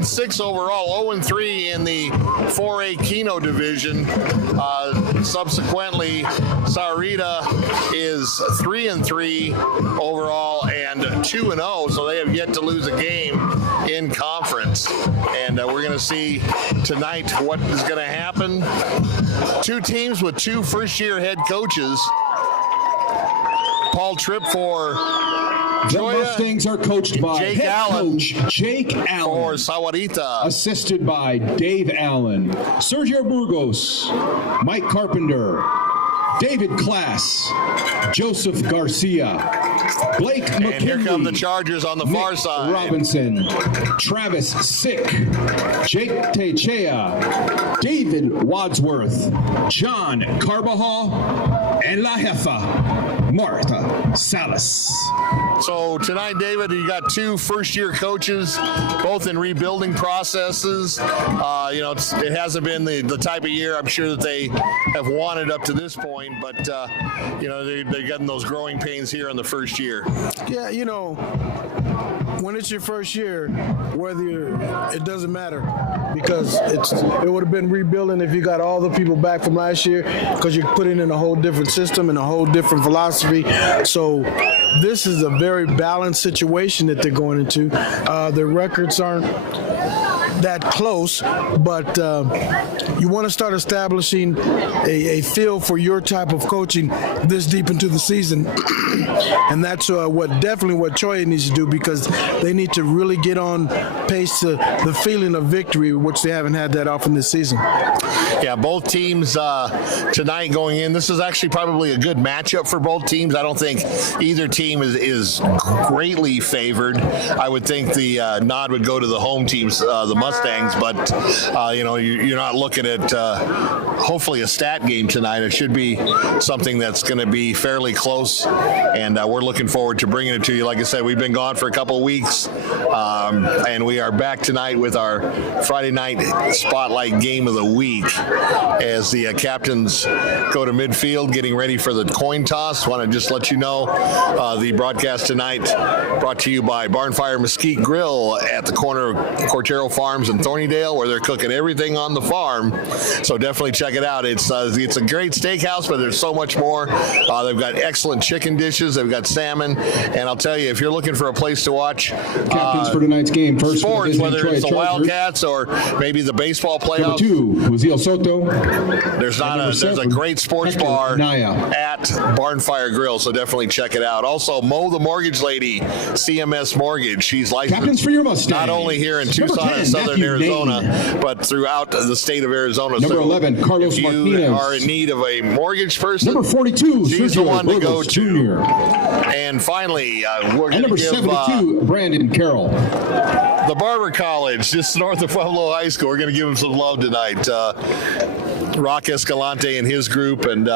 1-6 overall, 0-3 in the 4A Keno division. Subsequently, Sahuarita is 3-3 overall and 2-0, so they have yet to lose a game in conference. And we're going to see tonight what is going to happen. Two teams with two first-year head coaches. Paul Tripp for The Cholla, Mustangs are coached by Jake head Allen coach Jake Allen. for Sahuarita. Assisted by Dave Allen, Sergio Burgos, Mike Carpenter, David Klass, Joseph Garcia, Blake McKinley. And here come the Chargers on the far Nick side. Robinson, Travis Sick, Jake Techea, David Wadsworth, John Carbajal, and La Jefa, Martha Salas. So tonight, David, you got two first-year coaches, both in rebuilding processes. It hasn't been the type of year I'm sure that they have wanted up to this point, but they're getting those growing pains here in the first year. Yeah, when it's your first year, it doesn't matter, because it would have been rebuilding if you got all the people back from last year, because you're putting in a whole different system and a whole different philosophy. So this is a very balanced situation that they're going into. Their records aren't that close, but you want to start establishing a feel for your type of coaching this deep into the season. And that's what Cholla needs to do, because they need to really get on pace to the feeling of victory, which they haven't had that often this season. Yeah, both teams tonight going in. This is actually probably a good matchup for both teams. I don't think either team is greatly favored. I would think the nod would go to the home teams, the Mustangs, but you're not looking at hopefully a stat game tonight. It should be something that's going to be fairly close, and we're looking forward to bringing it to you. Like I said, we've been gone for a couple of weeks, and we are back tonight with our Friday night spotlight game of the week as the captains go to midfield getting ready for the coin toss. Want to just let you know the broadcast tonight brought to you by Barnfire Mesquite Grill at the corner of Cortero Farms in Thornydale, where they're cooking everything on the farm. So definitely check it out. It's a great steakhouse, but there's so much more. They've got excellent chicken dishes. They've got salmon. And I'll tell you, if you're looking for a place to watch Captains for tonight's game. First, sports, whether Cholla it's the Chargers. Wildcats or maybe the baseball Number playoffs, 2, Lucio Soto. there's a great sports Hector bar Naya. at Barnfire Grill, so definitely check it out. Also, Mo the Mortgage Lady, CMS Mortgage. She's Captains licensed for your Mustangs. not only here in Number Tucson 10, and Southern Matthew Arizona, Nain. but throughout the state of Arizona. Number So 11, Carlos if you Martinez. are in need of a mortgage person, Number 42, she's the Sergio one to go Burgos to. Jr. And finally, we're And going number to give 72, Brandon Carroll. the Barber College, just north of Pueblo High School. We're going to give them some love tonight. Rock Escalante and his group, and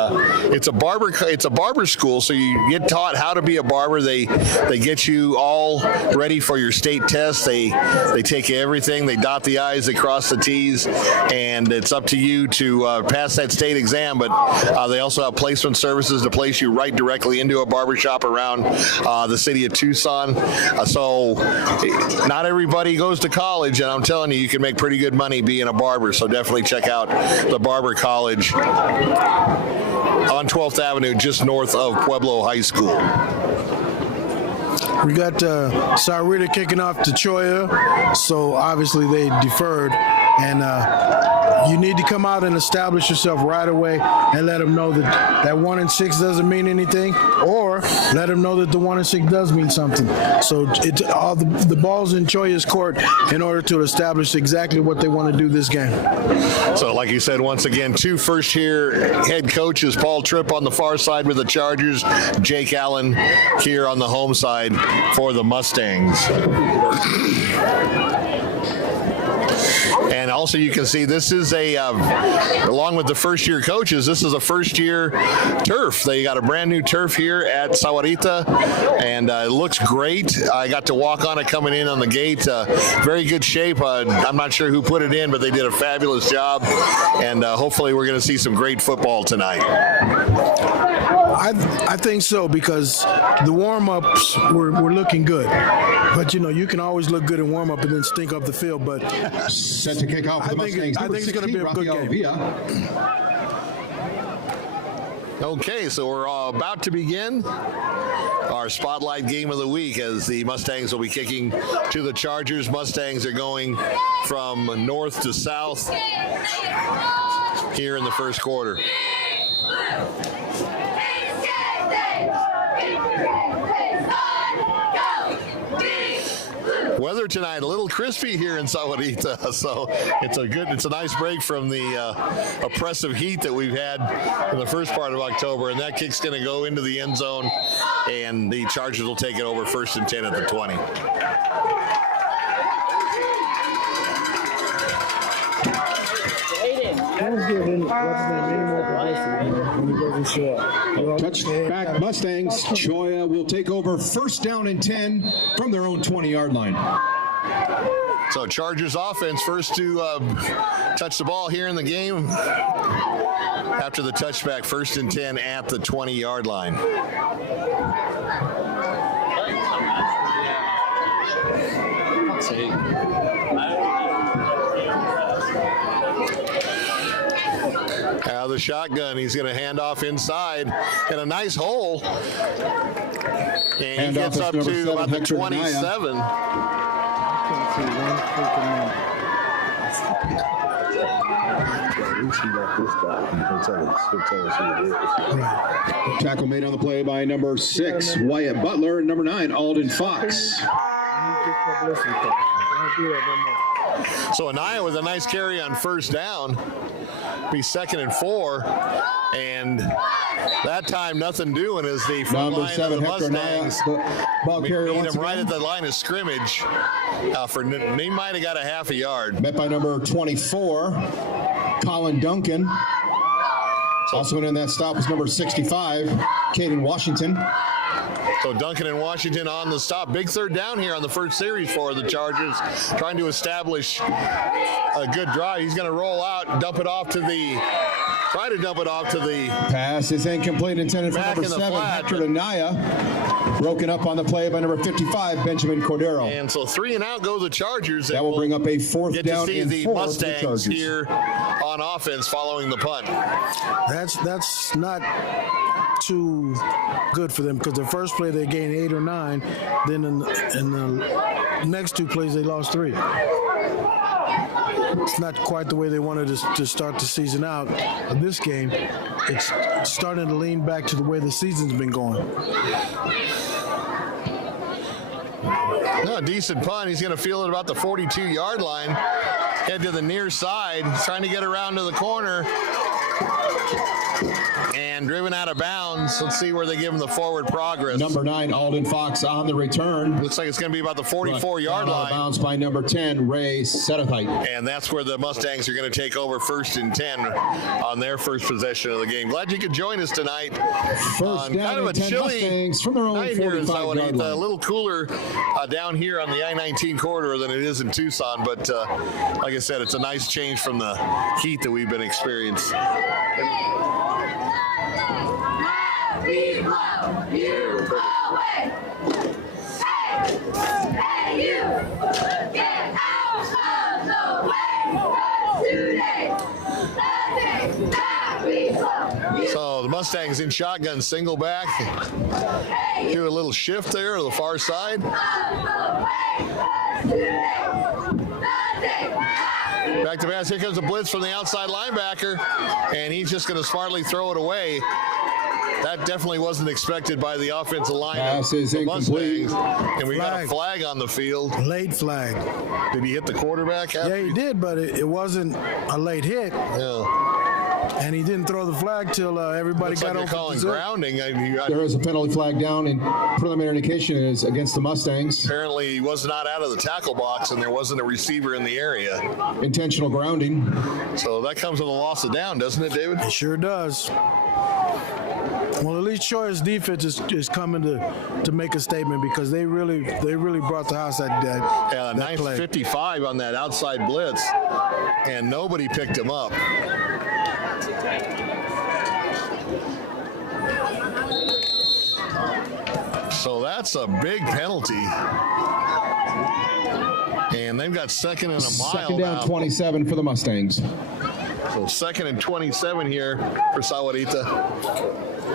it's a barber school, so you get taught how to be a barber. They get you all ready for your state test. They take everything, they dot the I's, they cross the T's, and it's up to you to pass that state exam. But they also have placement services to place you right directly into a barbershop around the city of Tucson. So not everybody goes to college, and I'm telling you, you can make pretty good money being a barber. So definitely check out the Barber College on 12th Avenue, just north of Pueblo High School. We got Sahuarita kicking off to Cholla, so obviously they deferred, and you need to come out and establish yourself right away and let them know that 1-6 doesn't mean anything, or let them know that the 1-6 does mean something. So it's all the ball's in Cholla's court in order to establish exactly what they want to do this game. So like you said, once again, two first-year head coaches, Paul Tripp on the far side with the Chargers, Jake Allen here on the home side for the Mustangs. And also you can see this is along with the first-year coaches, this is a first-year turf. They got a brand-new turf here at Sahuarita, and it looks great. I got to walk on it coming in on the gate. Very good shape. I'm not sure who put it in, but they did a fabulous job, and hopefully we're going to see some great football tonight. I think so, because the warm-ups were looking good. But, you can always look good in warm-up and then stink up the field. But Set to kick off for the Mustangs. I think it's going to be a good game. Villa. Okay, so we're about to begin our spotlight game of the week as the Mustangs will be kicking to the Chargers. Mustangs are going from north to south here in the first quarter. Weather tonight a little crispy here in Sahuarita, so it's a nice break from the oppressive heat that we've had in the first part of October, and that kick's going to go into the end zone, and the Chargers will take it over 1st and 10 at the 20. Touchback Mustangs. Cholla will take over 1st down and 10 from their own 20-yard line. So Chargers offense first to touch the ball here in the game after the touchback, 1st and 10 at the 20-yard line. Out of the shotgun, he's going to hand off inside in a nice hole. And he gets up to about the 27. Tackle made on the play by number 6, Wyatt Butler, and number 9, Alden Fox. So Anaya with a nice carry on 1st down. Be 2nd and 4. And that time nothing doing as the front Number line 7, of the Hector Mustangs ball carrier meet once him right again. at the line of scrimmage. He might have got a half a yard. Met by number 24, Colin Duncan. Also in that stop was number 65, Caden Washington. So Duncan and Washington on the stop. Big 3rd down here on the first series for the Chargers, trying to establish a good drive. He's going to roll out, try to dump it off to the Pass is incomplete, intended for back number in the 7, flat. Hector Anaya. Broken up on the play by number 55, Benjamin Cordero. And so 3 and out go the Chargers. That will bring up a 4th get down to see and the 4 for the Mustangs Chargers. here on offense following the punt. That's not too good for them, because the first play they gained 8 or 9, then in the next 2 plays they lost 3. It's not quite the way they wanted to start the season out. Of this game, it's starting to lean back to the way the season's been going. A decent punt. He's going to field it about the 42-yard line. Head to the near side, trying to get around to the corner. And driven out of bounds. Let's see where they give him the forward progress. Number 9, Alden Fox on the return. Looks like it's going to be about the 44-yard line. Bounce by number 10, Ray Setathite. And that's where the Mustangs are going to take over 1st and 10 on their first possession of the game. Glad you could join us tonight. First down kind of a and 10 chilly Mustangs from their own night here in 45-yard Sahuarita. line. A little cooler down here on the I-19 corridor than it is in Tucson. But like I said, it's a nice change from the heat that we've been experiencing. We blow you away. Hey, hey, you get out of the way. Today, the day that we blow you. So the Mustangs in shotgun, single back. Do a little shift there to the far side. Back to pass. Here comes a blitz from the outside linebacker, and he's just going to smartly throw it away. That definitely wasn't expected by the offensive line. Pass is incomplete. And we got a flag on the field. Late flag. Did he hit the quarterback? Yeah, he did, but it wasn't a late hit. Yeah. And he didn't throw the flag till everybody Looks got like over they're calling the zone. grounding. There is a penalty flag down, and preliminary indication is against the Mustangs. Apparently he was not out of the tackle box, and there wasn't a receiver in the area. Intentional grounding. So that comes with a loss of down, doesn't it, David? It sure does. Well, at least Cholla's defense is coming to make a statement, because they really brought the house that Yeah, nice play. 55 on that outside blitz, and nobody picked him up. So that's a big penalty. And they've got second and a mile Second down, now. 27 for the Mustangs. So second and 27 here for Sahuarita.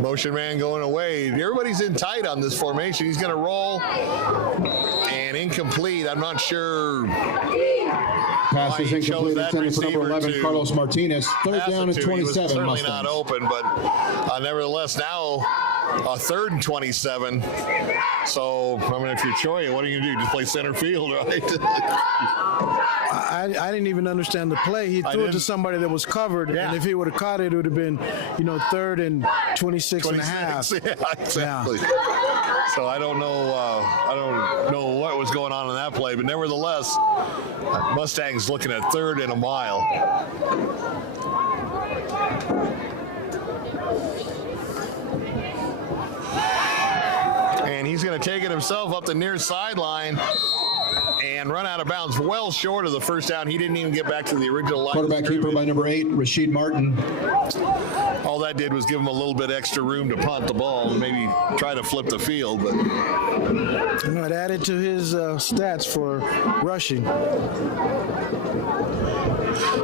Motion man going away. Everybody's in tight on this formation. He's going to roll and incomplete. I'm not sure. Pass is he chose incomplete. that Intended for number receiver 11, to Carlos Martinez. Third pass down it and to. He was 27 certainly Mustangs. not open, but nevertheless now a third and 27. So, I mean, if you're Cholla, what are you going to do? Just play center field, right? I didn't even understand the play. He threw it to somebody that was covered, Yeah. and if he would have caught it, it would have been, third and 26 and a half. Yeah, exactly. So I don't know what was going on in that play, but nevertheless, Mustangs looking at third and a mile. And he's going to take it himself up the near sideline and run out of bounds, well short of the first down. He didn't even get back to the original line. Quarterback keeper by number 8, Rashid Martin. All that did was give him a little bit extra room to punt the ball and maybe try to flip the field. But It added to his stats for rushing.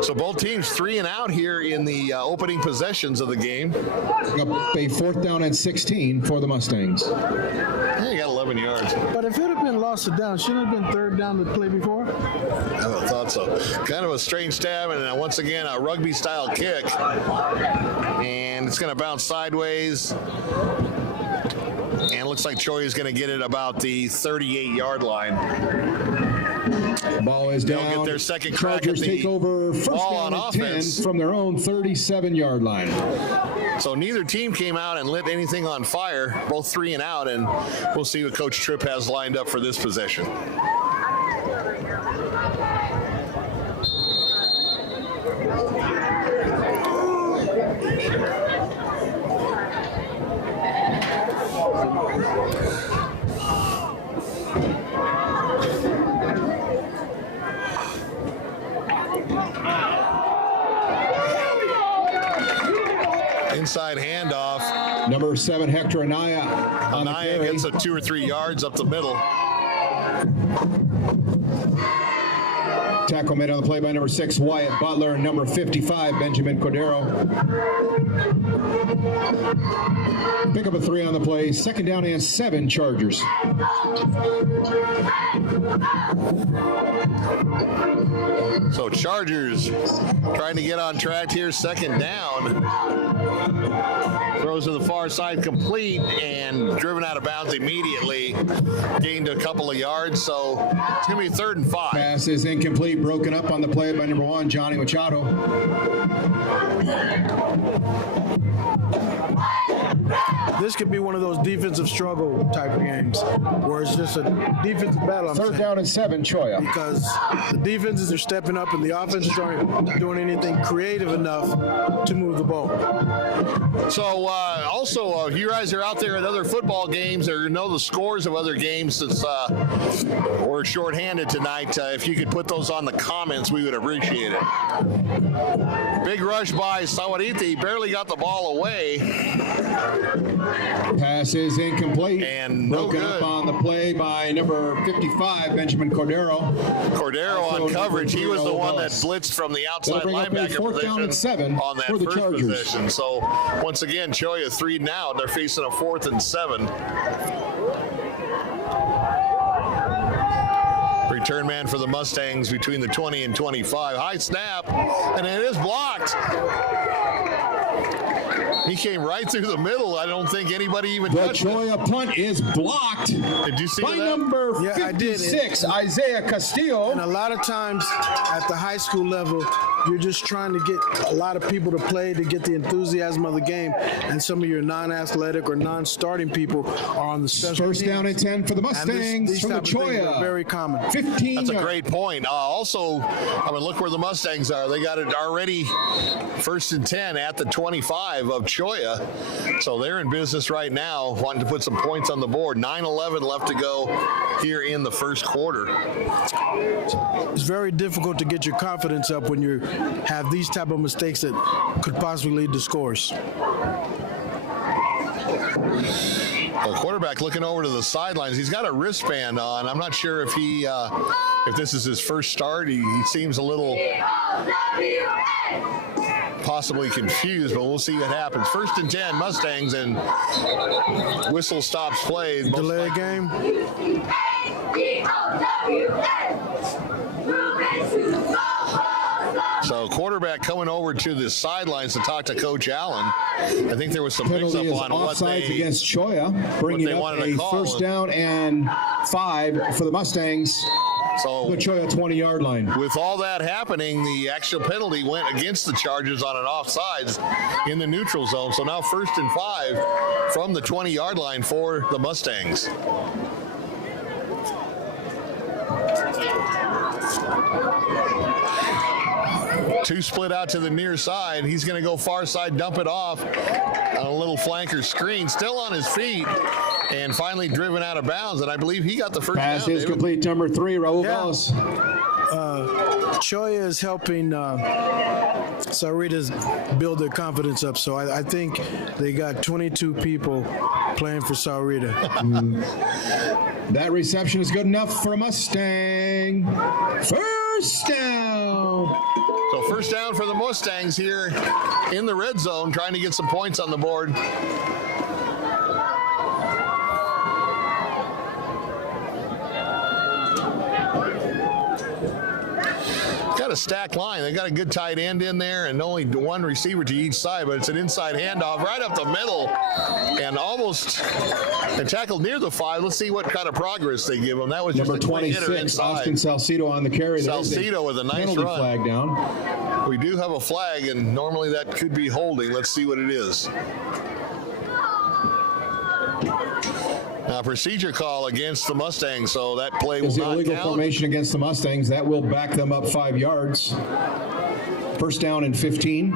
so both teams 3 and out here in the opening possessions of the game. Up a fourth down and 16 for the Mustangs. Yeah, he got 11 yards. But if it would have been lost it down, shouldn't it have been third down to play before? I would have thought so. Kind of a strange stab, and once again, a rugby-style kick. And it's going to bounce sideways. And it looks like Cholla is going to get it about the 38-yard line. Ball is They'll down. get their second crack Chargers at the take over first ball down on and 10 offense. from their own 37-yard line. So neither team came out and lit anything on fire. Both 3 and out, and we'll see what Coach Tripp has lined up for this possession. Inside handoff. Number 7, Hector Anaya on the Anaya carry. gets a 2 or 3 yards up the middle. Tackle made on the play by number 6, Wyatt Butler, and number 55, Benjamin Cordero. Pick up a 3 on the play. Second down and 7, Chargers. So Chargers trying to get on track here. Second down. Throws to the far side, complete, and driven out of bounds immediately. Gained a couple of yards, so it's going to be 3rd and 5. Pass is incomplete, broken up on the play by number 1, Johnny Machado. This could be one of those defensive struggle type of games where it's just a defensive battle. I'm Third saying. down and 7, Cholla. Because the defenses are stepping up and the offenses aren't doing anything creative enough to move the ball. So also, if you guys are out there at other football games or know the scores of other games since we're shorthanded tonight, if you could put those on the comments, we would appreciate it. Big rush by Sahuarita. He barely got the ball away. Pass is incomplete. And no broken good. up on the play by number 55, Benjamin Cordero. Cordero Also on coverage. He was the one that Ellis. blitzed from the outside bring up a linebacker 4th down and position 7 on that for the first Chargers. position. So once again, Cholla 3 now. They're facing a 4th and 7. Return man for the Mustangs between the 20 and 25. High snap, and it is blocked. He came right through the middle. I don't think anybody even The touched it. Cholla punt is blocked Did you see by that? number Yeah, I did. 56, Isaiah Castillo. And a lot of times at the high school level, you're just trying to get a lot of people to play to get the enthusiasm of the game. And some of your non-athletic or non-starting people are on the special First down and teams. 10 for the And Mustangs these from the type of things are Cholla. very common. 15 That's a yards. great point. Also, I mean, look where the Mustangs are. They got it already 1st and 10 at the 25 of Cholla. So they're in business right now, wanting to put some points on the board. 9-11 left to go here in the first quarter. It's very difficult to get your confidence up when you're have these type of mistakes that could possibly lead to scores. Well, quarterback looking over to the sidelines. He's got a wristband on. I'm not sure if he, if this is his first start. He seems a little possibly confused, but we'll see what happens. 1st and 10, Mustangs, and whistle stops play. Delay game. So quarterback coming over to the sidelines to talk to Coach Allen. I think there was some mix up on what offsides they against Cholla, bringing up a first down and 5 for the Mustangs. So the Cholla 20-yard line. With all that happening, the actual penalty went against the Chargers on an offsides in the neutral zone. So now 1st and 5 from the 20-yard line for the Mustangs. Two split out to the near side. He's going to go far side, dump it off on a little flanker screen. Still on his feet and finally driven out of bounds. And I believe he got the first pass down. Is complete. Number 3, Raul Velez. Cholla is helping Sahuarita build their confidence up. So I think they got 22 people playing for Sahuarita. That reception is good enough for a Mustang. First down. So first down for the Mustangs here in the red zone, trying to get some points on the board. Got a stacked line. They got a good tight end in there and only one receiver to each side, but it's an inside handoff right up the middle and almost tackled near the 5. Let's see what kind of progress they give him. That was just number a quick hitter 26, inside. Austin Salcido on the carry. Salcido with a nice penalty run. Flag down. We do have a flag, and normally that could be holding. Let's see what it is. Now, procedure call against the Mustangs, so that play will It's not illegal count. formation against the Mustangs. That will back them up 5 yards. First down and 15.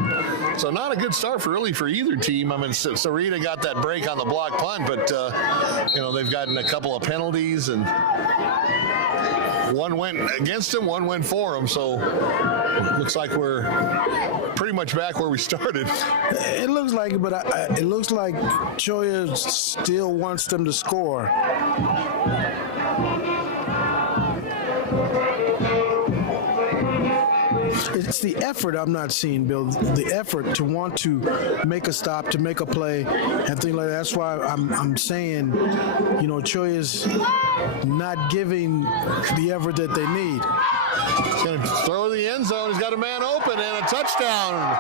So not a good start for either team. I mean, Sahuarita got that break on the block punt, but they've gotten a couple of penalties, and one went against them, one went for them. So looks like we're pretty much back where we started. It looks like it, but it looks like Cholla still wants them to score. It's the effort I'm not seeing, Bill. The effort to want to make a stop, to make a play, and things like that. That's why I'm saying, Cholla is not giving the effort that they need. He's going to throw the end zone. He's got a man open and a touchdown.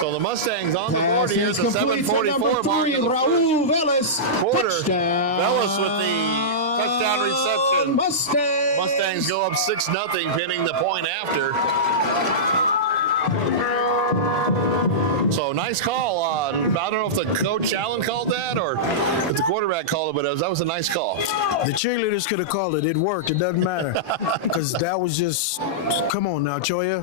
So the Mustangs on the board here at the 7:44 mark. Raul Velez. Quarter. Touchdown. Velez with the touchdown reception. Mustangs go up 6-0, pinning the point after. So nice call. I don't know if the coach Allen called that or if the quarterback called it, but that was a nice call. The cheerleaders could have called it. It worked. It doesn't matter. Because that was just, come on now, Cholla.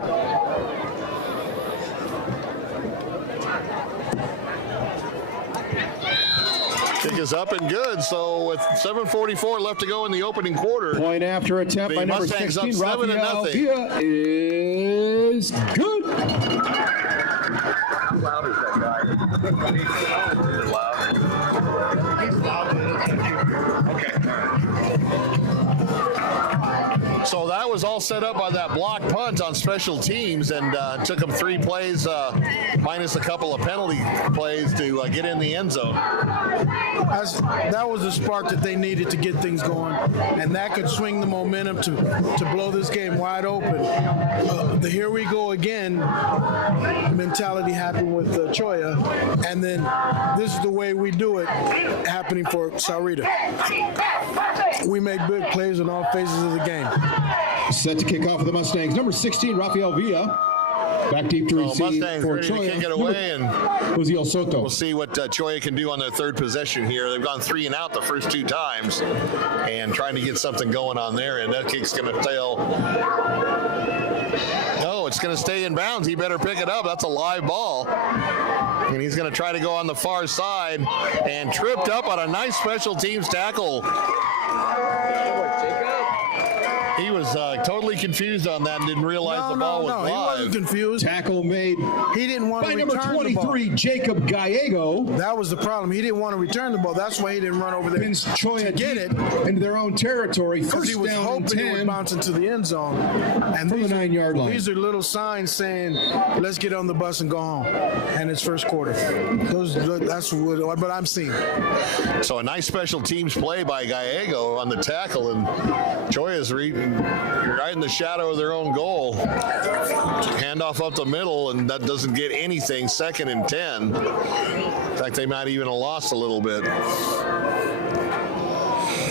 Kick is up and good. So with 7:44 left to go in the opening quarter. Point after attempt The by number Mustangs 16, up 7-0. Rafael Villa is good. How loud is that guy? Is it loud? He's loud. Okay. So that was all set up by that block punt on special teams, and took them 3 plays, minus a couple of penalty plays to get in the end zone. That was the spark that they needed to get things going, and that could swing the momentum to blow this game wide open. The here we go again mentality happened with Cholla, and then this is the way we do it happening for Sahuarita. We made big plays in all phases of the game. Set to kick off for the Mustangs. Number 16, Rafael Villa. Back deep to receive Mustangs for ready to Cholla. kick it away, and Uziel Soto. we'll see what Cholla can do on their third possession here. They've gone 3 and out the first 2 times, and trying to get something going on there, and that kick's going to fail. No, it's going to stay in bounds. He better pick it up. That's a live ball. And he's going to try to go on the far side and tripped up on a nice special teams tackle. He was totally probably confused on that and didn't realize the ball was live. He wasn't confused. Tackle made He didn't want by to number return the ball. 23, Jacob Gallego. That was the problem. He didn't want to return the ball. That's why he didn't run over there Pins Cholla to get it. into their own territory. Because First he was down hoping and it would 10. bounce into the end zone. And From the 9-yard line. These are little signs saying, let's get on the bus and go home. And it's first quarter. That's what I'm seeing. So a nice special teams play by Gallego on the tackle, and Cholla's right in the shadow of their own goal. Handoff up the middle, and that doesn't get anything. 2nd and 10. In fact, they might even have lost a little bit.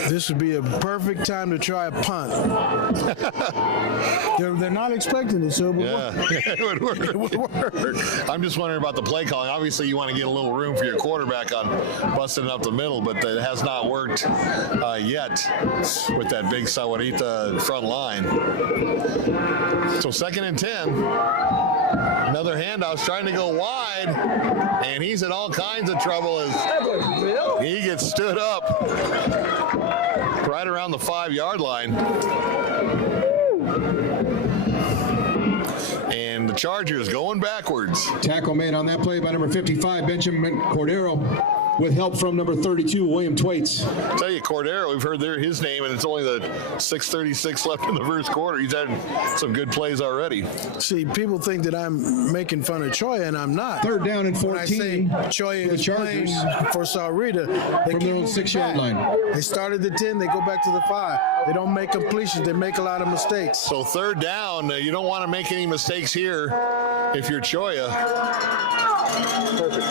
This would be a perfect time to try a punt. They're not expecting it, so it would work. It would work. It would work. I'm just wondering about the play calling. Obviously, you want to get a little room for your quarterback on busting up the middle, but that has not worked yet with that big Sahuarita front line. So 2nd and 10. Another handoff trying to go wide, and he's in all kinds of trouble as he gets stood up right around the 5-yard line. And the Chargers going backwards. Tackle made on that play by number 55, Benjamin Cordero, with help from number 32, William Twaits. I tell you, Cordero, we've heard his name, and it's only the 6:36 left in the first quarter. He's had some good plays already. See, people think that I'm making fun of Cholla, and I'm not. 3rd down and 14. When I say Cholla for the is Chargers playing for Sahuarita, they from keep their own moving 6-yard back. line. They started the 10, they go back to the 5. They don't make completions. They make a lot of mistakes. So 3rd down, you don't want to make any mistakes here if you're Cholla. Perfect.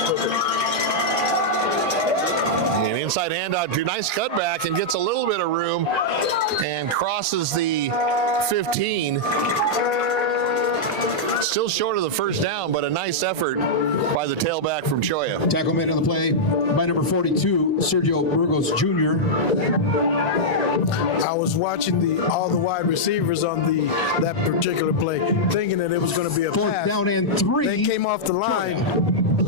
And inside handout, nice cutback, and gets a little bit of room and crosses the 15. Still short of the first down, but a nice effort by the tailback from Cholla. Tackle made on the play by number 42, Sergio Burgos Jr. I was watching all the wide receivers on that particular play, thinking that it was going to be a 4th pass. down and 3. They came off the line.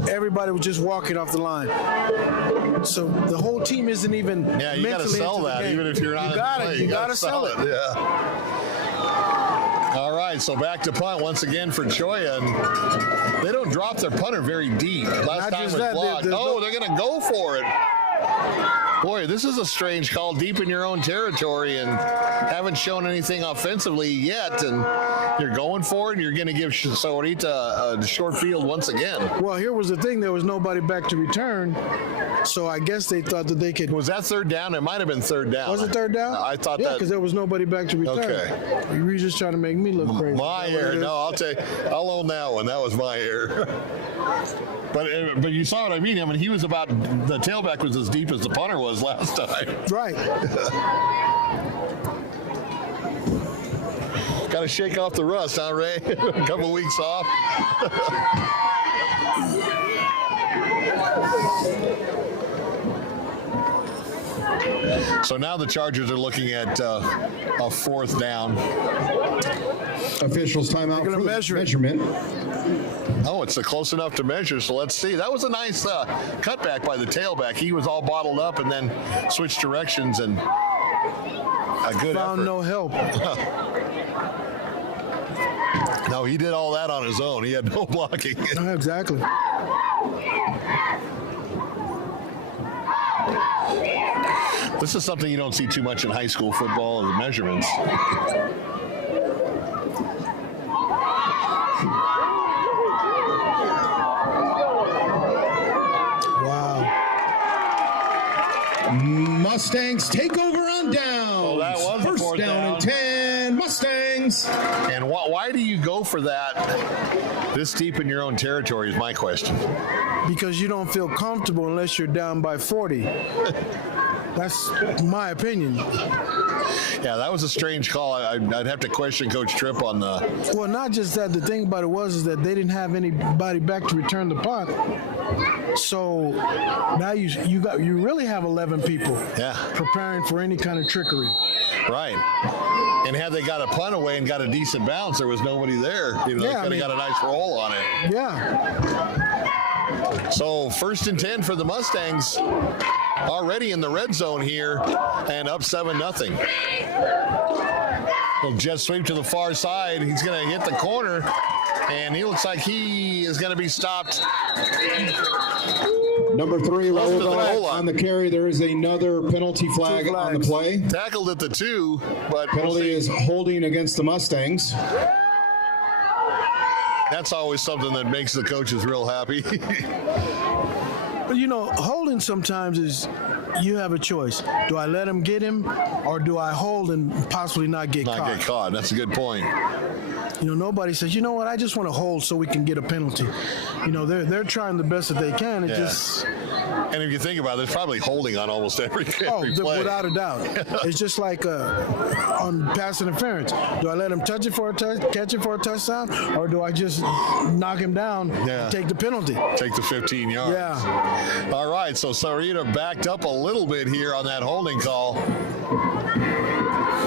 Everybody was just walking off the line. So the whole team isn't even Yeah, you got to sell that, even if you're not in the play. You got to sell it. Yeah. All right, so back to punt once again for Cholla, and they don't drop their punter very deep. Last time it was blocked. They're going to go for it. Boy, this is a strange call, deep in your own territory, and haven't shown anything offensively yet, and you're going for it, and you're going to give Sahuarita a short field once again. Well, here was the thing. There was nobody back to return, so I guess they thought that they could. Was that 3rd down? It might have been 3rd down. Was it 3rd down? I thought yeah, that. because there was nobody back to return. Okay. You were just trying to make me look crazy. My error. No, I'll own that one. That was my error. But you saw what I mean. I mean, the tailback was as deep as the punter was last time. Right. Got to shake off the rust, huh, Ray? A couple weeks off. So now the Chargers are looking at a 4th down. Officials timeout for the measurement. Oh, it's close enough to measure, so let's see. That was a nice cutback by the tailback. He was all bottled up and then switched directions, and a good Found effort. no help. No, he did all that on his own. He had no blocking. Exactly. This is something you don't see too much in high school football, the measurements. Wow. Mustangs take over on down. Oh, that was a 4th down and 10, Mustangs. And why do you go for that this deep in your own territory is my question. Because you don't feel comfortable unless you're down by 40. That's my opinion. Yeah, that was a strange call. I'd have to question Coach Tripp on the. Well, not just that. The thing about it was is that they didn't have anybody back to return the punt. So now you really have 11 people. Yeah. Preparing for any kind of trickery. Right. And had they got a punt away and got a decent bounce, there was nobody there. You know, Yeah, they could have got a nice roll on it. Yeah. So 1st and 10 for the Mustangs, already in the red zone here, and up 7-0. Little jet sweep to the far side. He's going to hit the corner, and he looks like he is going to be stopped. Number 3 Close to rolled the goal line. on the carry. There is another penalty flag on the play. Tackled at the 2, but Penalty is holding against the Mustangs. that's always something that makes the coaches real happy. But you know, holding sometimes is you have a choice. Do I let him get him, or do I hold and possibly not get Not caught? get caught. That's a good point. You know, nobody says, you know what, I just want to hold so we can get a penalty. You know, they're trying the best that they can. It just And if you think about it, there's probably holding on almost every play. without a doubt. It's just like on pass interference. Do I let him touch it for a catch it for a touchdown, or do I just knock him down and take the penalty? Take the 15 yards. Yeah. All right, so Sahuarita backed up a little bit here on that holding call.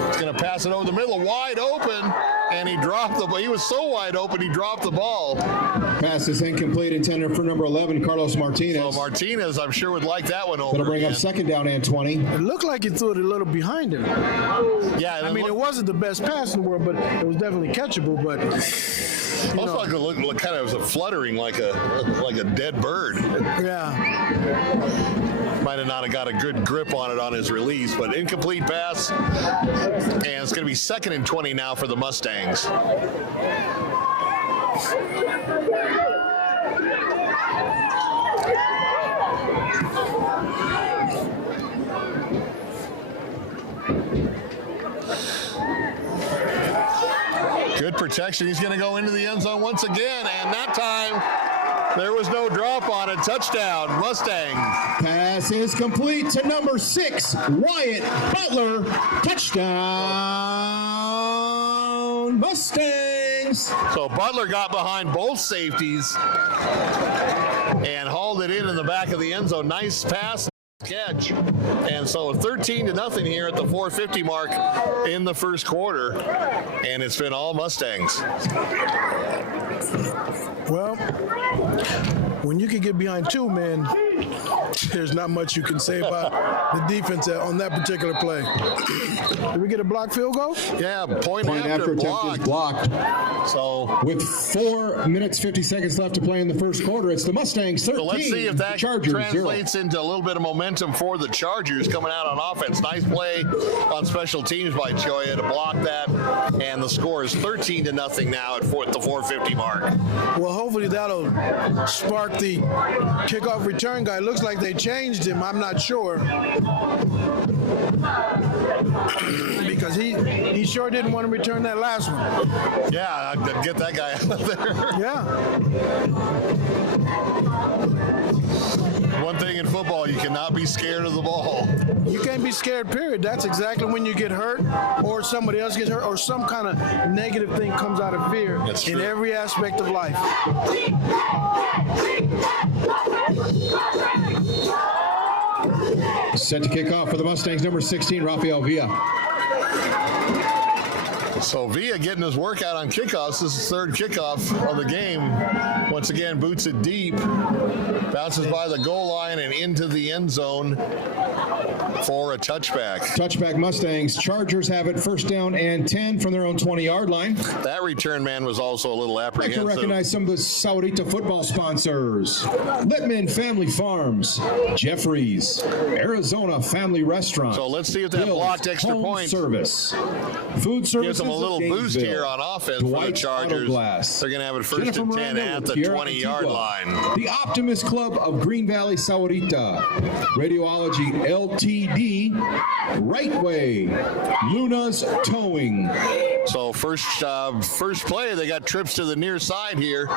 He's going to pass it over the middle, wide open, and he dropped the ball. He was so wide open, he dropped the ball. Pass is incomplete, intended for number 11, Carlos Martinez. So Martinez, I'm sure, would like that one over. Going to bring again. up second down and 20. It looked like he threw it a little behind him. Yeah, I mean, it wasn't the best pass in the world, but it was definitely catchable. But also like it looked kind of was a fluttering like a dead bird. yeah, Might have not got a good grip on it on his release, but incomplete pass, and it's going to be 2nd and 20 now for the Mustangs. Good protection. He's going to go into the end zone once again, and that time there was no drop on it. Touchdown, Mustangs. Pass is complete to number 6, Wyatt Butler. Touchdown, Mustangs. So Butler got behind both safeties and hauled it in the back of the end zone. Nice pass. Catch. And so 13-0 here at the 4:50 mark in the first quarter, and it's been all Mustangs. well, when you can get behind 2 men, there's not much you can say about the defense on that particular play. Did we get a blocked field goal? Yeah, point After attempt is blocked. So With 4 minutes, 50 seconds left to play in the first quarter, it's the Mustangs 13, let's see if that Chargers 0. translates into a little bit of momentum for the Chargers coming out on offense. Nice play on special teams by Cholla to block that, and the score is 13-0 now at the 4:50 mark. Well, hopefully that'll spark the kickoff return guy. Looks like they changed him. I'm not sure. Because he sure didn't want to return that last one. Yeah, I'd get that guy out of there. Yeah. One thing in football, you cannot be scared of the ball. You can't be scared, period. That's exactly when you get hurt or somebody else gets hurt or some kind of negative thing comes out of fear in every aspect of life. Set to kick off for the Mustangs, number 16, Rafael Villa. So Villa getting his workout on kickoffs. This is his 3rd kickoff of the game. Once again, boots it deep, bounces by the goal line and into the end zone for a touchback. Touchback Mustangs. Chargers have it first down and 10 from their own 20-yard line. That return man was also a little I'd like to apprehensive. recognize some of the Sahuarita football sponsors. Littman Family Farms, Jeffries, Arizona Family Restaurant. So let's see if that Bill's blocked extra Home point Service. Food gives Services them a little of boost Gainesville. here on offense for the Dwight's Chargers. Auto Glass. They're going to have it first Jennifer and 10 Miranda at with the Tierra 20-yard Antigua. line. The Optimist Club of Green Valley, Sahuarita. Radiology LTD. Right Way. Luna's Towing. So first play, they got trips to the near side here.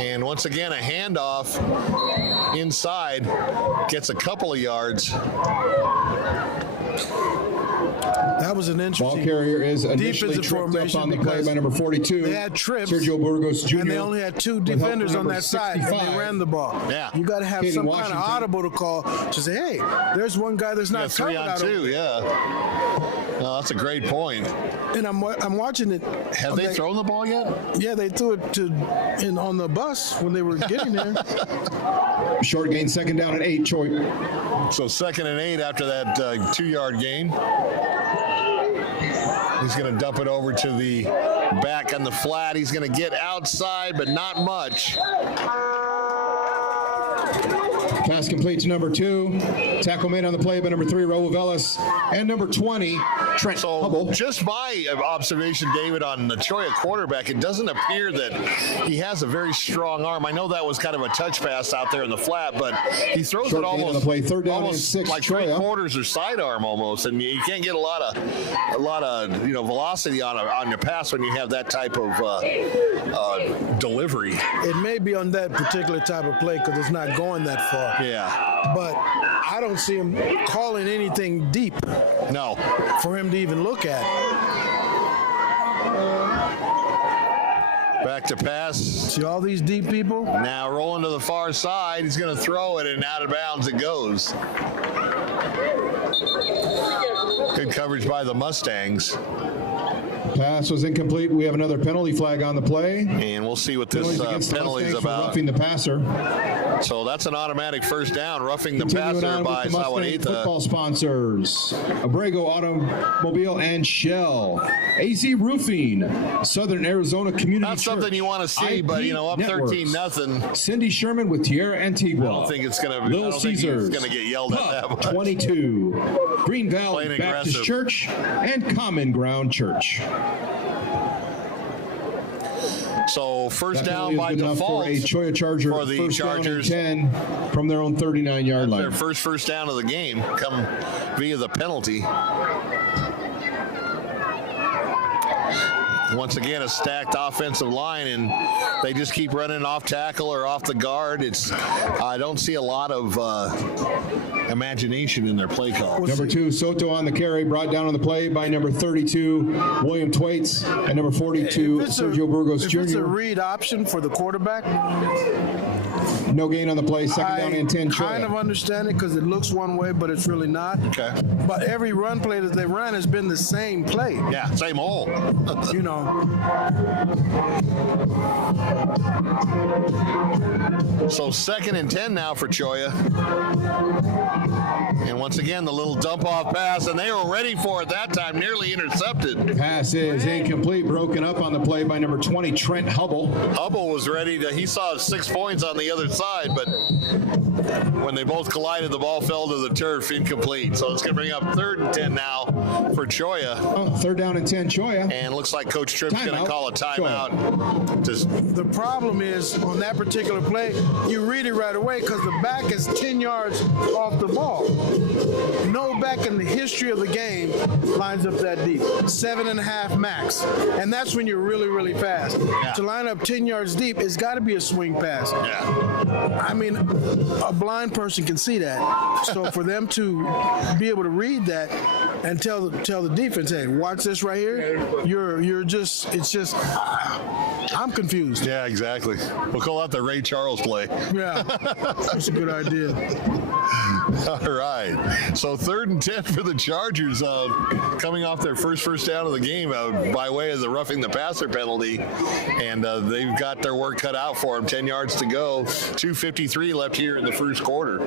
And once again, a handoff inside, gets a couple of yards. That was an interesting Ball carrier is initially defensive tripped up formation on the play because by number 42. they had trips, Sergio Burgos Jr. and they only had 2 with help defenders from on number that side, and 65. they ran the ball. Yeah. You got to have Kaden some Washington. kind of audible to call to say, hey, there's one guy that's not Yeah, 3 covered on out 2, over. yeah. No, that's a great point. And I'm watching it. Have they thrown the ball yet? Yeah, they threw it on the bus when they were getting there. Short gain, second down and 8. Choi. So 2nd and 8 after that 2-yard gain. He's going to dump it over to the back on the flat. He's going to get outside, but not much. Pass complete to number 2. Tackle made on the play by number 3, Raul Velas, and number 20, Trent Hubble. Just my observation, David, on the Cholla quarterback, it doesn't appear that he has a very strong arm. I know that was kind of a touch pass out there in the flat, but he throws Short it gain on almost, the play. Third down and almost 6, like Cholla. 3/4 or sidearm almost, and you can't get a lot of velocity on your pass when you have that type of delivery. It may be on that particular type of play because it's not going that far. Yeah. But I don't see him calling anything deep No. for him to even look at. Back to pass. See all these deep people? Now rolling to the far side. He's going to throw it, and out of bounds it goes. Good coverage by the Mustangs. Pass was incomplete. We have another penalty flag on the play. And we'll see what this penalty is about. Roughing the passer. So that's an automatic first down, roughing the Continuing passer on by with the Mustang Sahuarita. football sponsors: Abrego Automobile and Shell, AZ Roofing, Southern Arizona Community Not something Church, you want to see, IP but up Networks, 13-0. Cindy Sherman with Tierra Antigua. I don't think it's going to. Little Caesars, going to get yelled at that much. 22, Green Valley Playing Baptist aggressive. Church, and Common Ground Church. So first That down penalty is by good enough default for a Cholla Charger for the first Chargers. down and 10 from their own 39-yard line. Their first down of the game come via the penalty. Once again, a stacked offensive line, and they just keep running off tackle or off the guard. I don't see a lot of imagination in their play call. Number 2, Soto on the carry, brought down on the play by number 32, William Twaits, and number 42, Sergio Burgos Jr. If it's a read option for the quarterback, no gain on the play, second down and 10. I kind of understand it because it looks one way, but it's really not. Okay. But every run play that they run has been the same play. Yeah, same hole. So second and 10 now for Cholla. And once again, the little dump-off pass, and they were ready for it that time, nearly intercepted. Pass is incomplete, broken up on the play by number 20, Trent Hubble. Hubble was ready he saw 6 points on the other side, but when they both collided, the ball fell to the turf, incomplete. So it's going to bring up 3rd and 10 now for Cholla. Third down and 10, Cholla. And looks like Coach Tripp's going to call a timeout. The problem is, on that particular play, you read it right away because the back is 10 yards off the ball. No back in the history of the game lines up that deep. 7.5 max. And that's when you're really, really fast. Yeah. To line up 10 yards deep, it's got to be a swing pass. Yeah. I mean, a blind person can see that. So for them to be able to read that and tell the defense, hey, watch this right here. I'm confused. Yeah, exactly. We'll call that the Ray Charles play. Yeah, that's a good idea. All right. So 3rd and 10 for the Chargers, coming off their first down of the game by way of the roughing the passer penalty. And they've got their work cut out for them. 10 yards to go. 2:53 left here in the first quarter.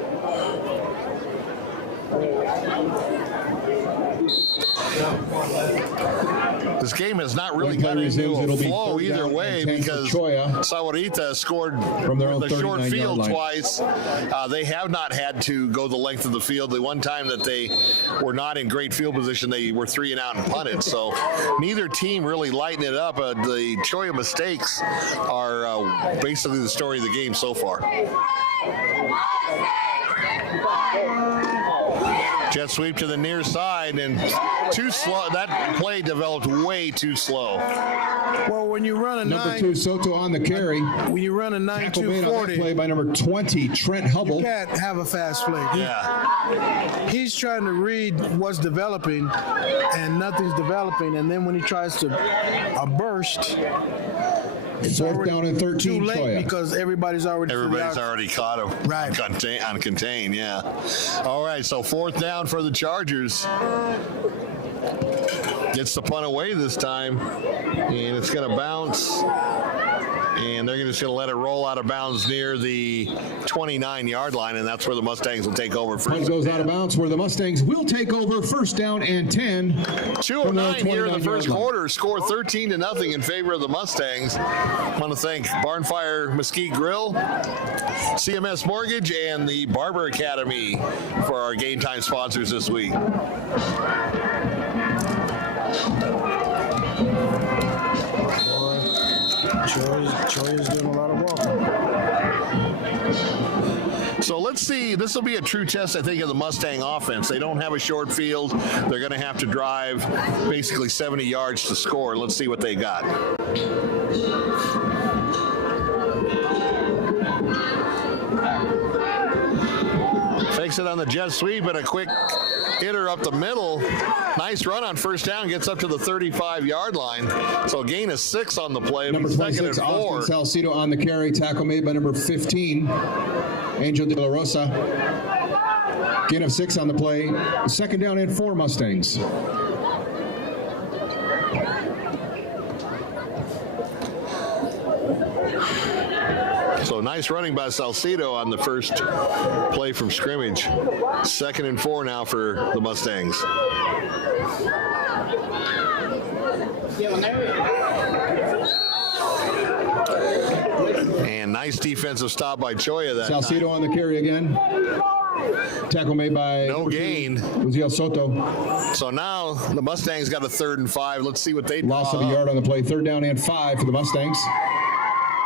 This game has not really got into a flow either way because Sahuarita scored from their own the short 39-yard field line. twice. They have not had to go the length of the field. The one time that they were not in great field position, they were 3 and out and punted. So neither team really lighting it up. The Cholla mistakes are basically the story of the game so far. Jet sweep to the near side, and too slow. That play developed way too slow. Well, when you run a Number 2, Soto on the carry. when you run a Tackle made on that 9-2-40, play by number 20, Trent Hubble. you can't have a fast play. Yeah. He's trying to read what's developing, and nothing's developing. And then when he tries to burst, it's Fourth down and 13, too late Cholla. because everybody's already Already caught him. Right. On contain, yeah. All right, so 4th down for the Chargers. Gets the punt away this time, and it's going to bounce And they're just going to let it roll out of bounds near the 29-yard line, and that's where the Mustangs will take over. Punt goes out of bounds where the Mustangs will take over, first down and 10. 2:09 here in the first quarter. Score 13-0 in favor of the Mustangs. I want to thank Barnfire Mesquite Grill, CMS Mortgage, and the Barber Academy for our game time sponsors this week. Cholla's doing a lot of walking. So let's see. This will be a true test, I think, of the Mustang offense. They don't have a short field. They're going to have to drive basically 70 yards to score. Let's see what they got. Fakes it on the jet sweep and a quick hitter up the middle. Nice run on first down. Gets up to the 35-yard line. So a gain of 6 on the play. Number 26, Austin Salcido on the carry. Tackle made by number 15, Angel De La Rosa. Gain of 6 on the play. Second down and 4 Mustangs. So nice running by Salcido on the first play from scrimmage. Second and 4 now for the Mustangs. And nice defensive stop by Cholla that Salcido time. on the carry again. Tackle made by no gain. Uziel Soto. So now the Mustangs got a 3rd and 5. Let's see what they do. Loss of a yard on the play. 3rd down and 5 for the Mustangs.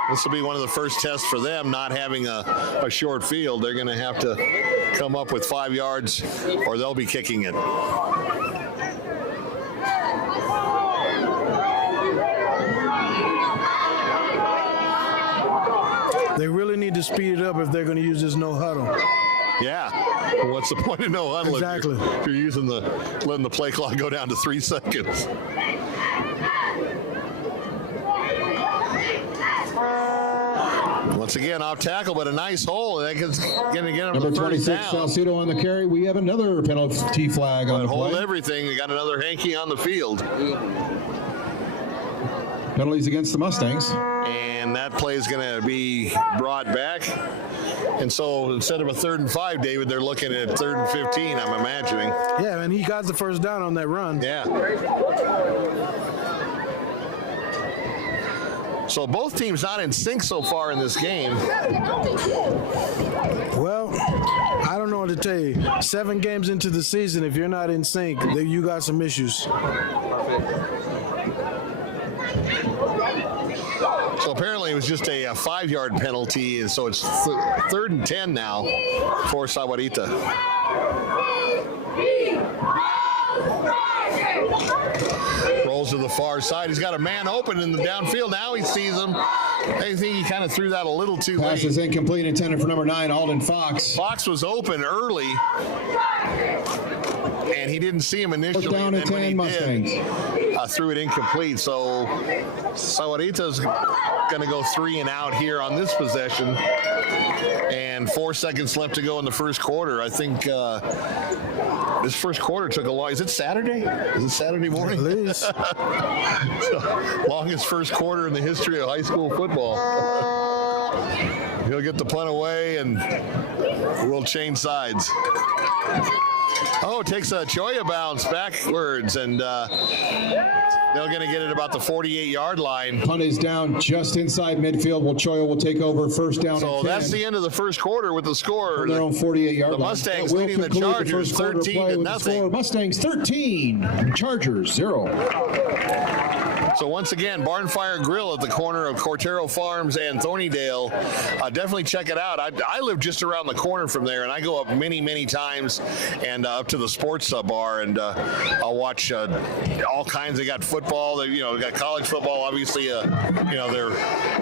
This will be one of the first tests for them, not having a short field. They're going to have to come up with 5 yards or they'll be kicking it. They really need to speed it up if they're going to use this no huddle. Yeah. Well, what's the point of no huddle Exactly. if you're using letting the play clock go down to 3 seconds? Once again, off tackle, but a nice hole. That's going to get him Number the first 26, down. Salcido on the carry. We have another penalty flag on the Hold play. everything. We got another hanky on the field. Penalties against the Mustangs. And that play is going to be brought back. And so instead of a 3rd and 5, David, they're looking at 3rd and 15, I'm imagining. Yeah, and he got the first down on that run. Yeah. So both teams not in sync so far in this game. Well, I don't know what to tell you. 7 games into the season, if you're not in sync, then you got some issues. So apparently it was just a 5-yard penalty, and so it's 3rd and 10 now for Sahuarita. Rolls to the far side. He's got a man open in the downfield. Now he sees him. I think he kind of threw that a little too late. Pass is incomplete, intended for number 9, Alden Fox. Fox was open early, and he didn't see him initially. First down and and then 10 when he did, Mustangs. threw it incomplete. So Sahuarita's going to go 3 and out here on this possession. And 4 seconds left to go in the first quarter. I think this first quarter took a long. Is it Saturday? Is it Saturday morning? It is. So, longest first quarter in the history of high school football. He'll get the punt away, and we'll change sides. Oh, takes a Cholla bounce backwards, and they're going to get it about the 48-yard line. Punt is down just inside midfield. Cholla will take over, first down So and 10. that's the end of the first quarter with the score. From their own 48-yard The line. Mustangs That will leading the conclude Chargers first quarter play with the 13-0. score, Mustangs 13, Chargers 0. So once again, Barnfire Grill at the corner of Cortero Farms and Thornydale. Definitely check it out. I live just around the corner from there, and I go up many times and up to the sports bar, and I'll watch all kinds. They got football. They got college football. Obviously, they're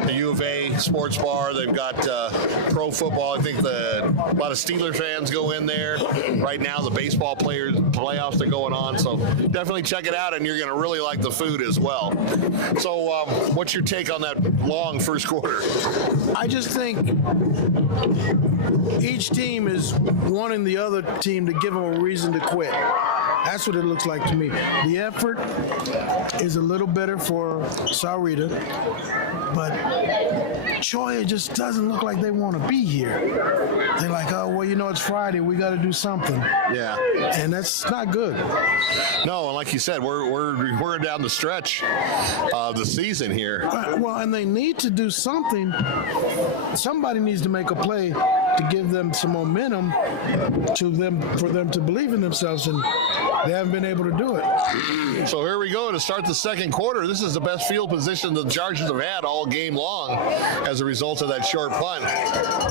the U of A sports bar. They've got pro football. I think a lot of Steeler fans go in there. Right now, the baseball playoffs are going on. So definitely check it out, and you're going to really like the food as well. So what's your take on that long first quarter? I just think each team is wanting the other team to give them a reason to quit. That's what it looks like to me. The effort is a little better for Sahuarita, but Cholla just doesn't look like they want to be here. They're like, oh, well, you know, it's Friday. We got to do something. Yeah. And that's not good. No, and like you said, we're down the stretch of the season here. Well, and they need to do something. Somebody needs to make a play to give them some momentum for them to believe in themselves, and they haven't been able to do it. So here we go to start the second quarter. This is the best field position the Chargers have had all game long as a result of that short punt.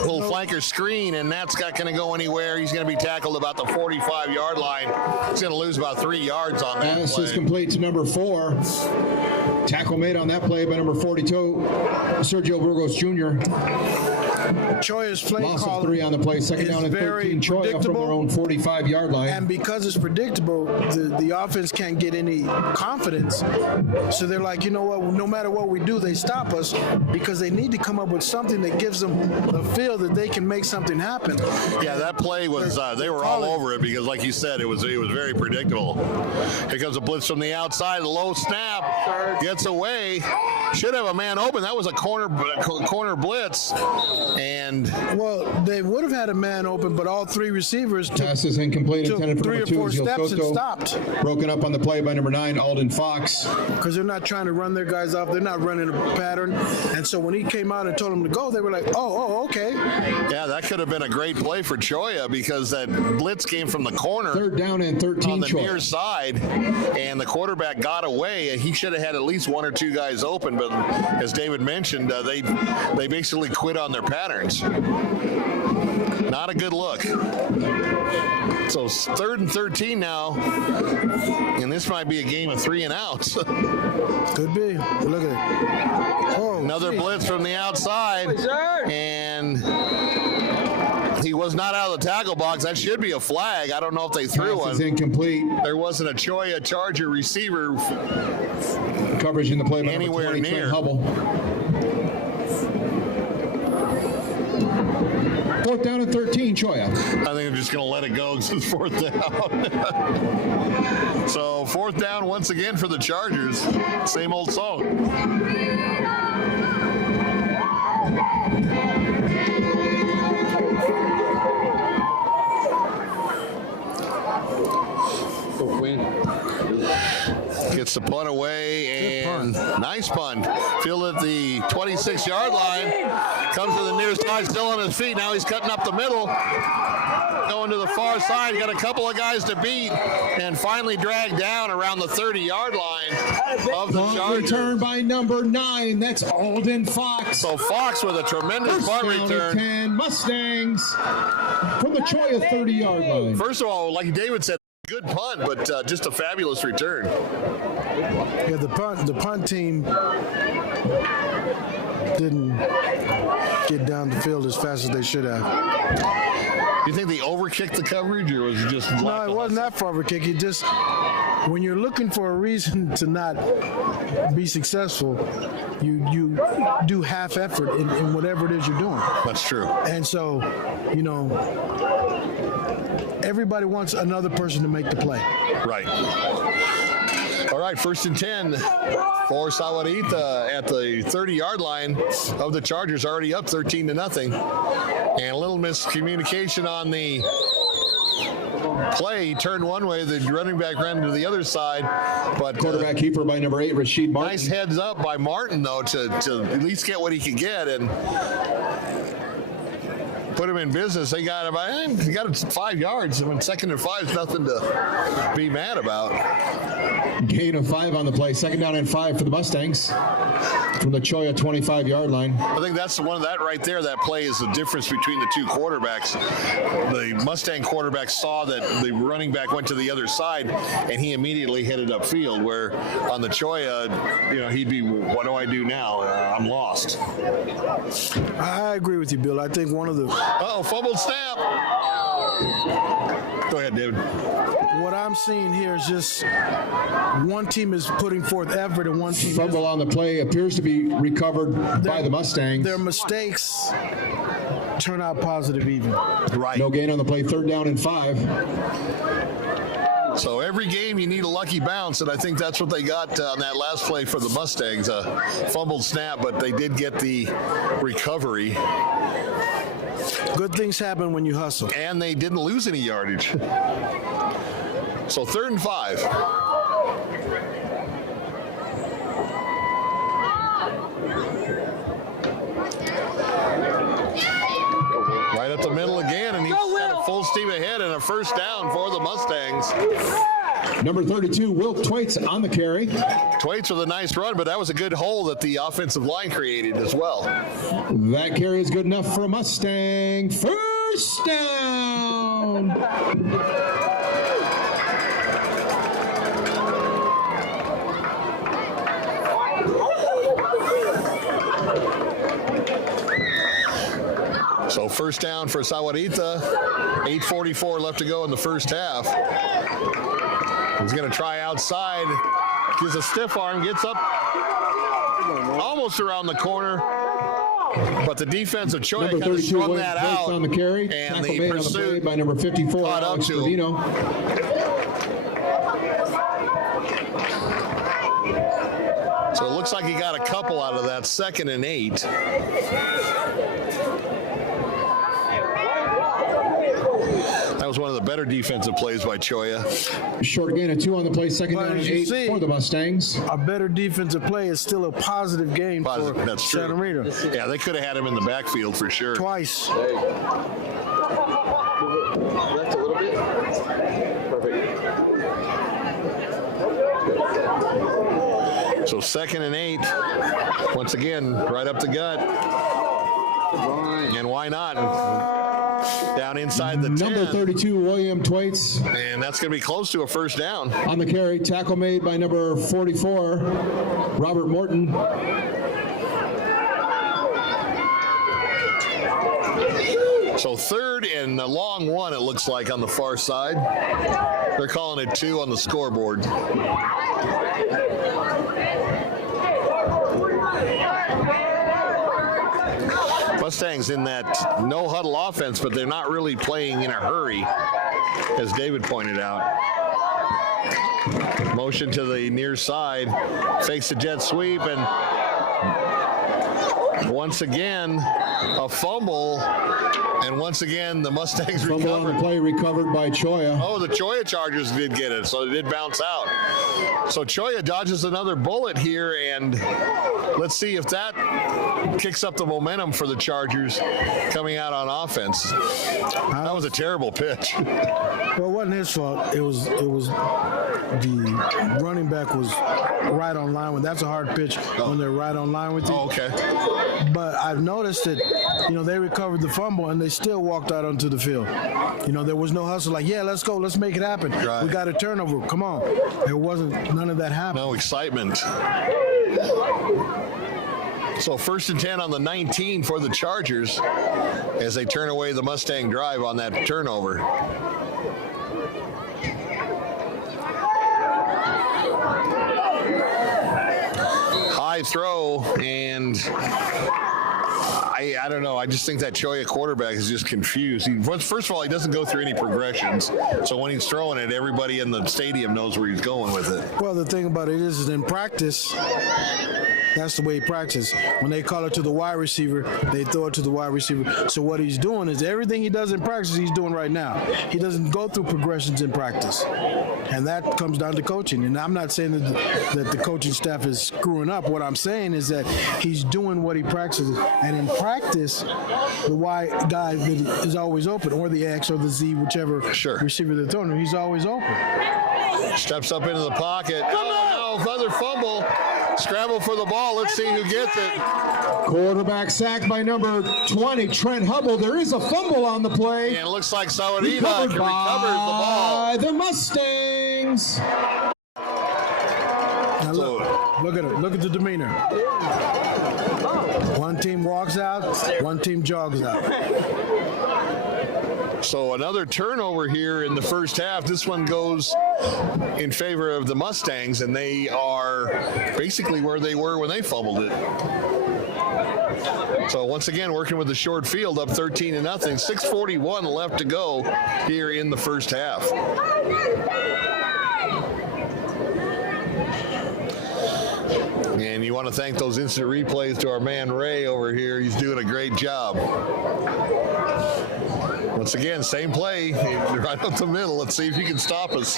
Little flanker screen, and that's not going to go anywhere. He's going to be tackled about the 45-yard line. He's going to lose about 3 yards on that Pass play. is complete to number 4. Tackle made on that play by number 42, Sergio Burgos Jr. Cholla's play Loss of calling 3 on the play. Second is down and very 13. Cholla from their own 45-yard line. And because it's predictable, the offense can't get any confidence. So they're like, you know what, no matter what we do, they stop us because they need to come up with something that gives them the feel that they can make something happen. Yeah, that play was, they were all over it because, like you said, it was very predictable. Here comes a blitz from the outside, a low snap, gets away. Should have a man open. That was a corner blitz. And well, they would have had a man open, but all 3 receivers Pass is incomplete, intended for 3 number or 4 2, steps and Soto. stopped. Broken up on the play by number 9, Alden Fox. Because they're not trying to run their guys off. They're not running a pattern. And so when he came out and told them to go, they were like, oh, okay. yeah, that could have been a great play for Cholla because that blitz came from the corner. Third down and 13, on the Cholla. near side, and the quarterback got away. He should have had at least 1 or 2 guys open, but as David mentioned, they basically quit on their patterns. Not a good look. So 3rd and 13 now, and this might be a game of 3 and outs. Could be. Look at it. Oh, Another blitz from the outside, and he was not out of the tackle box. That should be a flag. I don't know if they threw Pass one. is incomplete. There wasn't a Cholla Charger receiver Coverage in the play by anywhere number 20, near. Trent Hubble. 4th down and 13, Cholla. I think I'm just going to let it go because it's 4th down. So 4th down once again for the Chargers. Same old song. Gets the punt away, and nice punt. Field at the 26-yard line. Comes to the near side, still on his feet. Now he's cutting up the middle. Going to the far side. Got a couple of guys to beat, and finally dragged down around the 30-yard line of the Long Chargers. return by number 9. That's Alden Fox. So Fox with a tremendous First punt down and return. 10, Mustangs from the Cholla 30-yard line. First of all, like David said, good punt, but just a fabulous return. yeah, the punt team didn't get down the field as fast as they should have. Do you think they overkicked the coverage, or was it just No, it wasn't that far of a kick. It just, when you're looking for a reason to not be successful, you do half effort in whatever it is you're doing. That's true. And so, you know, everybody wants another person to make the play. Right. All right, 1st and 10 for Sahuarita at the 30-yard line of the Chargers, already up 13-0. And a little miscommunication on the play. He turned one way, the running back ran to the other side. But Quarterback keeper by number 8, Rashid Martin. nice heads up by Martin, though, to at least get what he could get and put him in business. They got about 5 yards. I mean, 2nd and 5 is nothing to be mad about. Gain of 5 on the play. 2nd down and 5 for the Mustangs from the Cholla 25-yard line. I think that's one of that right there. That play is the difference between the 2 quarterbacks. The Mustang quarterback saw that the running back went to the other side, and he immediately headed upfield. Where on the Cholla, he'd be, what do I do now? I'm lost. I agree with you, Bill. I think one of the Fumbled snap. Go ahead, David. what I'm seeing here is just one team is putting forth effort and one team Fumble on the play appears to be recovered by the Mustangs. their mistakes turn out positive even. Right. No gain on the play. 3rd down and 5. So every game you need a lucky bounce, and I think that's what they got on that last play for the Mustangs. A fumbled snap, but they did get the recovery. Good things happen when you hustle. And they didn't lose any yardage. So 3rd and 5. Right up the middle again, and he's got a full steam ahead and a first down for the Mustangs. Number 32, Wilt Twaits on the carry. Twaits with a nice run, but that was a good hole that the offensive line created as well. That carry is good enough for a Mustang. First down. So first down for Sahuarita. 8:44 left to go in the first half. He's going to try outside. Gives a stiff arm, gets up almost around the corner. But the defense of Cholla kind of strung that out. On the carry. And Tackle the pursuit by number 54, caught up Alex to him. So it looks like he got a couple out of that 2nd and 8. That was one of the better defensive plays by Cholla. Short gain of 2 on the play, 2nd down and 8 for the Mustangs. A better defensive play is still a positive gain for That's true. Sahuarita. Yeah, they could have had him in the backfield for sure. Twice. Left a little bit. Perfect. So 2nd and 8. Once again, right up the gut. And why not? Down inside the 10. Number 32, William Twaits. And that's going to be close to a first down. On the carry, tackle made by number 44, Robert Morton. So 3rd and a long one, it looks like, on the far side. They're calling it 2 on the scoreboard. Mustangs in that no-huddle offense, but they're not really playing in a hurry, as David pointed out. Motion to the near side, fakes the jet sweep, and once again, a fumble, and once again, the Mustangs Fumble on the recovered. play recovered by Cholla. Oh, the Cholla Chargers did get it, so it did bounce out. So Cholla dodges another bullet here, and let's see if that kicks up the momentum for the Chargers coming out on offense. That was a terrible pitch. Well, it wasn't his fault. It was the running back was right on line with. That's a hard pitch when they're right on line with you. Oh, okay. But I've noticed that, they recovered the fumble and they still walked out onto the field. There was no hustle like, yeah, let's go, let's make it happen. Right. We got a turnover. Come on. There wasn't none of that happened. No excitement. So 1st and 10 on the 19 for the Chargers as they turn away the Mustang drive on that turnover. High throw, and I don't know. I just think that Cholla quarterback is just confused. First of all, he doesn't go through any progressions. So when he's throwing it, everybody in the stadium knows where he's going with it. Well, the thing about it is in practice, that's the way he practices. When they call it to the wide receiver, they throw it to the wide receiver. So what he's doing is everything he does in practice, he's doing right now. He doesn't go through progressions in practice. And that comes down to coaching. And I'm not saying that the coaching staff is screwing up. What I'm saying is that he's doing what he practices. And in practice, the Y guy is always open, or the X or the Z, whichever receiver they're throwing, he's always open. Steps up into the pocket. Oh, no, another fumble. Scramble for the ball. Let's see who gets it. Quarterback sacked by number 20, Trent Hubble. There is a fumble on the play. And it looks like Sahuarita Recovered recovers the ball. by the Mustangs. Now look at it. Look at the demeanor. One team walks out, one team jogs out. So another turnover here in the first half. This one goes in favor of the Mustangs, and they are basically where they were when they fumbled it. So once again, working with the short field, up 13-0. 6:41 left to go here in the first half. And you want to thank those instant replays to our man Ray over here. He's doing a great job. Once again, same play, right up the middle. Let's see if you can stop us.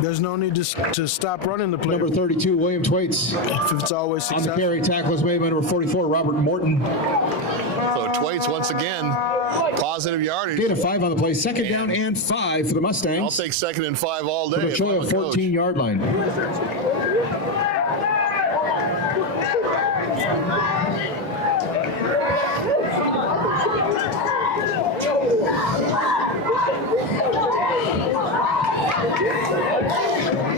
There's no need to stop running the play. Number 32, William Thwaites. If it's always On the successful. carry, tackle is made by number 44, Robert Morton. So Thwaites, once again, positive yardage. Gain of 5 on the play. Second down and 5 for the Mustangs. I'll take 2nd and 5 all day. The Cholla 14-yard line.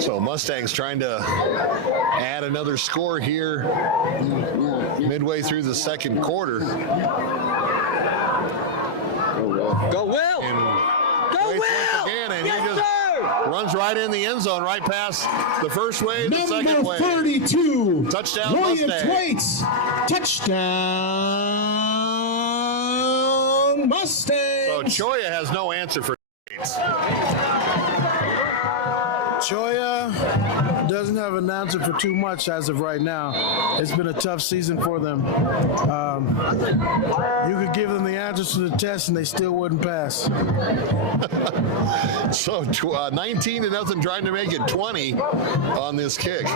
So Mustangs trying to add another score here midway through the second quarter. Go Will! And Go Thwaites Will! once again, and Yes, he just sir! runs right in the end zone, right past the first wave, the second Number wave. 32, Touchdown, William Mustang. Thwaites. Touchdown, Mustangs. So Cholla has no answer for Thwaites. Cholla doesn't have an answer for too much as of right now. It's been a tough season for them. You could give them the answers to the test and they still wouldn't pass. So 19-0, trying to make it 20 on this kick.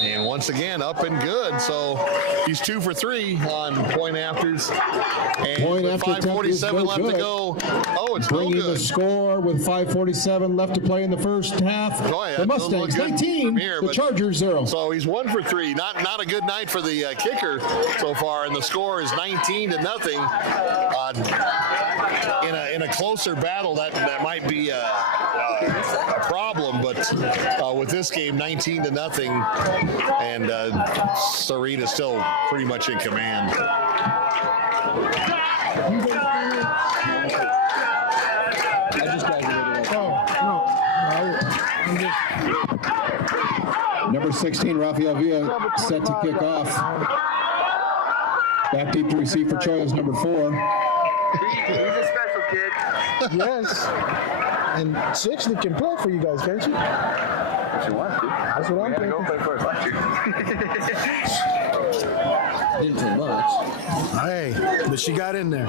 And once again, up and good. So he's 2 for 3 on point afters. And Point with after 5:47 attempt is left no to good. go. Oh, it's no Bringing the good. score with 5:47 left to play in the first half. Oh, yeah, The it doesn't look Mustangs good 19, from here, the but- Chargers 0. So he's 1 for 3. Not a good night for the kicker so far, and the score is 19-0. In a closer battle, that might be a problem, but with this game 19-0, and Sahuarita still pretty much in command. I just graduated. Number 16, Rafael Villa, set to kick off. Back deep to receive for Cholla is number 4. He's a special kid. Yes. And she actually can play for you guys, can't she? If you want to. That's what I'm We had to go thinking. play for us last year. Didn't play much. Hey, but she got in there.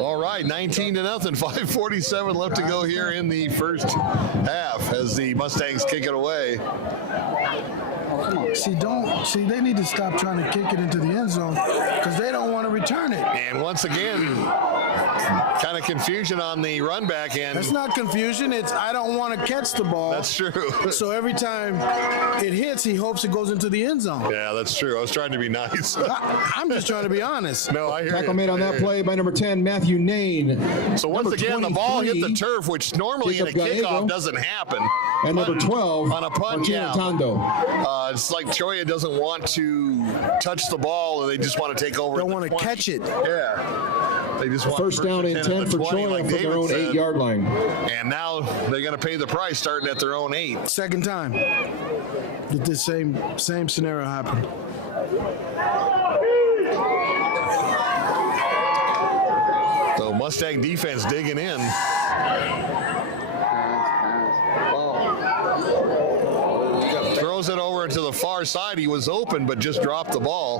All right, 19-0, 5:47 left to go here in the first half as the Mustangs kick it away. See, they need to stop trying to kick it into the end zone because they don't want to return it. And once again, kind of confusion on the run back end. That's not confusion. It's I don't want to catch the ball. That's true. So every time it hits, he hopes it goes into the end zone. Yeah, that's true. I was trying to be nice. I'm just trying to be honest. No, I hear Tackle you. made on I that hear you. play by number 10, Matthew Nain. So once Number again, the ball hit the 23, turf, which normally in a Jacob kickoff Gallego. doesn't happen. And number 12, on a punt, Martina yeah. Tondo. It's like Cholla doesn't want to touch the ball, and they just want to take over. Don't at the want to 20. catch it. Yeah. They just want First down and 10 at the for 20, Cholla like from their David own said. 8-yard line. And now they're going to pay the price starting at their own 8. Second time. Did this same scenario happen? So Mustang defense digging in. Throws it over to the far side. He was open, but just dropped the ball.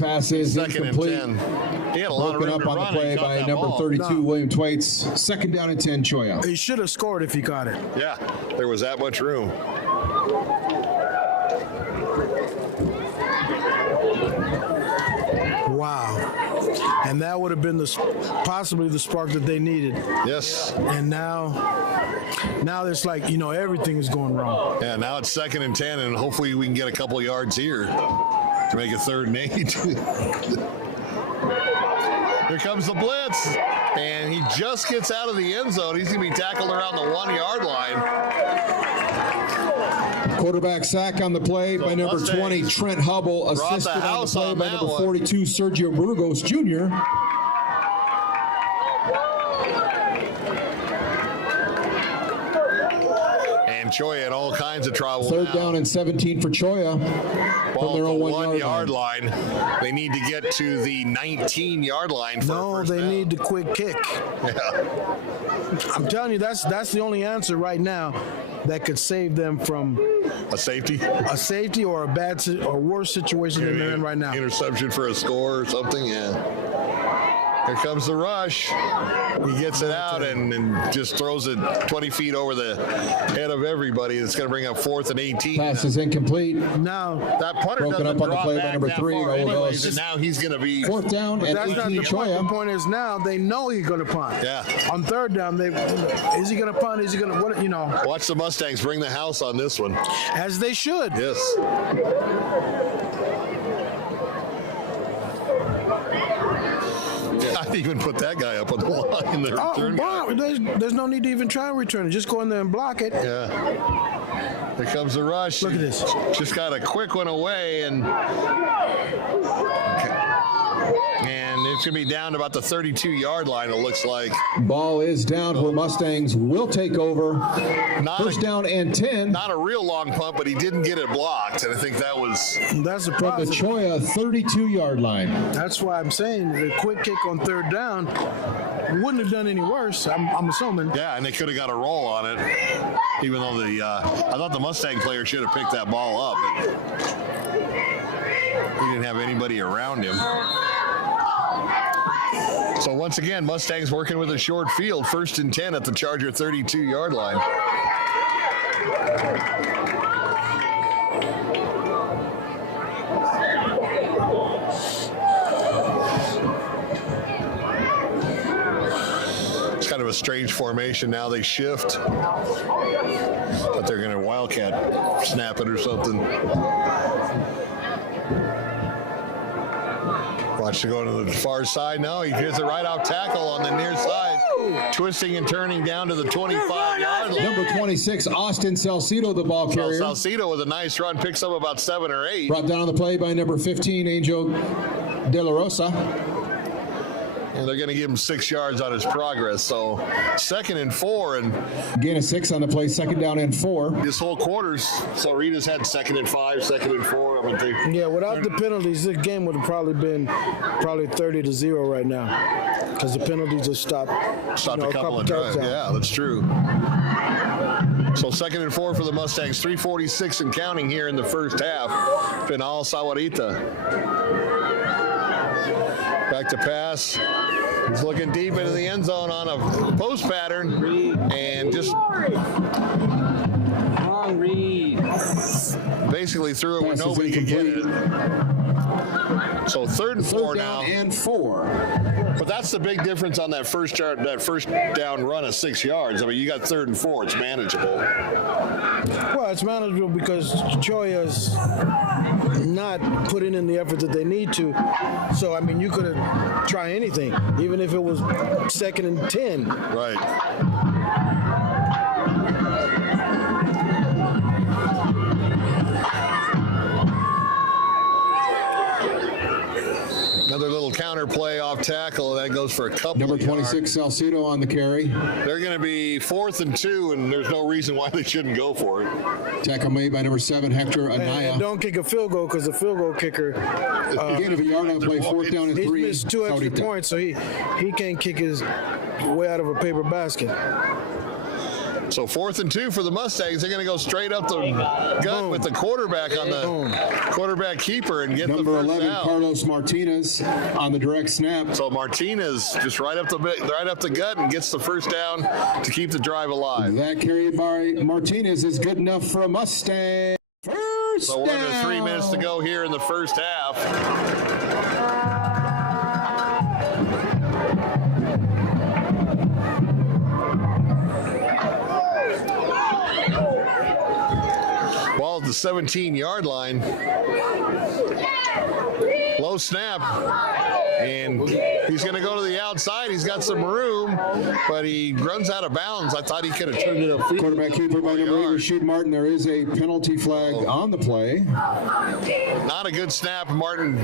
Pass is Second and incomplete. 10. He had a lot of Broken room up to on the run. and play he caught by that number ball. 32, William Thwaites. Second down and 10, Cholla. He should have scored if he caught it. Yeah, there was that much room. Wow. And that would have been possibly the spark that they needed. Yes. And now it's like, everything is going wrong. Yeah, now it's 2nd and 10, and hopefully we can get a couple yards here to make it 3rd and 8. Here comes the blitz, and he just gets out of the end zone. He's going to be tackled around the 1-yard line. Quarterback sack on the play by number Mustangs 20, Trent Hubble. brought the Assisted on the house play on by that number one. 42, Sergio Burgos Jr. And Cholla in all kinds of trouble. Third now. down and 17 for Cholla Ball from their at own the 1 yard line. They need to get to the 19-yard line for a No, first they down. need the quick kick. Yeah. I'm telling you, that's the only answer right now that could save them from A safety. a safety or a bad or worse situation than they're in right now. Interception for a score or something. Yeah. Here comes the rush. He gets it out and just throws it 20 feet over the head of everybody. It's going to bring up 4th and 18. Pass is incomplete. Now, That punter Broken doesn't up on the drop play by back number that 3, far Old anyways, O's. and now he's going to be. 4th down and that's not 18 the point. The Cholla. point is now they know he's going to punt. Yeah. On third down, is he going to punt? Is he going to what? Watch the Mustangs bring the house on this one. As they should. Yes. I'd even put that guy up on the line. The return guy. Wow, there's no need to even try and return it. Just go in there and block it. Yeah. Here comes the rush. Look at this. Just got a quick one away, and it's going to be down to about the 32-yard line, it looks like. Ball is down where Mustangs will take over. First down and 10. Not a real long punt, but he didn't get it blocked, and I think that was. That's the From the problem. Cholla 32-yard line. That's why I'm saying the quick kick on third down wouldn't have done any worse. I'm assuming. Yeah, and they could have got a roll on it, even though I thought the Mustang player should have picked that ball up, but he didn't have anybody around him. So once again, Mustangs working with a short field, 1st and 10 at the Charger 32-yard line. It's kind of a strange formation now. They shift, but they're going to wildcat snap it or something. Watch to go to the far side. No, he gets it right off tackle on the near side. Twisting and turning down to the 25-yard line. Number 26, Austin Salcido, the ball carrier. Salcido with a nice run, picks up about 7 or 8. Brought down on the play by number 15, Angel De La Rosa. And they're going to give him 6 yards on his progress. So 2nd and 4, and Gain of 6 on the play, 2nd down and 4. this whole quarter's, Sahuarita's had 2nd and 5, 2nd and 4. I mean, Yeah, without the penalties, this game would have probably been 30-0 right now, because the penalties just stopped a couple of drives. Yeah, that's true. So 2nd and 4 for the Mustangs, 3:46 and counting here in the first half. Been all Sahuarita. Back to pass. He's looking deep into the end zone on a post pattern and just Long read. basically threw it where Pass is nobody could get it. incomplete. So 3rd and 4 Third now. down and 4. But that's the big difference on that first down run of 6 yards. I mean, you got 3rd and 4. It's manageable. Well, it's manageable because Cholla's not putting in the effort that they need to. So, I mean, you could have tried anything, even if it was 2nd and 10. Right. Another little counter play off tackle, and that goes for a couple Number of yards. 26, Salcido on the carry. They're going to be 4th and 2, and there's no reason why they shouldn't go for it. Tackle made by number 7, Hector And Anaya. don't kick a field goal because the field goal kicker, Gain of a yard on the play, 4th down and he's 3. missed 2 extra Sahuarita. points, so he can't kick his way out of a paper basket. So 4th and 2 for the Mustangs. They're going to go straight up the gut with the quarterback on the quarterback keeper and get Number the first 11, down. Carlos Martinez on the direct snap. So Martinez just right up the gut and gets the first down to keep the drive alive. That carry by Martinez is good enough for a Mustang. First So we're under down. 3 minutes to go here in the first half. Ball at the 17-yard line. Low snap. And he's going to go to the outside. He's got some room, but he runs out of bounds. I thought he could have turned it up. Quarterback keeper by number 8, Rashid Martin. There is a penalty flag on the play. Not a good snap. Martin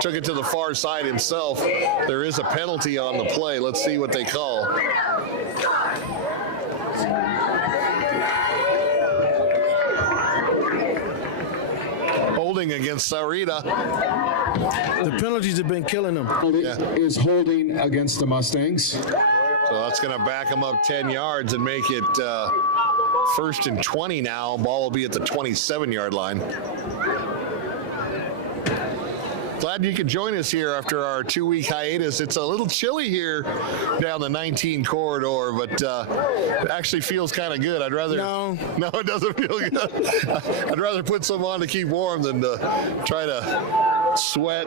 took it to the far side himself. There is a penalty on the play. Let's see what they call. holding against Sahuarita. The penalties have been killing them. Is holding against the Mustangs. So that's going to back them up 10 yards and make it 1st and 20 now. Ball will be at the 27-yard line. Glad you could join us here after our 2-week hiatus. It's a little chilly here down the 19 corridor, but it actually feels kind of good. I'd rather no, it doesn't feel good. I'd rather put some on to keep warm than to try to sweat.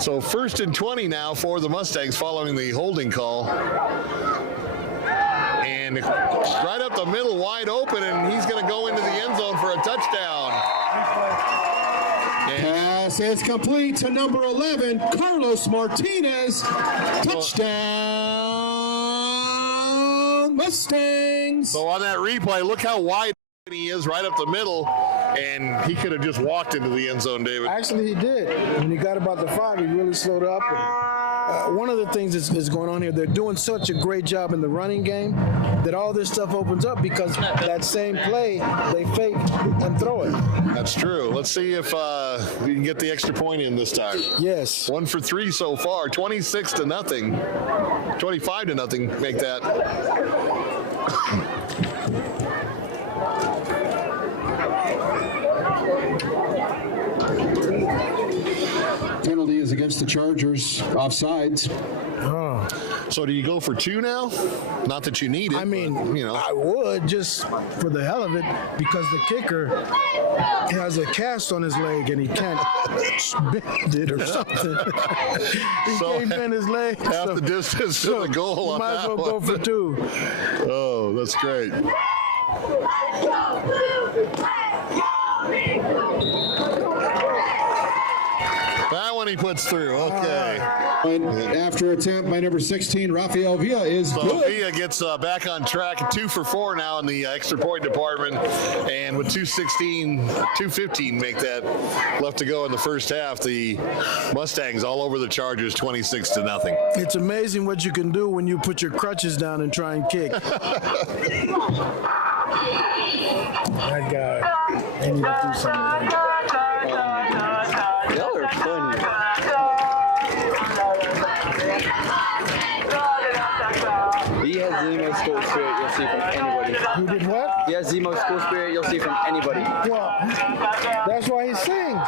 So 1st and 20 now for the Mustangs following the holding call. And right up the middle, wide open, and he's going to go into the end zone for a touchdown. Pass is complete to number 11, Carlos Martinez. Touchdown, Mustangs. So on that replay, look how wide he is right up the middle, and he could have just walked into the end zone, David. Actually, he did. When he got about the 5, he really slowed up. One of the things that's going on here, they're doing such a great job in the running game that all this stuff opens up because that same play, they fake and throw it. That's true. Let's see if we can get the extra point in this time. Yes. 1 for 3 so far, 26-0, 25-0, make that. Penalty is against the Chargers, offsides. Oh. So do you go for 2 now? Not that you need it. I mean, but, you know, I would just for the hell of it because the kicker has a cast on his leg and he can't bend it or something. He can't bend his leg. half the distance to the goal on might that as well go one. for 2. Oh, that's great. Let's go blue! Let's go That one he puts through. Okay. After attempt by number 16, Rafael Villa is So good. Villa gets back on track, 2 for 4 now in the extra point department, and with 2:15 make that left to go in the first half. The Mustangs all over the Chargers, 26-0. It's amazing what you can do when you put your crutches down and try and kick. That guy. They need to do something. Y'all are funny. He has Zemo school spirit you'll see from anybody. He did what? He has Zemo school spirit you'll see from anybody. Well, that's why he sings.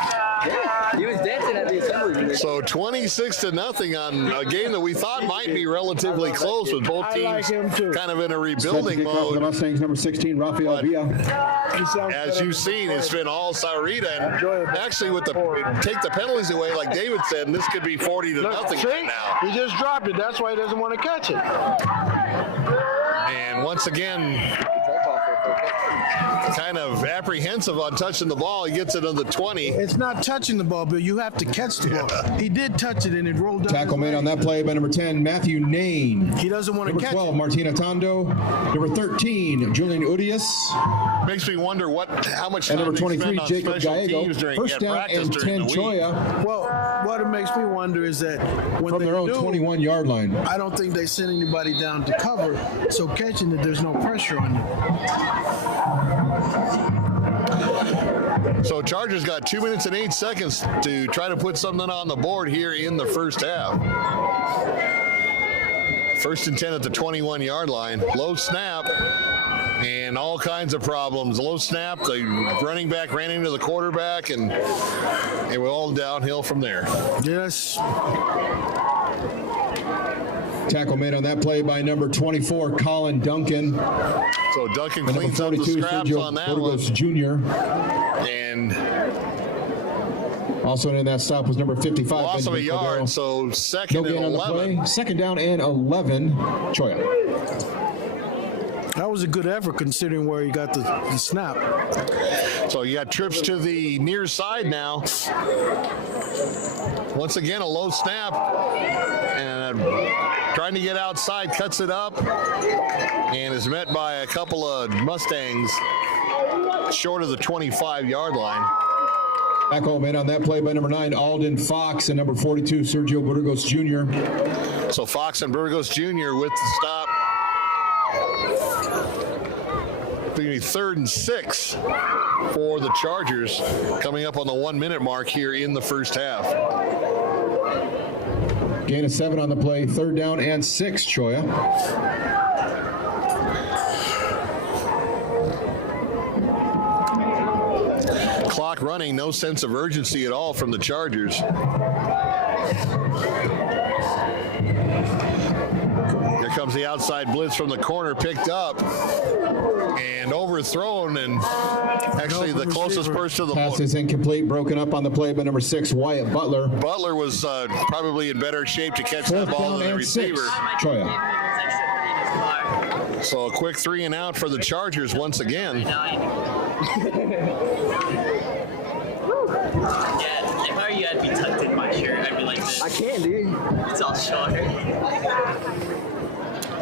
Yeah, he was dancing at the assembly. So 26-0 on a game that we thought might be relatively close with both I teams like him too. kind of in a Set to rebuilding kick off for the mode. Mustangs, number 16, Rafael Villa. He sounds As better you've than seen, it's before. been all Sahuarita, and actually with the take the penalties away, like David said, and this could be 40-0 Look, see? right now. He just dropped it. That's why he doesn't want to catch it. And once again, kind of apprehensive on touching the ball. He gets it on the 20. It's not touching the ball, Bill. You have to catch the ball. He did touch it, and it rolled down. Tackle his made leg. on that play by number 10, Matthew Nain. He doesn't want to Number catch 12, it. Martina Tondo. Number 13, Julian Udias. Makes me wonder how much And time number they spend 23, on Jacob special Gallego. teams during First down practice and during 10, the week. Cholla. Well, what it makes me wonder is that when From they their own do, 21-yard line. I don't think they send anybody down to cover, so catching it, there's no pressure on you. So Chargers got 2 minutes and 8 seconds to try to put something on the board here in the first half. 1st and 10 at the 21-yard line. Low snap and all kinds of problems. Low snap, the running back ran into the quarterback, and it was all downhill from there. Yes. Tackle made on that play by number 24, Colin Duncan. So Duncan And number cleans up the 42, scraps Sergio on that one. Burgos Jr. And Also in that stop was number 55. loss of a Benjamin Cordero. yard, so No second gain and on the 11. play. Second down and 11, Cholla. That was a good effort considering where he got the snap. So you got trips to the near side now. Once again, a low snap. And trying to get outside, cuts it up. And is met by a couple of Mustangs short of the 25-yard line. Tackle made on that play by number 9, Alden Fox, and number 42, Sergio Burgos Jr. So Fox and Burgos Jr. with the stop. going to be 3rd and 6 for the Chargers, coming up on the 1-minute mark here in the first half. Gain of 7 on the play, 3rd down and 6, Cholla. Clock running, no sense of urgency at all from the Chargers. Here comes the outside blitz from the corner, picked up and overthrown, and actually the closest person to the Pass is incomplete, broken up on the play by number 6, Wyatt Butler. Butler was probably in better shape to catch that ball than the receiver. Cholla. So a quick 3 and out for the Chargers once again. Yeah, if I were you, I'd be tucked in my shirt. I'd be like this. I can't, dude. It's all short.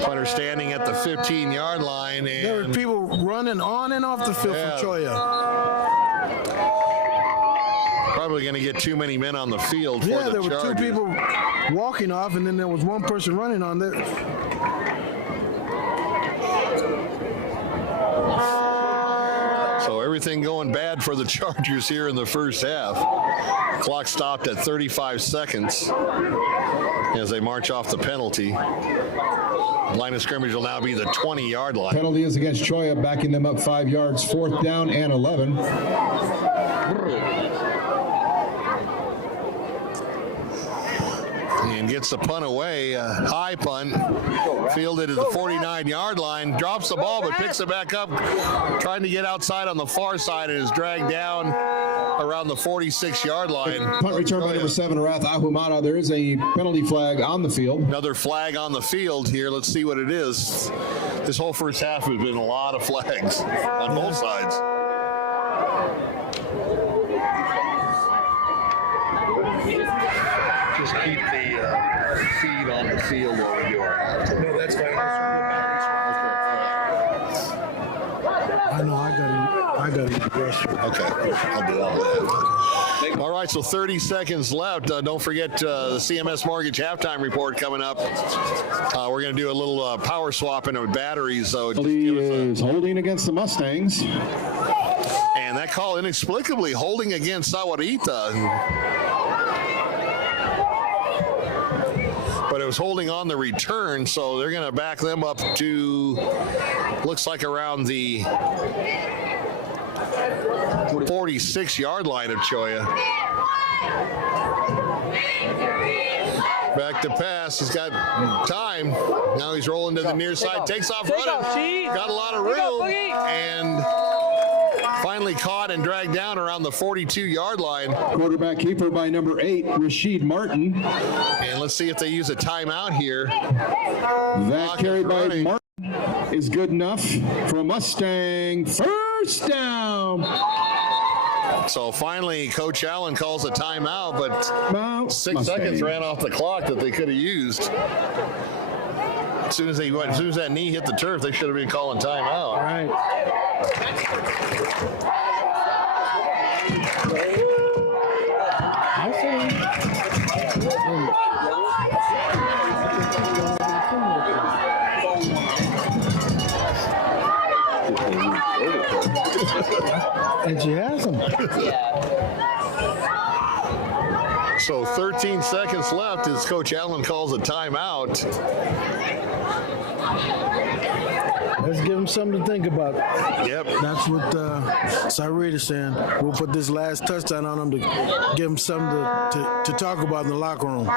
Punter standing at the 15-yard line. There were And people running on and off the field Yeah. from Cholla. probably going to get too many men on the field for Yeah, the there were Chargers. 2 people walking off, and then there was 1 person running on there. So everything going bad for the Chargers here in the first half. Clock stopped at 35 seconds as they march off the penalty. Line of scrimmage will now be the 20-yard line. Penalty is against Cholla, backing them up 5 yards, 4th down and 11. And gets the punt away, high punt, fielded at the 49-yard line, drops the ball but picks it back up, trying to get outside on the far side, and is dragged down around the 46-yard line. Punt return by number 7, Rath Ahumada. There is a penalty flag on the field. Another flag on the field here. Let's see what it is. This whole first half has been a lot of flags on both sides. Just keep the feed on the field while you are. No, that's fine. I know, I got to brush. Okay, I'll do all that. All right, so 30 seconds left. Don't forget the CMS Mortgage halftime report coming up. We're going to do a little power swap into batteries. So Penalty is holding against the Mustangs. and that call inexplicably holding against Sahuarita. But it was holding on the return, so they're going to back them up to, looks like around the 46-yard line of Cholla. Back to pass. He's got time. Now he's rolling to the near side. Takes off running. Got a lot of room. And finally caught and dragged down around the 42-yard line. Quarterback keeper by number 8, Rashid Martin. And let's see if they use a timeout here. That carry by Martin is good enough for a Mustang first down. So finally, Coach Allen calls a timeout, but Mount 6 Mustang. seconds ran off the clock that they could have used. As soon as that knee hit the turf, they should have been calling timeout. All right. And she has them. So 13 seconds left as Coach Allen calls a timeout. Let's give them something to think about. Yep. That's what Sahuarita's saying. We'll put this last touchdown on them to give them something to talk about in the locker room.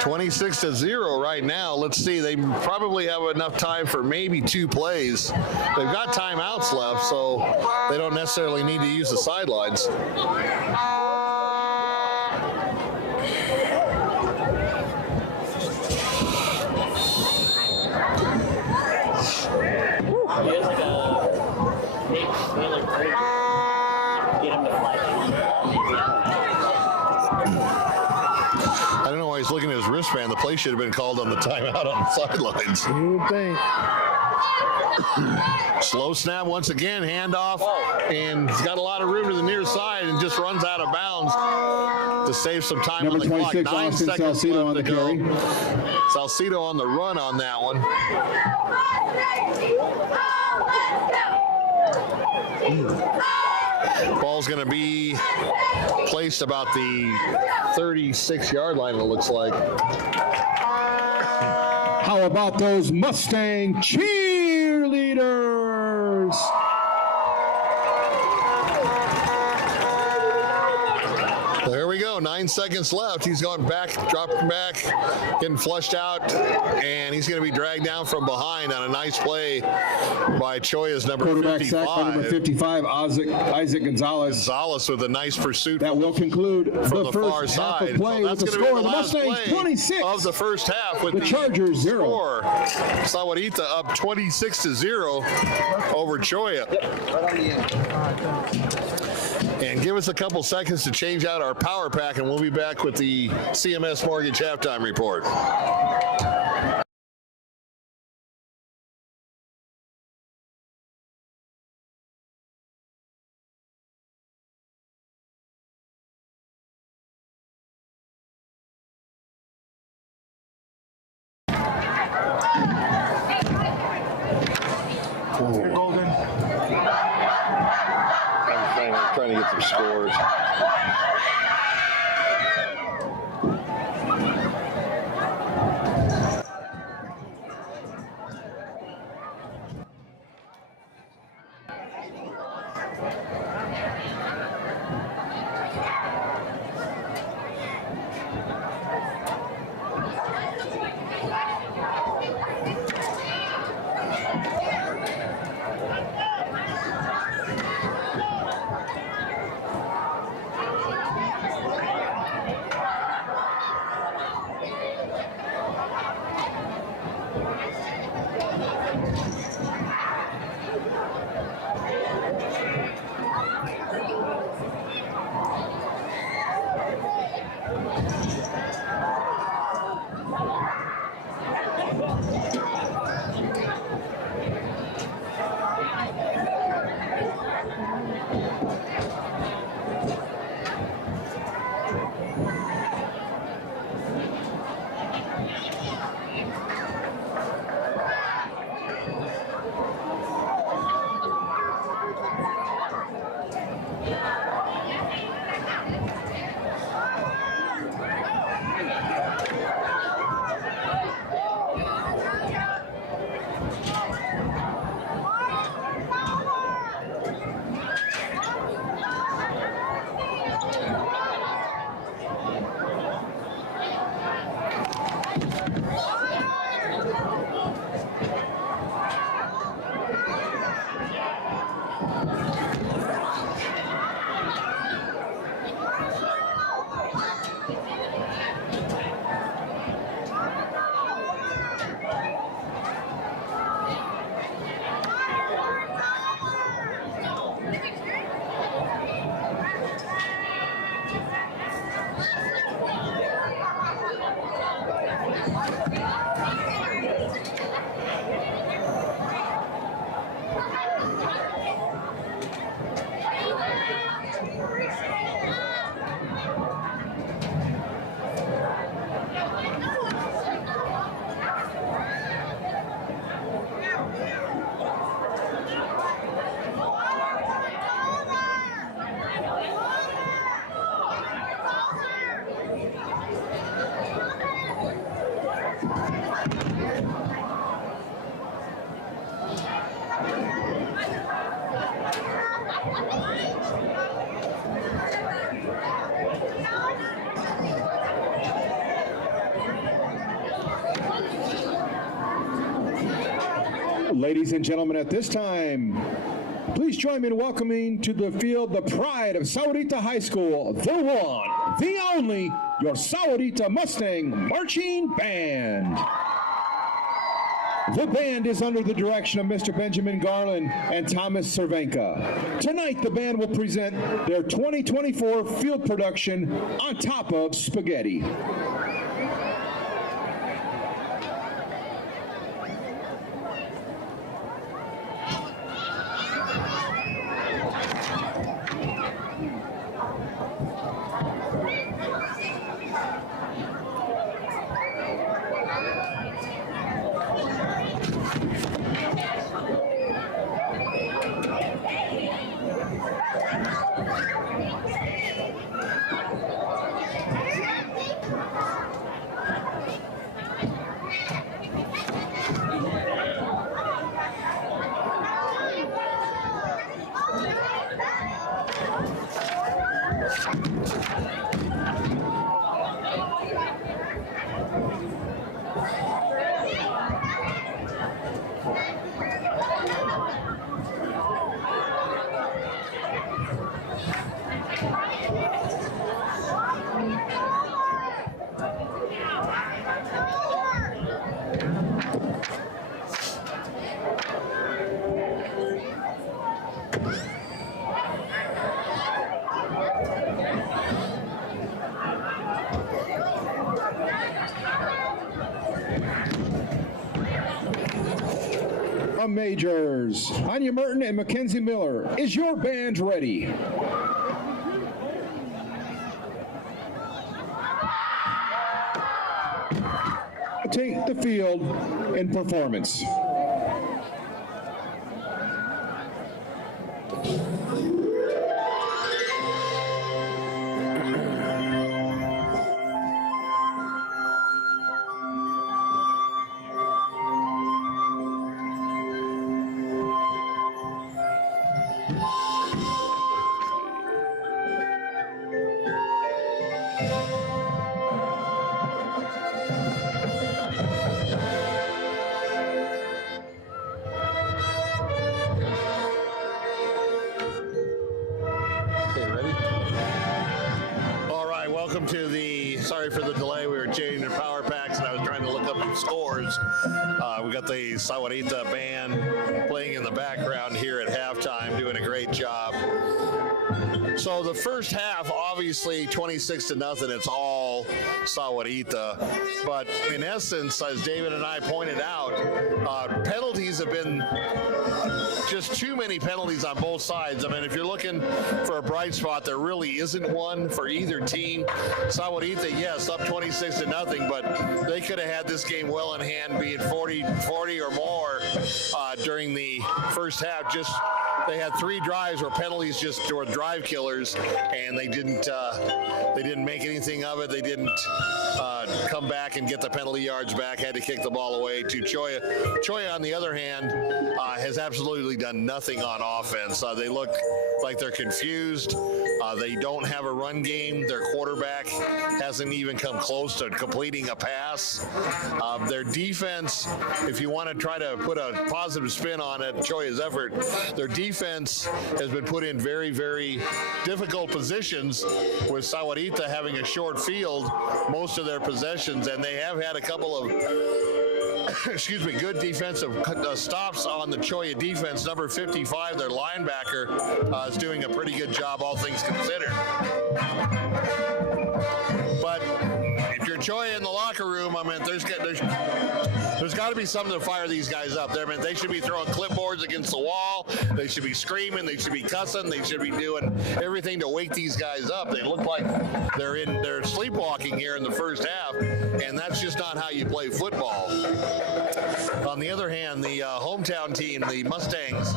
26-0 right now. Let's see. They probably have enough time for maybe 2 plays. They've got timeouts left, so they don't necessarily need to use the sidelines. I don't know why he's looking at his wristband. The play should have been called on the timeout on the sidelines. You would think. Slow snap once again, handoff, and he's got a lot of room to the near side and just runs out of bounds to save some time Number on the clock. 26, 9 Austin seconds Salcido left on to the go. carry. Salcido on the run on that one. Ball's going to be placed about the 36-yard line, it looks like. How about those Mustang cheerleaders? There we go. 9 seconds left. He's going back, dropping back, getting flushed out, and he's going to be dragged down from behind on a nice play by Cholla's number Quarterback 55. sack by number 55, Isaac Gonzalez. Gonzalez with a nice pursuit. That will conclude from the the far first half side. of play So with that's the going to be score. the The last Mustangs play 26 of the first half with the Chargers 0. score. Sahuarita up 26-0 over Cholla. Right on the end. And give us a couple seconds to change out our power pack, and we'll be back with the CMS Mortgage halftime report. I'm trying to get some scores. Ladies and gentlemen, at this time, please join me in welcoming to the field the pride of Sahuarita High School, the one, the only, your Sahuarita Mustang Marching Band. The band is under the direction of Mr. Benjamin Garland and Thomas Cervenka. Tonight, the band will present their 2024 field production, On Top of Spaghetti. Majors, Anya Merton and Mackenzie Miller, is your band ready? Take the field in performance. Sorry for the delay. We were changing the power packs, and I was trying to look up the scores. We got the Sahuarita band playing in the background here at halftime, doing a great job. So the first half, obviously 26-0, it's all Sahuarita. But in essence, as David and I pointed out, penalties have been just too many penalties on both sides. I mean, if you're looking for a bright spot, there really isn't one for either team. Sahuarita, yes, up 26-0, but they could have had this game well in hand, being 40 or more during the first half. Just they had 3 drives where penalties just were drive killers, and they didn't make anything of it. They didn't come back and get the penalty yards back. Had to kick the ball away to Cholla. Cholla, on the other hand, has absolutely done nothing on offense. They look like they're confused. They don't have a run game. Their quarterback hasn't even come close to completing a pass. Their defense, if you want to try to put a positive spin on it, Cholla's effort, their defense has been put in very, very difficult positions, with Sahuarita having a short field most of their possessions, and they have had a couple of good defensive stops on the Cholla defense. Number 55, their linebacker, is doing a pretty good job, all things considered. But if you're Cholla in the locker room, I mean, there's got to be something to fire these guys up. I mean, they should be throwing clipboards against the wall. They should be screaming. They should be cussing. They should be doing everything to wake these guys up. They look like they're sleepwalking here in the first half, and that's just not how you play football. On the other hand, the hometown team, the Mustangs,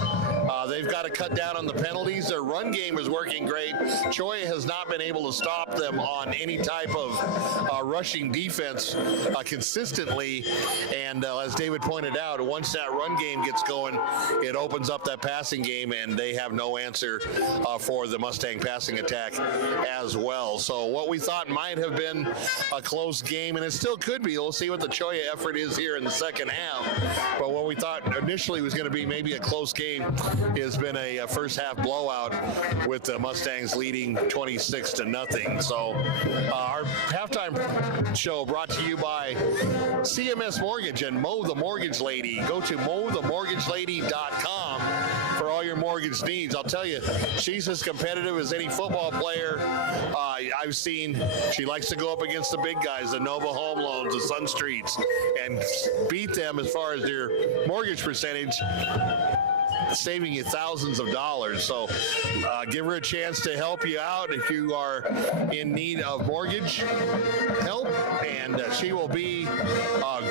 they've got to cut down on the penalties. Their run game is working great. Cholla has not been able to stop them on any type of rushing defense consistently. And as David pointed out, once that run game gets going, it opens up that passing game, and they have no answer for the Mustang passing attack as well. So what we thought might have been a close game, and it still could be. We'll see what the Cholla effort is here in the second half. But what we thought initially was going to be maybe a close game has been a first half blowout, with the Mustangs leading 26-0. So our halftime show brought to you by CMS Mortgage and Mo the Mortgage Lady. Go to mothemortgagelady.com for all your mortgage needs. I'll tell you, she's as competitive as any football player I've seen. She likes to go up against the big guys, the Nova Home Loans, the Sun Streets, and beat them as far as their mortgage percentage. saving you thousands of dollars. So give her a chance to help you out if you are in need of mortgage help, and she will be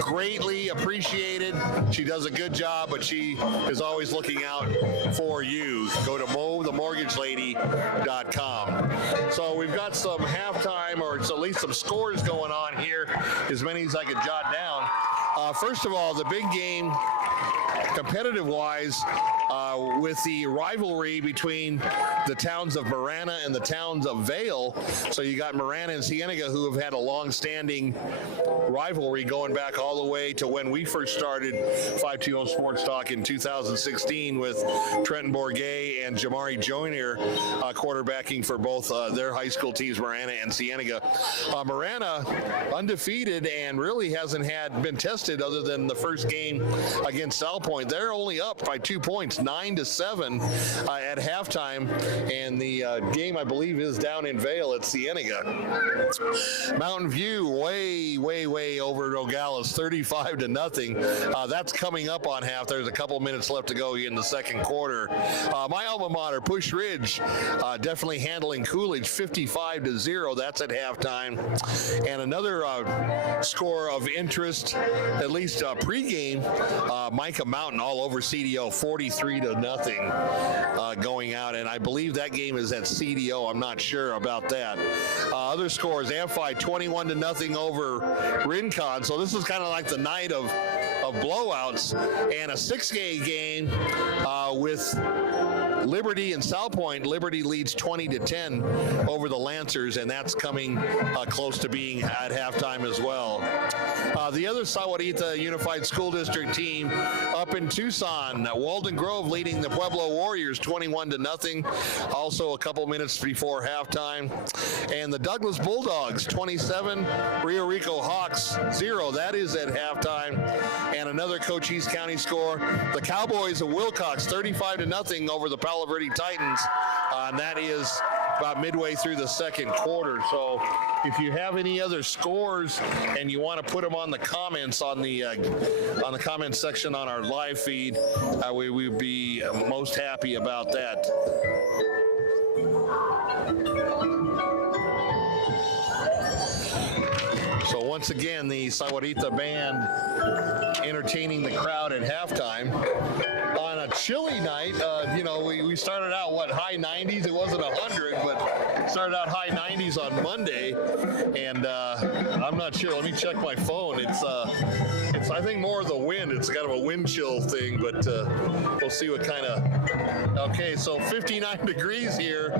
greatly appreciated. She does a good job, but she is always looking out for you. Go to MoTheMortgageLady.com. So we've got some halftime, or it's at least some scores going on here, as many as I could jot down. First of all, the big game, competitive-wise, with the rivalry between the towns of Marana and the towns of Vail. So you got Marana and Cienega, who have had a long-standing rivalry going back all the way to when we first started 520 Sports Talk in 2016 with Trenton Bourget and Jamari Joyner quarterbacking for both their high school teams, Marana and Cienega. Marana undefeated and really hasn't been tested other than the first game against South Point. They're only up by 2 points, 9-7 at halftime, and the game, I believe, is down in Vail at Cienega. Mountain View way over Nogales, 35-0. That's coming up on half. There's a couple minutes left to go in the second quarter. My alma mater, Push Ridge, definitely handling Coolidge, 55-0. That's at halftime. And another score of interest, at least pregame, Micah Mountain all over CDO, 43-0 going out, and I believe that game is at CDO. I'm not sure about that. Other scores: Amphi 21-0 over Rincon. So this is kind of like the night of blowouts, and a 6A game with Liberty and South Point. Liberty leads 20-10 over the Lancers, and that's coming close to being at halftime as well. The other Sahuarita Unified School District team up in Tucson, Walden Grove leading the Pueblo Warriors 21-0, also a couple minutes before halftime. And the Douglas Bulldogs 27, Rio Rico Hawks 0. That is at halftime. And another Cochise County score, the Cowboys of Wilcox 35-0 over the Palo Verde Titans, and that is about midway through the second quarter. So if you have any other scores and you want to put them on the comments on the comment section on our live feed, we would be most happy about that. So once again, the Sahuarita band entertaining the crowd at halftime. On a chilly night, we started out, high 90s? It wasn't 100, but started out high 90s on Monday. And I'm not sure. Let me check my phone. It's I think more of the wind. It's kind of a wind chill thing, but we'll see what kind of. Okay, so 59 degrees here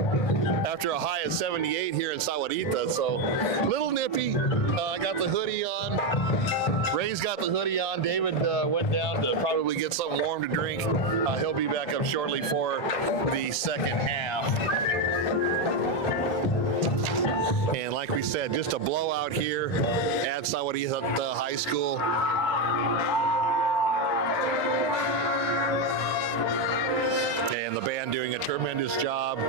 after a high of 78 here in Sahuarita. So a little nippy. I got the hoodie on. Ray's got the hoodie on. David went down to probably get something warm to drink. He'll be back up shortly for the second half. And like we said, just a blowout here at Sahuarita High School. And the band doing a tremendous job,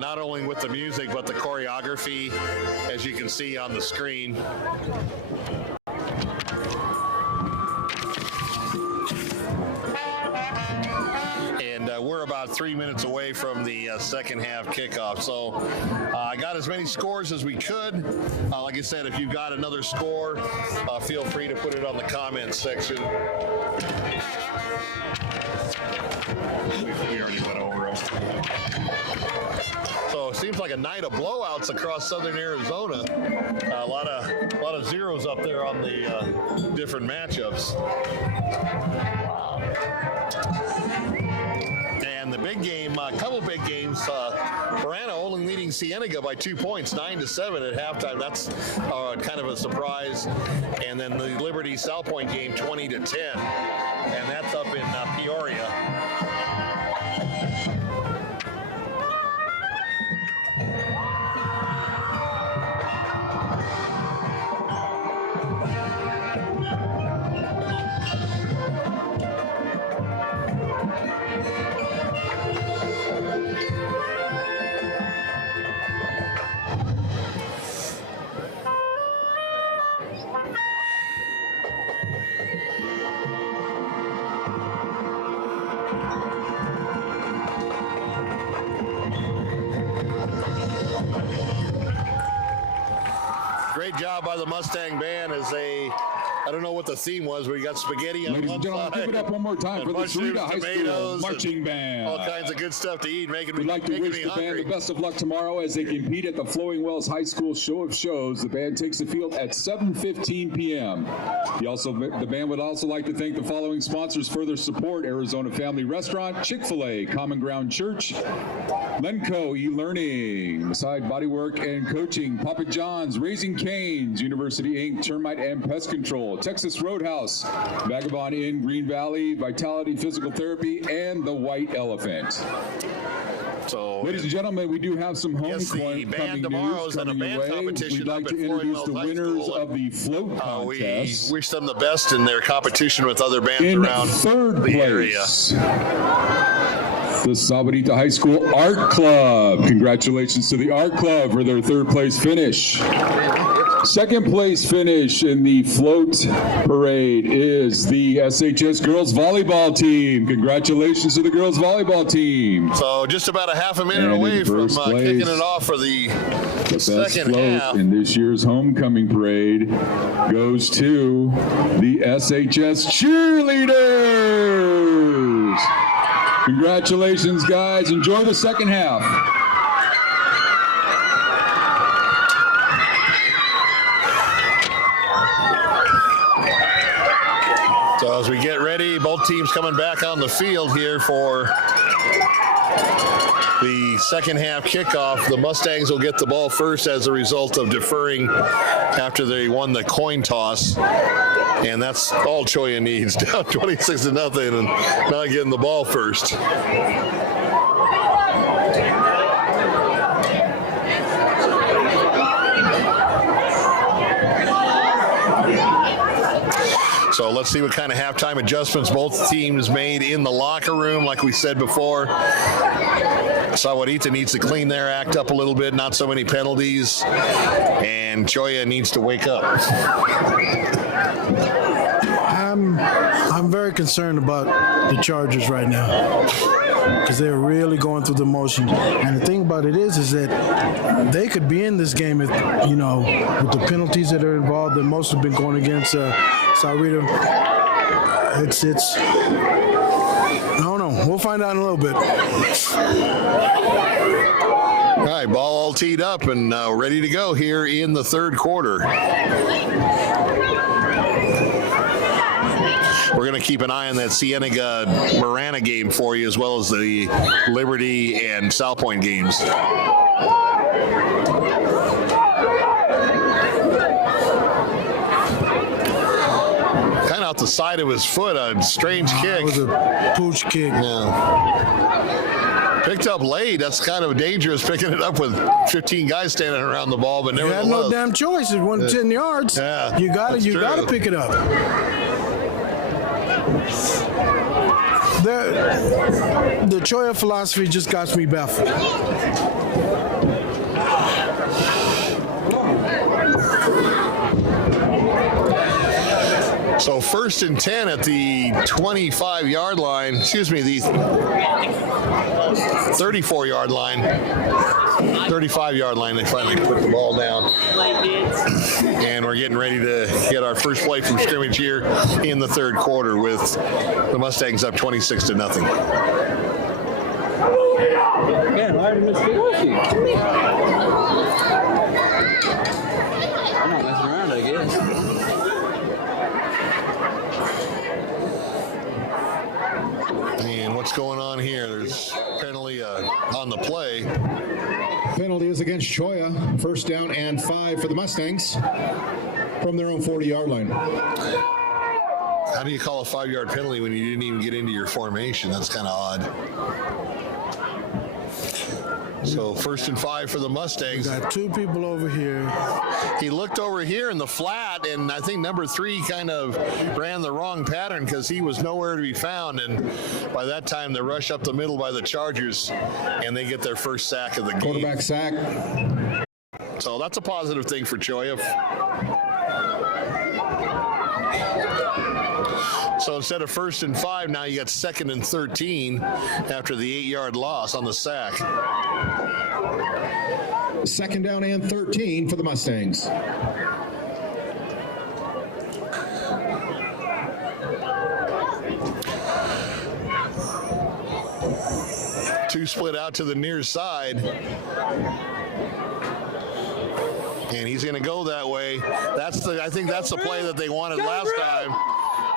not only with the music, but the choreography, as you can see on the screen. We're about 3 minutes away from the second half kickoff. So I got as many scores as we could. Like I said, if you've got another score, feel free to put it on the comments section. We already went over them. So it seems like a night of blowouts across southern Arizona. A lot of zeros up there on the different matchups. And the big game, a couple big games, Marana only leading Cienega by 2 points, 9-7 at halftime. That's kind of a surprise. And then the Liberty South Point game, 20-10. And that's up in Peoria. Great job by the Mustang band as they, I don't know what the theme was, but we got spaghetti on Ladies one and gentlemen, side. give it up one more time for the mushrooms, Sahuarita High School tomatoes, Marching and Band. all kinds of good stuff to eat, making We'd like to making wish me the band hungry. the best of luck tomorrow as they compete at the Flowing Wells High School Show of Shows. The band takes the field at 7:15 p.m. The band would also like to thank the following sponsors for their support: Arizona Family Restaurant, Chick-fil-A, Common Ground Church, Lenco e-learning, Masai Bodywork and Coaching, Papa John's, Raising Cane's, University Inc., Termite and Pest Control, Texas Roadhouse, Vagabond Inn, Green Valley, Vitality Physical Therapy, and the White Elephant. So, Ladies and gentlemen, we do have some Yes, the homecoming band news tomorrow is in a coming band your way. competition We'd like up to at introduce the Flowing Wells High winners School. of the float we contest. wish them the best in their competition with other bands In around third the area. place, the Sahuarita High School Art Club. Congratulations to the Art Club for their third place finish. Second place finish in the float parade is the SHS Girls Volleyball Team. Congratulations to the Girls Volleyball Team. So just about a half a minute And in away from first place, kicking it off for the The best second float half. in this year's homecoming parade goes to the SHS Cheerleaders. Congratulations, guys. Enjoy the second half. So as we get ready, both teams coming back on the field here for the second half kickoff. The Mustangs will get the ball first as a result of deferring after they won the coin toss. And that's all Cholla needs, down 26-0 and not getting the ball first. So let's see what kind of halftime adjustments both teams made in the locker room. Like we said before, Sahuarita needs to clean their act up a little bit, not so many penalties, and Cholla needs to wake up. I'm very concerned about the Chargers right now because they're really going through the motion. And the thing about it is that they could be in this game if, with the penalties that are involved that most have been going against Sahuarita. It's I don't know. We'll find out in a little bit. All right, ball all teed up and ready to go here in the third quarter. We're going to keep an eye on that Cienega-Marana game for you, as well as the Liberty and South Point games. Kind of out the side of his foot, a strange kick. It was a pooch kick. Yeah. Picked up late. That's kind of dangerous, picking it up with 15 guys standing around the ball, but You had no damn choice. It went 10 yards. Yeah, you got that's to true. pick it up. The Cholla philosophy just got me baffled. So 1st and 10 at the 25-yard line, the 34-yard line, 35-yard line, they finally put the ball down. And we're getting ready to get our first play from scrimmage here in the third quarter with the Mustangs up 26-0. Man, why did Miss Lucy? I'm not messing around, I guess. And what's going on here? There's penalty on the play. Penalty is against Cholla. First down and 5 for the Mustangs from their own 40-yard line. How do you call a 5-yard penalty when you didn't even get into your formation? That's kind of odd. So 1st and 5 for the Mustangs. Got two people over here. He looked over here in the flat, and I think number 3 kind of ran the wrong pattern because he was nowhere to be found. And by that time, they rush up the middle by the Chargers, and they get their first sack of the game. Quarterback sack. So that's a positive thing for Cholla. So instead of 1st and 5, now you got 2nd and 13 after the 8-yard loss on the sack. Second down and 13 for the Mustangs. Two split out to the near side. And he's going to go that way. I think that's the play that they wanted last time.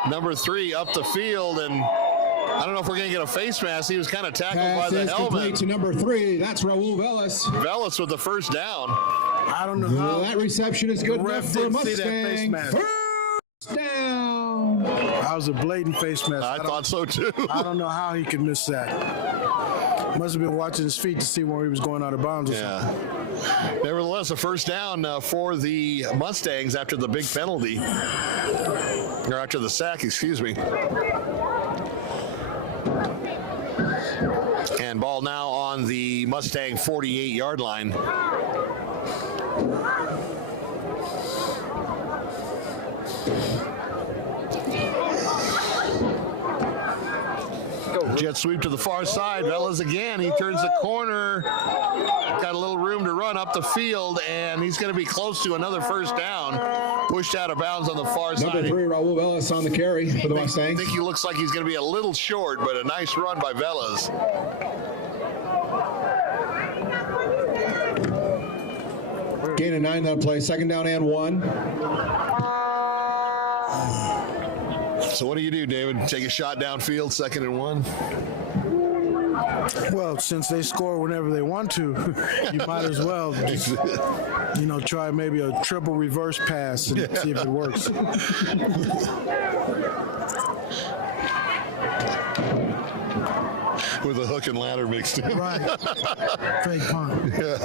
Number 3 up the field, and I don't know if we're going to get a face mask. He was kind of tackled by the helmet. To number 3, that's Raul Velas. Velas with the first down. I don't know how that reception is good the enough ref for didn't see that face Mustang. mask. First down. That was a blatant face mask. I thought so too. I don't know how he could miss that. Must have been watching his feet to see where he was going out of bounds. Or something. Nevertheless, a first down for the Mustangs after the big penalty, or after the sack, excuse me. And ball now on the Mustang 48-yard line. Jet sweep to the far side. Velas again. He turns the corner. Got a little room to run up the field, and he's going to be close to another first down. Pushed out of bounds on the far side. Number 3, Raul Velas on the carry for the Mustangs. I think he looks like he's going to be a little short, but a nice run by Velas. Gain of 9 on the play. Second down and 1. So what do you do, David? Take a shot downfield, 2nd and 1? Well, since they score whenever they want to, you might as well just, try maybe a triple reverse pass and see if it works. With a hook and ladder mixed in. Right. Fake punt. Yeah.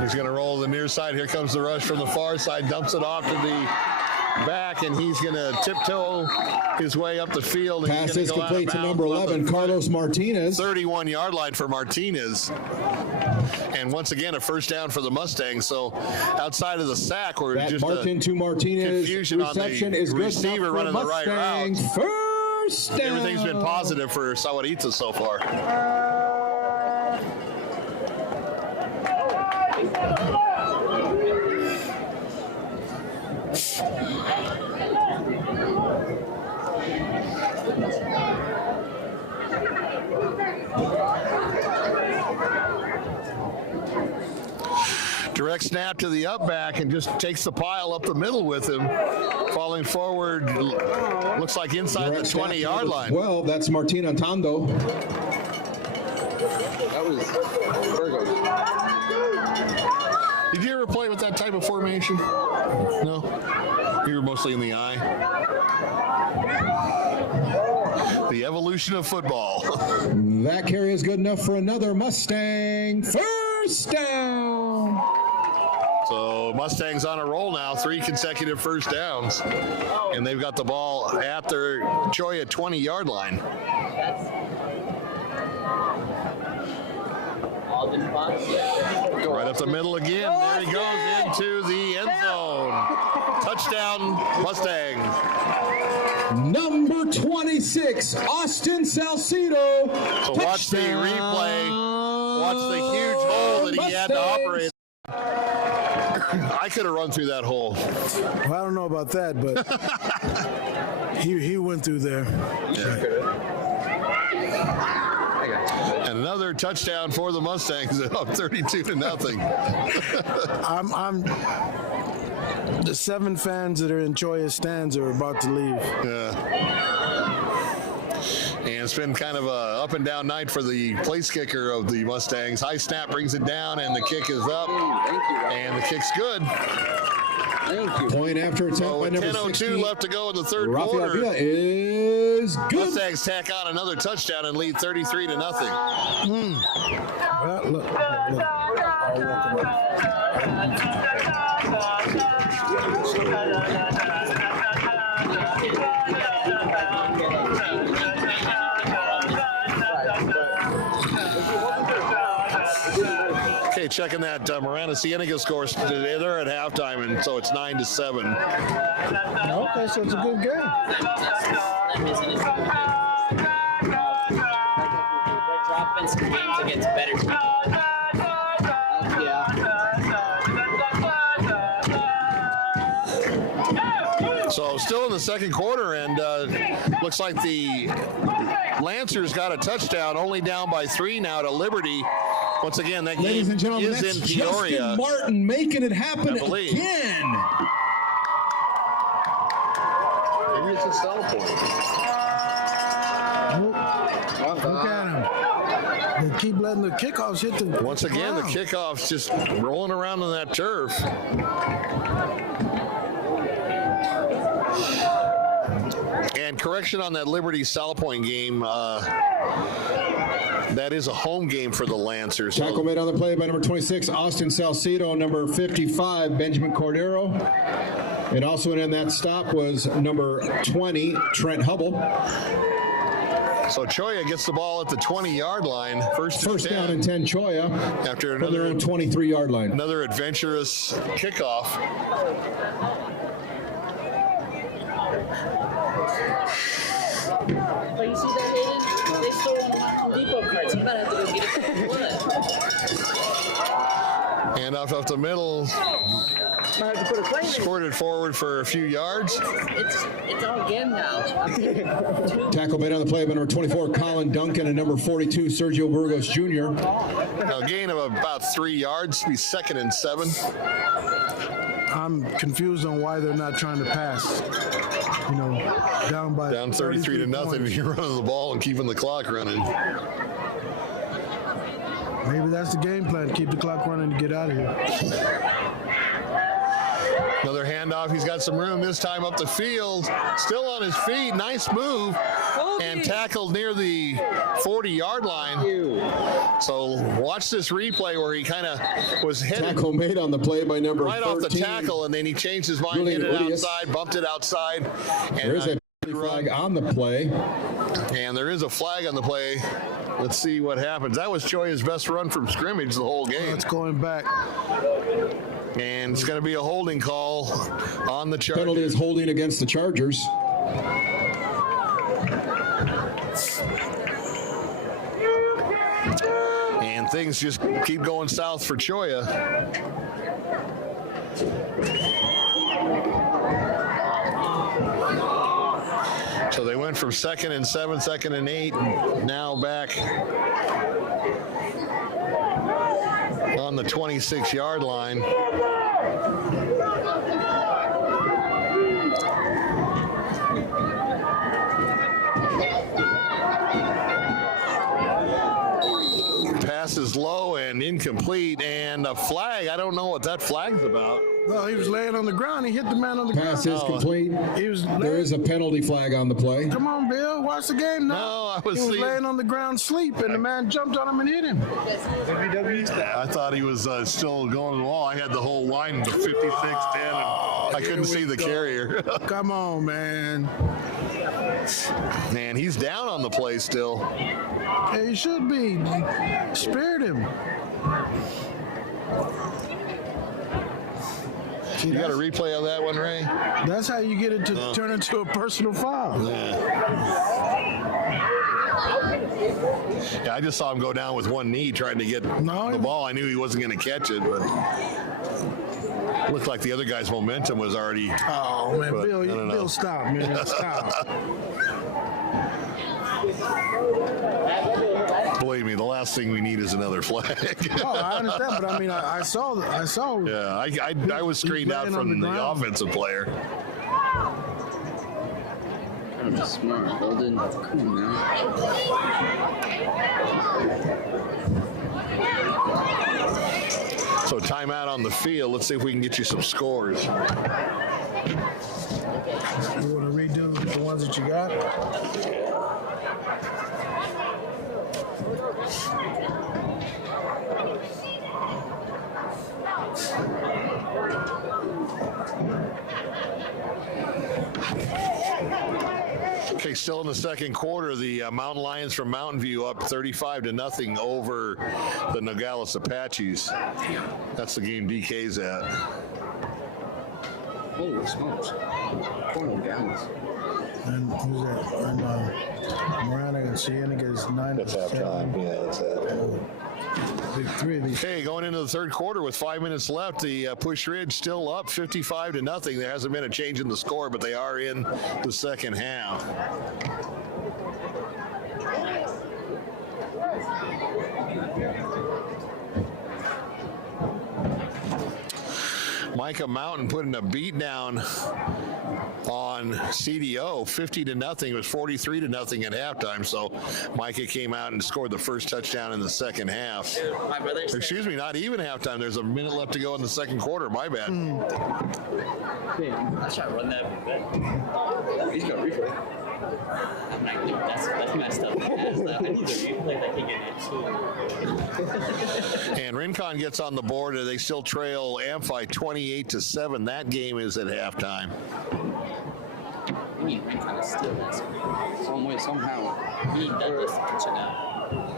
He's going to roll the near side. Here comes the rush from the far side. Dumps it off to the back, and he's going to tiptoe his way up the field. Pass is complete to number 11, Carlos Martinez. 31-yard line for Martinez. And once again, a first down for the Mustangs. So outside of the sack, we're That just Martin to Martinez confusion on reception the is good receiver running the right route. First down. Everything's been positive for Sahuarita so far. Direct snap to the up back and just takes the pile up the middle with him. Falling forward, looks like inside the 20-yard line. Well, that's Martin Antando. That was Virgo. Did you ever play with that type of formation? No? You were mostly in the eye? The evolution of football. That carry is good enough for another Mustang. First down. So Mustangs on a roll now, 3 consecutive first downs. And they've got the ball at their Cholla 20-yard line. Right up the middle again. There he goes into the end zone. Touchdown, Mustangs. Number 26, Austin Salcido. So watch the replay. Watch the huge hole that he had to operate. I could have run through that hole. Well, I don't know about that, but he went through there. And another touchdown for the Mustangs, up 32-0. The 7 fans that are in Cholla stands are about to leave. Yeah. And it's been kind of a up and down night for the place kicker of the Mustangs. High snap brings it down, and the kick is up. And the kick's good. Point after attempt by number 10:02 left to go in the third Rafael quarter. Villa is good. Mustangs tack on another touchdown and lead 33-0. Well, look. Okay, checking that Miranda Cienega score. They're at halftime, and so it's 9-7. Okay, so it's a good game. Dropping some games against better teams. Yeah. So still in the second quarter, and looks like the Lancers got a touchdown, only down by 3 now to Liberty. Once again, that Ladies game and gentlemen, is that's in Peoria. Justin Martin making it happen again. Maybe it's a sell point. Look at him. They keep letting the kickoffs hit the Once again, the ground. kickoff's just rolling around on that turf. And correction on that Liberty South Point game. That is a home game for the Lancers. Tackle made on the play by number 26, Austin Salcedo, number 55, Benjamin Cordero. And also in that stop was number 20, Trent Hubble. So Cholla gets the ball at the 20-yard line. First down and 10 Cholla after from their another own 23-yard line. Another adventurous kickoff. But you see that, Hayden? They stole one of my Home Depot cards. You might have to go get it for blood. And off the middle, Might have to put a claim in. squirted forward for a few yards. It's all game now. Tackle made on the play by number 24, Colin Duncan, and number 42, Sergio Burgos Jr. A gain of about 3 yards, be 2nd and 7. I'm confused on why they're not trying to pass. You know, down 33 to nothing. points. You're running the ball and keeping the clock running. Maybe that's the game plan, to keep the clock running to get out of here. Another handoff. He's got some room this time up the field. Still on his feet. Nice move. And tackled near the 40-yard line. So watch this replay where he kind of was headed Tackle made on the play by number right 13. off the tackle, and then he changed his mind, hit it outside, bumped it outside. And There is a flag on the play. And there is a flag on the play. Let's see what happens. That was Cholla's best run from scrimmage the whole game. It's going back. And it's going to be a holding call on the Chargers. Penalty is holding against the Chargers. And things just keep going south for Cholla. So they went from 2nd and 7, 2nd and 8, now back on the 26-yard line. Pass is low and incomplete, and a flag. I don't know what that flag's about. Well, he was laying on the ground. He hit the man on the Pass ground. is complete. He was There is a penalty flag on the play. Come on, Bill. Watch the game now. No, I was He was seeing- laying on the ground sleep, and the man jumped on him and hit him. I thought he was still going to the wall. I had the whole line, the 56, 10, and I couldn't see the carrier. Come on, man. Man, he's down on the play still. Hey, he should be. Spared him. See, You got a replay of that one, Ray? that's how you get it to turn into a personal foul. Yeah, I just saw him go down with one knee trying to get the ball. I knew he wasn't going to catch it, but looked like the other guy's momentum was already. Oh, man, but Bill, I don't know. Bill, stop, man. Stop. Believe me, the last thing we need is another flag. Oh, I understand, but I mean, I saw. Yeah, I was screened out laying on from the the ground. offensive player. I'm smart, Holden. Come on now. So timeout on the field. Let's see if we can get you some scores. You want to redo the ones that you got? Okay, still in the second quarter, the Mountain Lions from Mountain View up 35-0 over the Nogales Apaches. That's the game DK's at. Holy smokes. Poor Dallas. And who's that? And Marana and Cienega is 9. That's halftime. Yeah, that's it. Three of these. Okay, going into the third quarter with 5 minutes left, the Push Ridge still up 55-0. There hasn't been a change in the score, but they are in the second half. Micah Mountain putting a beat down on CDO, 50-0. It was 43-0 at halftime. So Micah came out and scored the first touchdown in the second half. My brother said, Excuse me, not even halftime. There's a minute left to go in the second quarter. My bad. I try to run that. He's got replay. I'm like, dude, that's messed up. I need the replay that can get it too. And Rincon gets on the board, and they still trail Amphi 28-7. That game is at halftime. We need Rincon to steal that. Some way, somehow. We need Douglas to catch it now.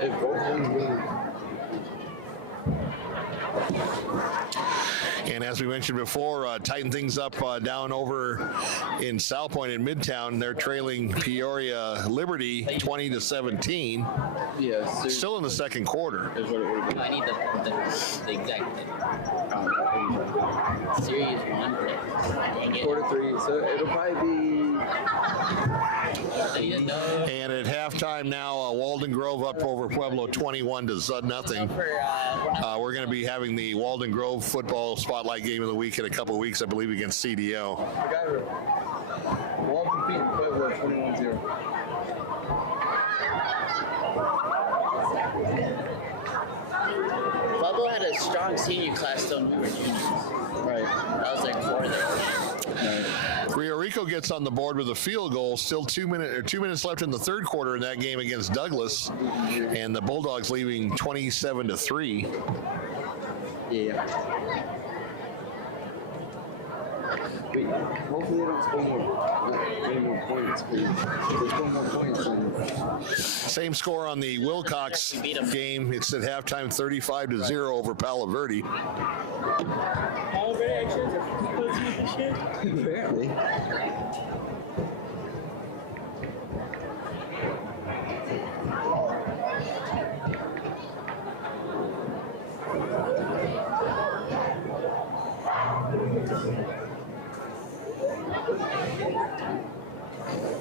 If both teams win. And as we mentioned before, tighten things up down over in South Point in Midtown. They're trailing Peoria Liberty 20-17. Yes. Still in the second quarter. Is what it would have been. I need the exact thing. Series 1. Dang it. Quarter 3. So it'll probably be. And at halftime now, Walden Grove up over Pueblo 21-0. We're going to be having the Walden Grove football spotlight game of the week in a couple of weeks, I believe, against CDO. I got it. Walden beating Pueblo 21-0. Pueblo had a strong senior class though when we were juniors. Right. That was their core there. Rio Rico gets on the board with a field goal. Still 2 minutes left in the third quarter in that game against Douglas, and the Bulldogs leaving 27-3. Yeah. Wait, hopefully they don't score more points. Please. If they score more points, then Same score on the Wilcox game. It's at halftime 35-0 over Palo Verde. apparently.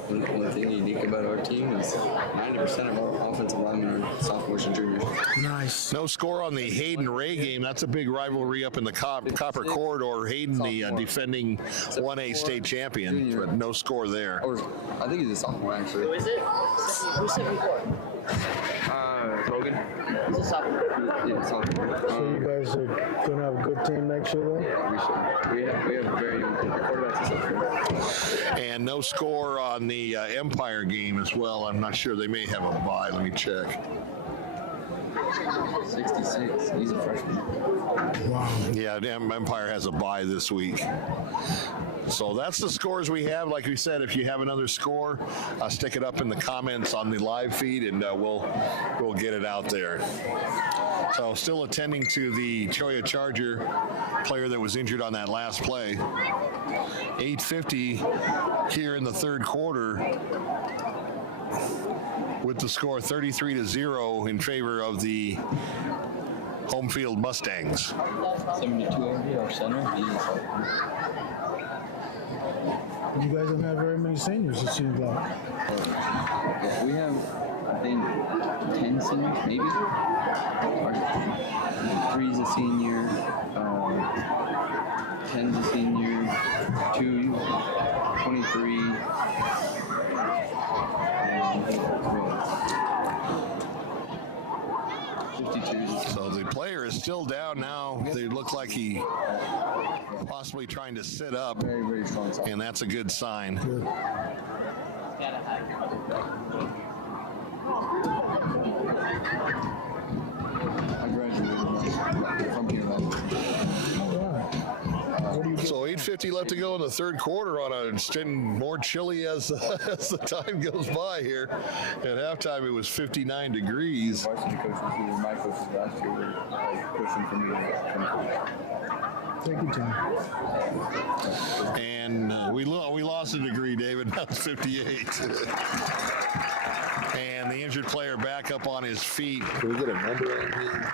One thing unique about our team is 90% of our offensive linemen are sophomores and juniors. Nice. No score on the Hayden Ray game. That's a big rivalry up in the Copper Corridor. Hayden, the defending 1A state champion, but no score there. Or I think he's a sophomore actually. Who is it? Who's 74? Logan. He's a sophomore. Yeah, sophomore. So you guys are going to have a good team next year, then? We should. We have a very young quarterback. And no score on the Empire game as well. I'm not sure. They may have a bye. Let me check. 66. He's a freshman. Wow. Yeah, Empire has a bye this week. So that's the scores we have. Like we said, if you have another score, stick it up in the comments on the live feed, and we'll get it out there. So still attending to the Cholla Charger player that was injured on that last play. 8:50 here in the third quarter, with the score 33-0 in favor of the home field Mustangs. 72 over our center. You guys don't have very many seniors, it seems like. Yeah, we have, I think, 10 seniors, maybe. Our 3's a senior, 10's a senior, 2, 23. So the player is still down now. They look like he possibly trying to sit up, Very, very strong side. and that's a good sign. Good. I graduated from here. So 8:50 left to go in the third quarter on a getting more chilly as the time goes by here. At halftime, it was 59 degrees. Varsity coaches who were my coaches last year were pushing for me to come. Take your time. And we lost a degree, David. Now it's 58. And And the injured player back up on his feet. Can we get a number on him?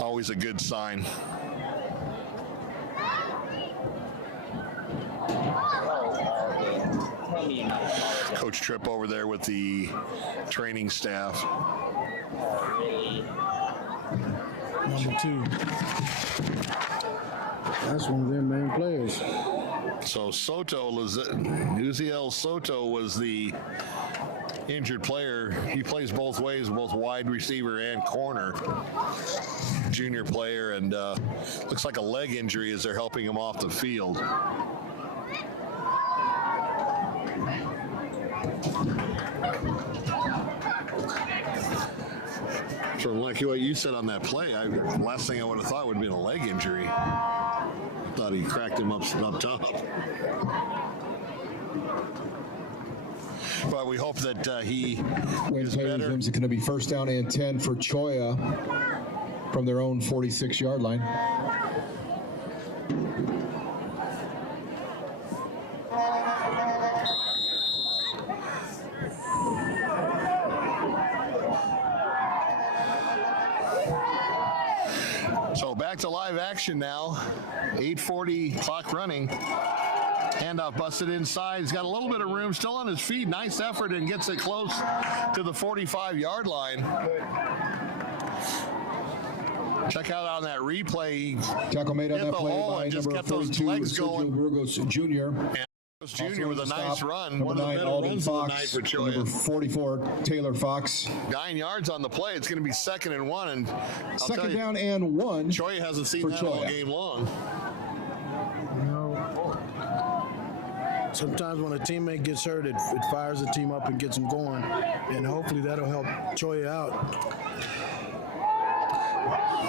Always a good sign. Coach Tripp over there with the training staff. Number 2. That's one of their main players. So Uziel Soto was the injured player. He plays both ways, both wide receiver and corner. Junior player, and looks like a leg injury as they're helping him off the field. So like what you said on that play, last thing I would have thought would have been a leg injury. Thought he cracked him up top. But we hope that he is better. It's going to be first down and 10 for Cholla from their own 46-yard line. So back to live action now. 8:40 clock running. Handoff busted inside. He's got a little bit of room, still on his feet. Nice effort and gets it close to the 45-yard line. Check out on that replay. Tackle made on that play by just number got those 42, legs going. Burgos Jr. Junior with a nice run. Number 9, Alden Fox. Number 44, Taylor Fox. 9 yards on the play. It's going to be 2nd and 1. And second down and 1. Cholla hasn't seen that all game long. Sometimes when a teammate gets hurt, it fires the team up and gets them going. And hopefully that'll help Cholla out.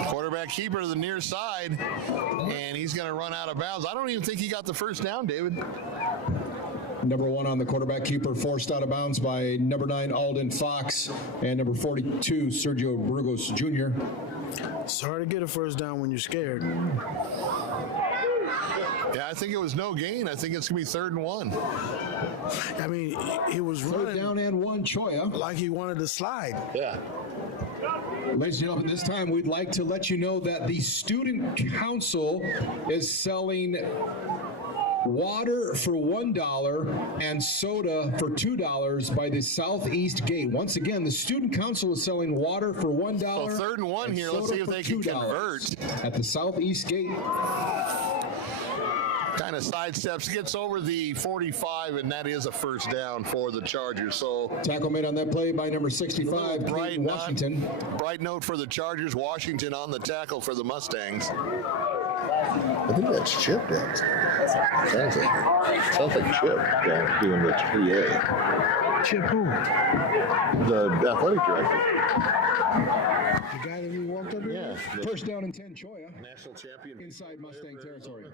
Quarterback keeper to the near side, and he's going to run out of bounds. I don't even think he got the first down, David. Number 1 on the quarterback keeper, forced out of bounds by number 9, Alden Fox, and number 42, Sergio Burgos Jr. It's hard to get a first down when you're scared. Yeah, I think it was no gain. I think it's going to be 3rd and 1. I mean, he was running down and 1, Cholla. Like he wanted to slide. Yeah. Ladies and gentlemen, this time we'd like to let you know that the Student Council is selling water for $1 and soda for $2 by the Southeast Gate. Once again, the Student Council is selling water for $1. So 3rd and 1 here. Let's see if they can convert. At the Southeast Gate. Kind of sidesteps, gets over the 45, and that is a first down for the Chargers. So tackle made on that play by number 65, Washington. Bright note for the Chargers. Washington on the tackle for the Mustangs. I think that's Chip downstairs. Sounds like Chip doing the PA. Chip who? The athletic director. The guy that we walked up here? Yeah. First down and 10, Cholla. National champion. Inside Mustang territory.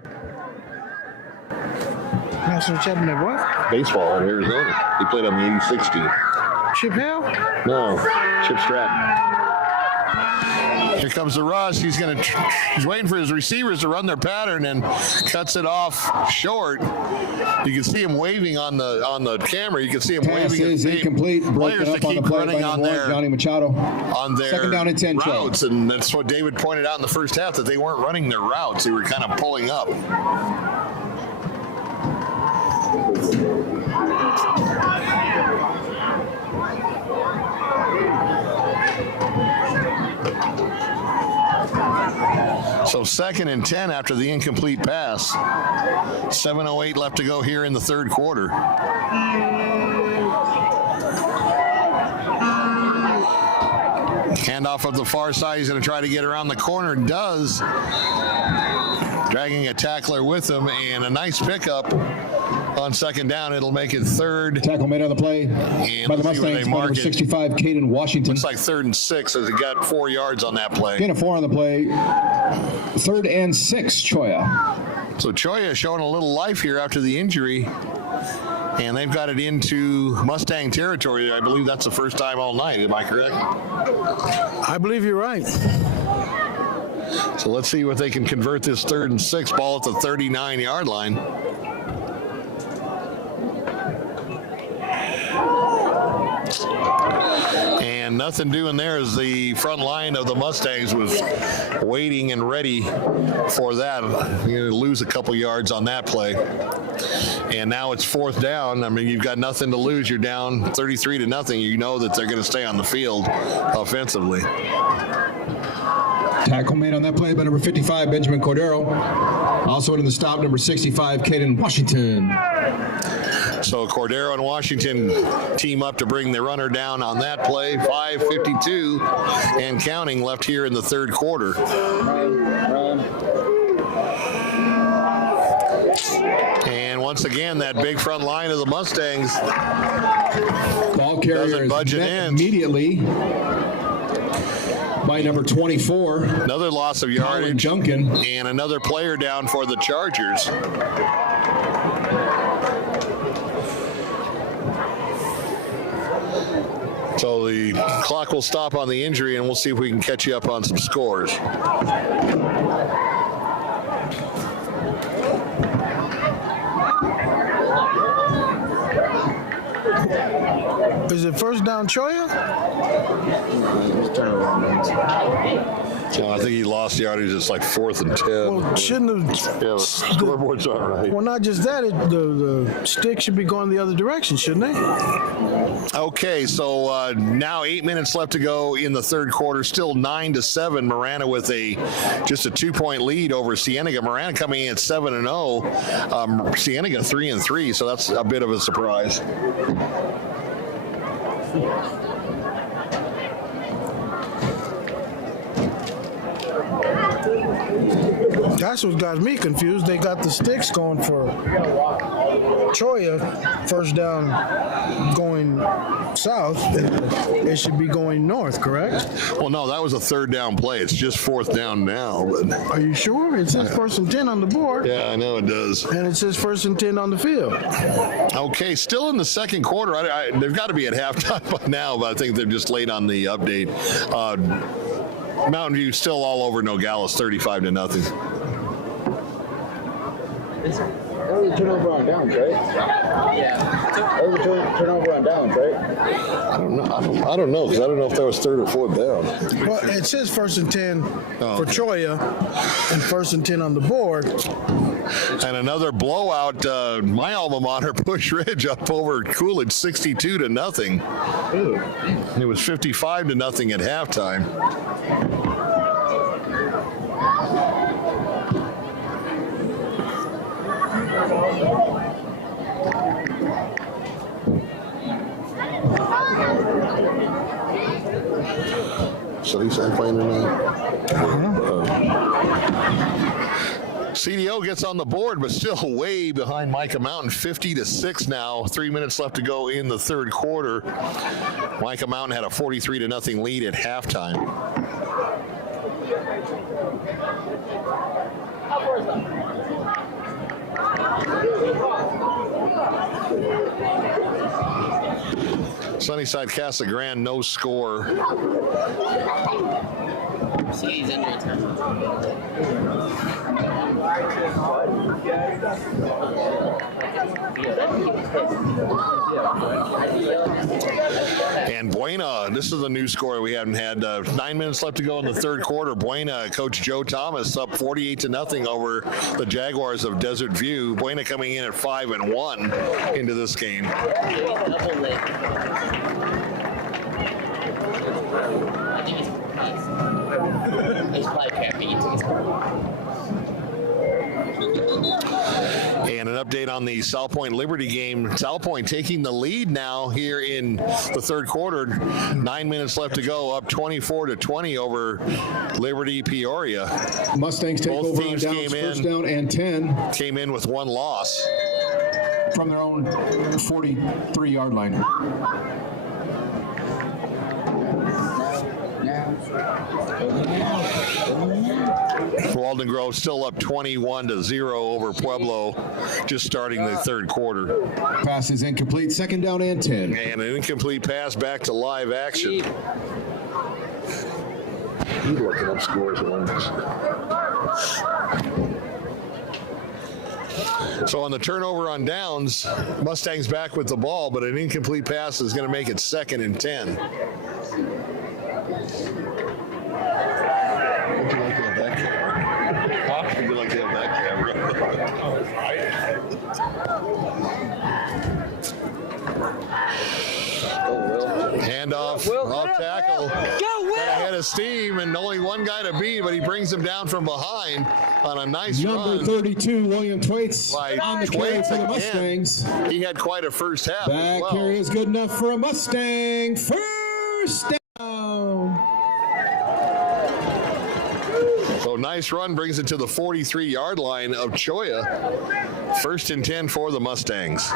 National champion of what? Baseball in Arizona. He played on the 86 team. Chip Hale? No, Chip Stratton. Here comes the rush. He's waiting for his receivers to run their pattern and cuts it off short. You can see him waving on the camera. You can see him Pass waving. Is incomplete. Players to keep running on their Johnny Machado. On their second down and 10 routes, and that's what David pointed out in the first half, that they weren't running their routes. They were kind of pulling up. So 2nd and 10 after the incomplete pass. 7:08 left to go here in the 3rd quarter. Handoff of the far side. He's going to try to get around the corner. Does. Dragging a tackler with him, and a nice pickup on 2nd down. It'll make it 3rd. Tackle made on the play and by the Mustangs, number 65, Caden Washington. Looks like 3rd and 6 as it got 4 yards on that play. Gain of 4 on the play. 3rd and 6, Cholla. So Cholla showing a little life here after the injury, and they've got it into Mustang territory. I believe that's the first time all night. Am I correct? I believe you're right. So let's see if they can convert this 3rd and 6 ball at the 39-yard line. And nothing doing there as the front line of the Mustangs was waiting and ready for that. You're going to lose a couple yards on that play. And now it's 4th down. I mean, you've got nothing to lose. You're down 33-0. You know that they're going to stay on the field offensively. Tackle made on that play by number 55, Benjamin Cordero. Also in the stop, number 65, Caden Washington. So Cordero and Washington team up to bring the runner down on that play. 5:52 and counting left here in the third quarter. And once again, that big front line of the Mustangs Ball carrier doesn't budge is it met in. immediately by number 24. Another loss of yardage. Junkin. And another player down for the Chargers. So the clock will stop on the injury, and we'll see if we can catch you up on some scores. Is it first down, Cholla? So I think he lost yardage. It's like 4th and 10. Well, shouldn't have. Yeah, the scoreboard's all right. Well, not just that. The stick should be going the other direction, shouldn't they? Okay, so now 8 minutes left to go in the third quarter. Still 9-7. Marana with just a 2-point lead over Cienega. Marana coming in at 7-0. Cienega 3-3. So that's a bit of a surprise. That's what got me confused. They got the sticks going for Cholla, first down going south. It should be going north, correct? Well, no, that was a 3rd down play. It's just 4th down now. But Are you sure? It says 1st and 10 on the board. yeah, I know it does. And it says 1st and 10 on the field. Okay, still in the second quarter. They've got to be at halftime by now, but I think they're just late on the update. Mountain View still all over Nogales, 35-0. Early turnover on downs, right? Yeah. Early turnover on downs, right? I don't know because I don't know if that was 3rd or 4th down. Well, it says 1st and 10 for okay. Cholla and 1st and 10 on the board. And another blowout. My alma mater, Bush Ridge, up over Coolidge, 62-0. It was 55-0 at halftime. So he's playing tonight. CDO gets on the board, but still way behind Micah Mountain, 50-6 now. 3 minutes left to go in the third quarter. Micah Mountain had a 43-0 lead at halftime. Sunnyside Casa Grande, no score. See, he's under attack. And Buena, this is a new score we haven't had. 9 minutes left to go in the third quarter. Buena, Coach Joe Thomas up 48-0 over the Jaguars of Desert View. Buena coming in at 5-1 into this game. And an update on the South Point Liberty game. South Point taking the lead now here in the third quarter. 9 minutes left to go, up 24-20 over Liberty Peoria. Mustangs take Both over on teams downs, first down and 10 came in with one loss. from their own 43-yard line. Walden Grove still up 21-0 over Pueblo, just starting the third quarter. Pass is incomplete. Second down and 10. And an incomplete pass back to live action. He's looking up scores. So on the turnover on downs, Mustangs back with the ball, but an incomplete pass is going to make it 2nd and 10. Would you like to have that camera? Huh? Would you like to have that camera? Handoff, off tackle. Got ahead of steam and only one guy to beat, but he brings him down from behind on a nice Number run. 32, William Thwaites By on the carry Thwaites for the again. Mustangs. He had quite a first half That as well. carry is good enough for a Mustang. First down. So nice run brings it to the 43-yard line of Cholla. 1st and 10 for the Mustangs.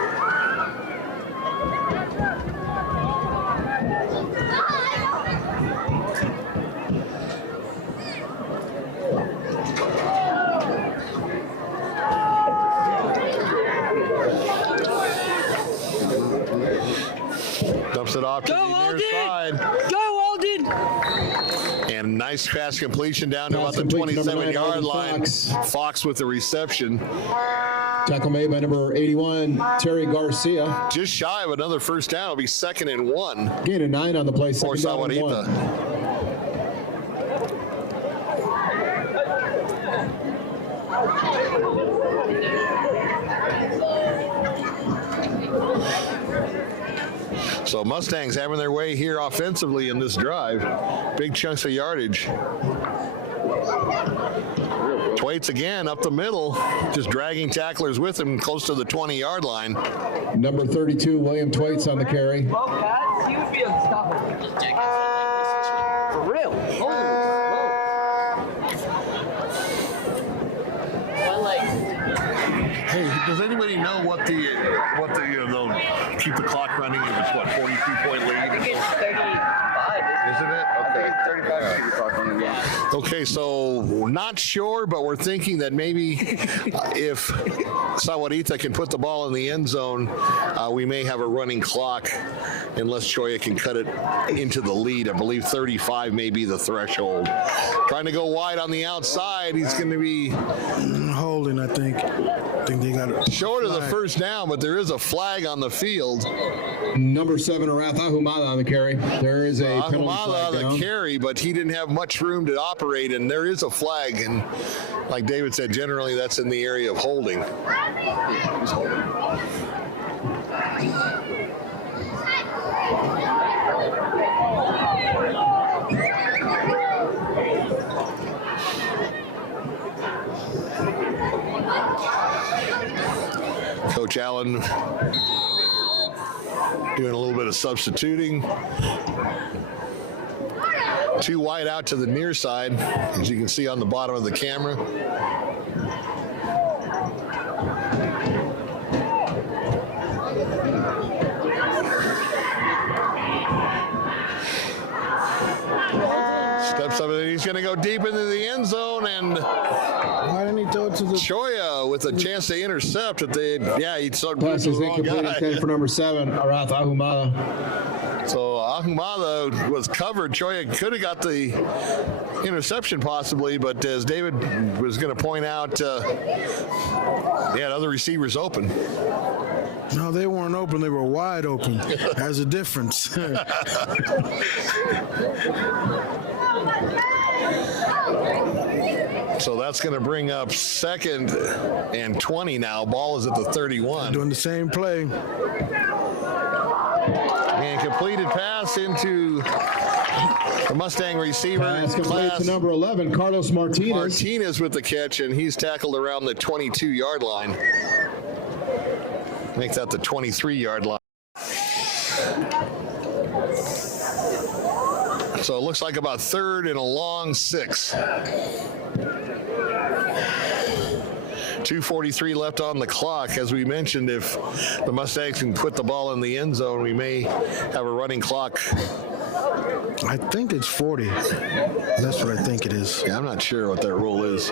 Dumps it off to the near side. Go, Alden! And nice pass completion down to Pass about the complete to number 27-yard 9, line. Fox. Fox with the reception. Tackle made by number 81, Terry Garcia. Just shy of another first down. It'll be 2nd and 1 Gain of 9 on the play. for Second down and Sahuarita. 1. So Mustangs having their way here offensively in this drive. Big chunks of yardage. Thwaites again up the middle, just dragging tacklers with him close to the 20-yard line. Number 32, William Thwaites on the carry. Well, Pat, he would be unstoppable. For real. But like, Hey, does anybody know what the they'll keep the clock running if it's what 42-point lead? I think it's 35. Isn't it? Okay. 35 to keep the clock running, yeah. Okay, so we're not sure, but we're thinking that maybe if Sahuarita can put the ball in the end zone, we may have a running clock unless Cholla can cut it into the lead. I believe 35 may be the threshold. Trying to go wide on the outside. He's going to be Holding, I think. I think they got it. short of the first down, but there is a flag on the field. Number 7, Arath Ahumada on the carry. There is a penalty Ahumada flag on the down. carry, but he didn't have much room to operate, and there is a flag. And like David said, generally that's in the area of holding. Coach Allen doing a little bit of substituting. 2 wide out to the near side, as you can see on the bottom of the camera. Steps up, and he's going to go deep into the end zone, and Why didn't he throw it to the... Cholla with a chance to intercept. If they, he started Pass to is the wrong incomplete guy. intent for number 7, Arath Ahumada. So Ahumada was covered. Cholla could have got the interception possibly, but as David was going to point out, they had other receivers open. No, they weren't open. They were wide open. There's a difference. So that's going to bring up 2nd and 20 now. Ball is at the 31. Doing the same play. And completed pass into the Mustang receiver. Pass complete class. to number 11, Carlos Martinez. Martinez with the catch, and he's tackled around the 22-yard line. Make that the 23-yard line. So it looks like about 3rd and a long 6. 2:43 left on the clock. As we mentioned, if the Mustangs can put the ball in the end zone, we may have a running clock. I think it's 40. That's what I think it is. Yeah, I'm not sure what that rule is.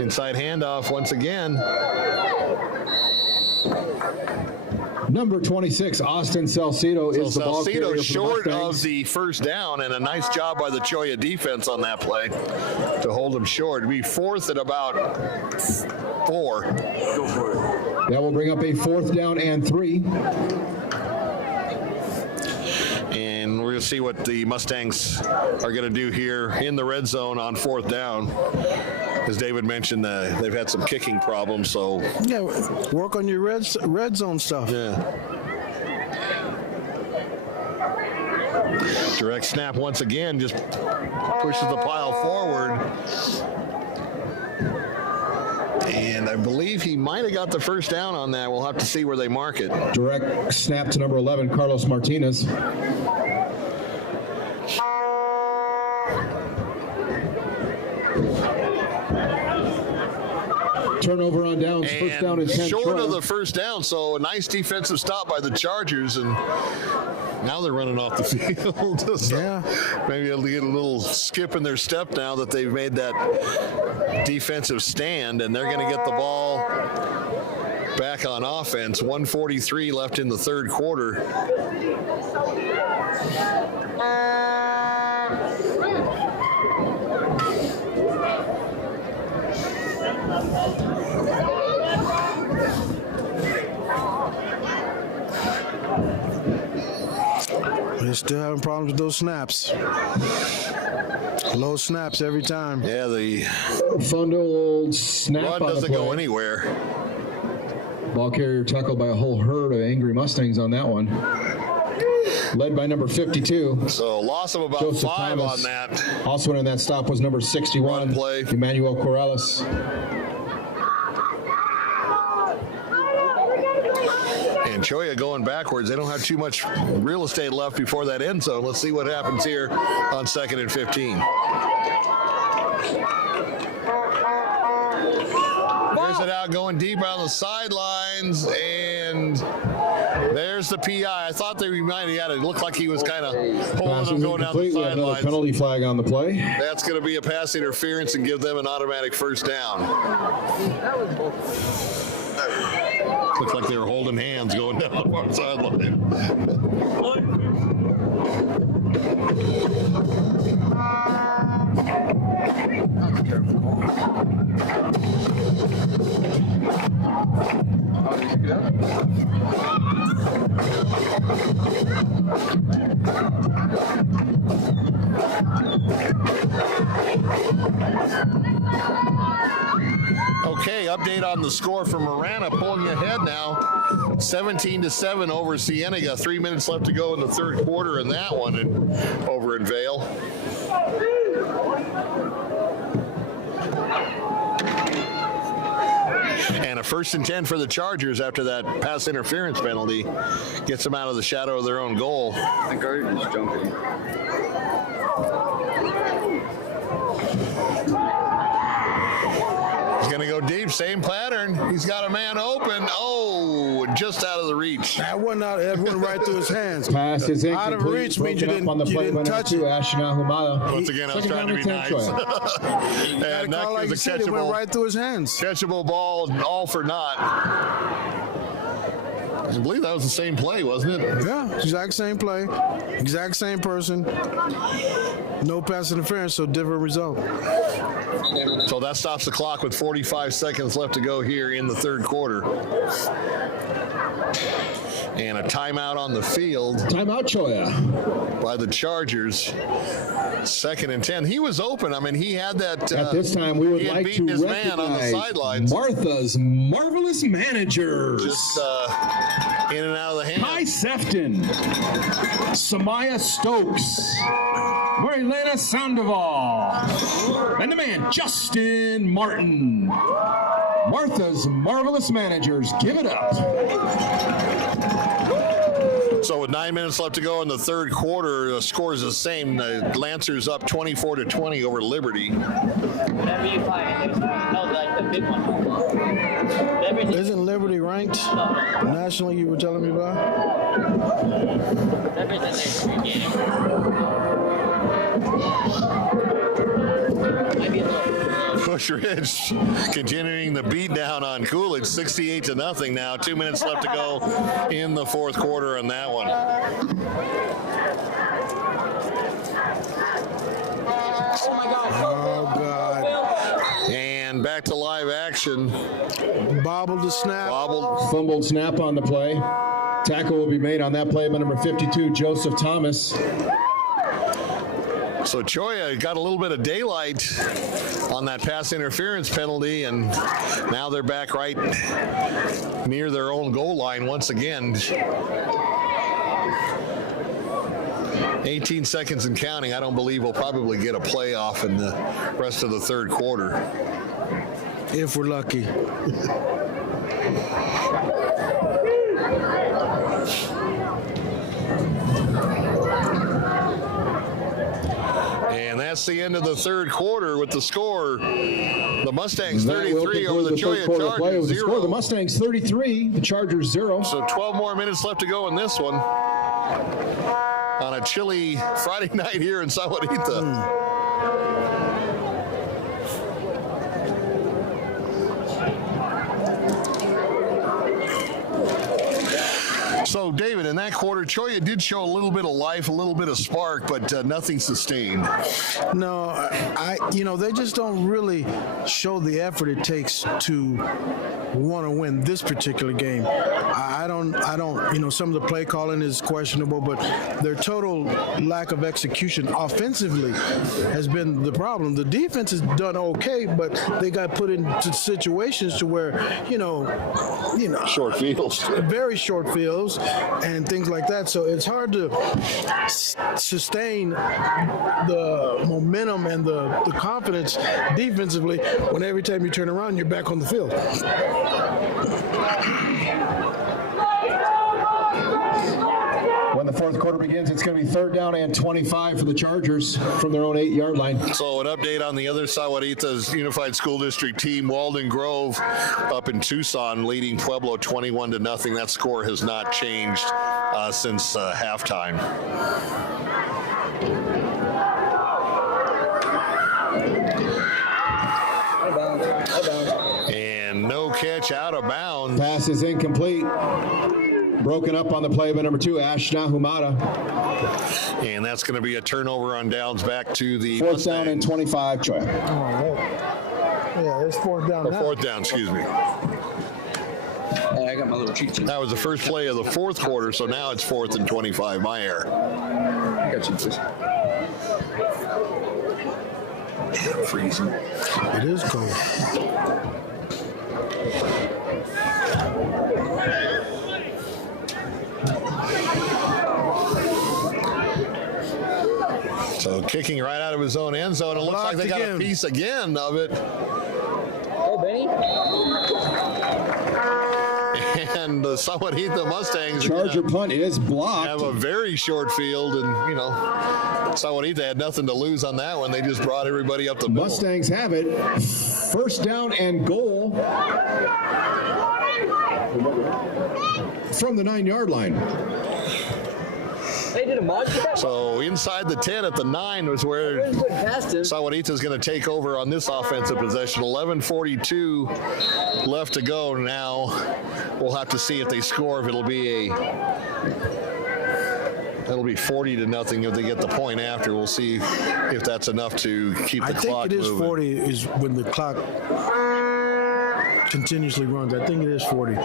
Inside handoff once again. Number 26, Austin Salcido is the ball carrier for Salcido the short Mustangs. of the first down, and a nice job by the Cholla defense on that play to hold him short. It'd be 4th at about 4. Go for it. That will bring up a 4th down and 3. And we're going to see what the Mustangs are going to do here in the red zone on 4th down. As David mentioned, they've had some kicking problems, so Yeah, work on your red zone stuff. yeah. Direct snap once again, just pushes the pile forward. And I believe he might have got the first down on that. We'll have to see where they mark it. Direct snap to number 11, Carlos Martinez. Turnover on downs, first down and 10. Short of Cholla. the first down, so a nice defensive stop by the Chargers, and now they're running off the field. So Yeah. maybe they'll get a little skip in their step now that they've made that defensive stand, and they're going to get the ball back on offense. 1:43 left in the third quarter. They're still having problems with those snaps. Low snaps every time. Yeah, the Fumbled snap run on the doesn't play. go anywhere. Ball carrier tackled by a whole herd of angry Mustangs on that one. Led by number 52. So loss of about Joseph 5 Thomas. on that. Also in that stop was number 61, Run play. Emmanuel Corrales. And Cholla going backwards. They don't have too much real estate left before that end zone. Let's see what happens here on 2nd and 15. There's it out going deep on the sidelines, and there's the PI. I thought they might have had it. Looked like he was kind of holding Pass him is going down the incomplete. We have another sidelines. penalty flag on the play. That's going to be a pass interference and give them an automatic first down. Looked like they were holding hands going down the far sideline. Oh, did you pick it up? Okay, update on the score for Marana, pulling you ahead now. 17-7 over Cienega. 3 minutes left to go in the third quarter in that one over in Vale. And a 1st and 10 for the Chargers after that pass interference penalty. Gets them out of the shadow of their own goal. The guard is jumping. He's going to go deep, same pattern. He's got a man open. Oh, just out of the reach. That went right through his hands. Pass is incomplete. Out of reach means you Broken up on the didn't play by number touch 2, it. Ashton Ahumada. Once again, I was Second trying to be down and 10, nice. Cholla. You gotta And that call like you was a said, it went catchable, right through his hands. catchable ball, all for naught. I believe that was the same play, wasn't it? Yeah, exact same play, exact same person. No pass interference, so different result. So that stops the clock with 45 seconds left to go here in the third quarter. And a timeout on the field Timeout, Cholla. by the Chargers. 2nd and 10. He was open. I mean, he had that. At this time, we would he had like beaten to his man on the recognize sidelines. Martha's Marvelous Managers. Just in and out of the hand. Kai Sefton, Samaya Stokes, Marilena Sandoval, and the man Justin Martin. Martha's Marvelous Managers, give it up. So with 9 minutes left to go in the third quarter, the score is the same. The Lancers up 24-20 over Liberty. Whatever you find, that was like the big one. Everything. Isn't Liberty ranked nationally? You were telling me about. Everything might be a little. Bush Ridge continuing the beatdown on Coolidge, 68-0 now. 2 minutes left to go in the fourth quarter on that one. Oh God! And back to live action. Bobbled the snap. Bobbled. Fumbled snap on the play. Tackle will be made on that play by number 52, Joseph Thomas. So Cholla got a little bit of daylight on that pass interference penalty, and now they're back right near their own goal line once again. 18 seconds and counting. I don't believe we'll probably get a playoff in the rest of the third quarter. If we're lucky. And that's the end of the third quarter with the score. The Mustangs 33 over the Cholla Chargers 0. The Mustangs 33, the Chargers 0. So 12 more minutes left to go in this one. On a chilly Friday night here in Sahuarita. So, David, in that quarter, Cholla did show a little bit of life, a little bit of spark, but nothing sustained. No, they just don't really show the effort it takes to want to win this particular game. I don't, some of the play calling is questionable, but their total lack of execution offensively has been the problem. The defense has done okay, but they got put into situations to where, Short fields. Very short fields and things like that. So it's hard to sustain the momentum and the confidence defensively when every time you turn around, you're back on the field. When the fourth quarter begins, it's going to be 3rd down and 25 for the Chargers from their own 8-yard line. So an update on the other Sahuarita's Unified School District team, Walden Grove up in Tucson, leading Pueblo 21-0. That score has not changed since halftime. And no catch, out of bounds. Pass is incomplete. Broken up on the play by number 2, Ashna Humada. And that's going to be a turnover on downs back to the 4th down and 25, Cholla. Yeah, it's 4th down. 4th down, excuse me. I got my little cheat sheet. That was the first play of the fourth quarter, so now it's 4th and 25. My error. I got you, please. Freezing. It is cold. So kicking right out of his own end zone. It looks like they got a piece again of it. Oh, Benny. And the Sahuarita Mustangs Charger punt is blocked. have a very short field, and Sahuarita had nothing to lose on that one. They just brought everybody up the middle. Mustangs have it. 1st down and goal from the 9-yard line. They did a mod. So inside the 10 at the 9 was where Sahuarita is going to take over on this offensive possession. 11:42 left to go. Now we'll have to see if they score. If it'll be 40-0 if they get the point after. We'll see if that's enough to keep the clock moving. I think it is 40 is when the clock continuously runs. I think it is 40.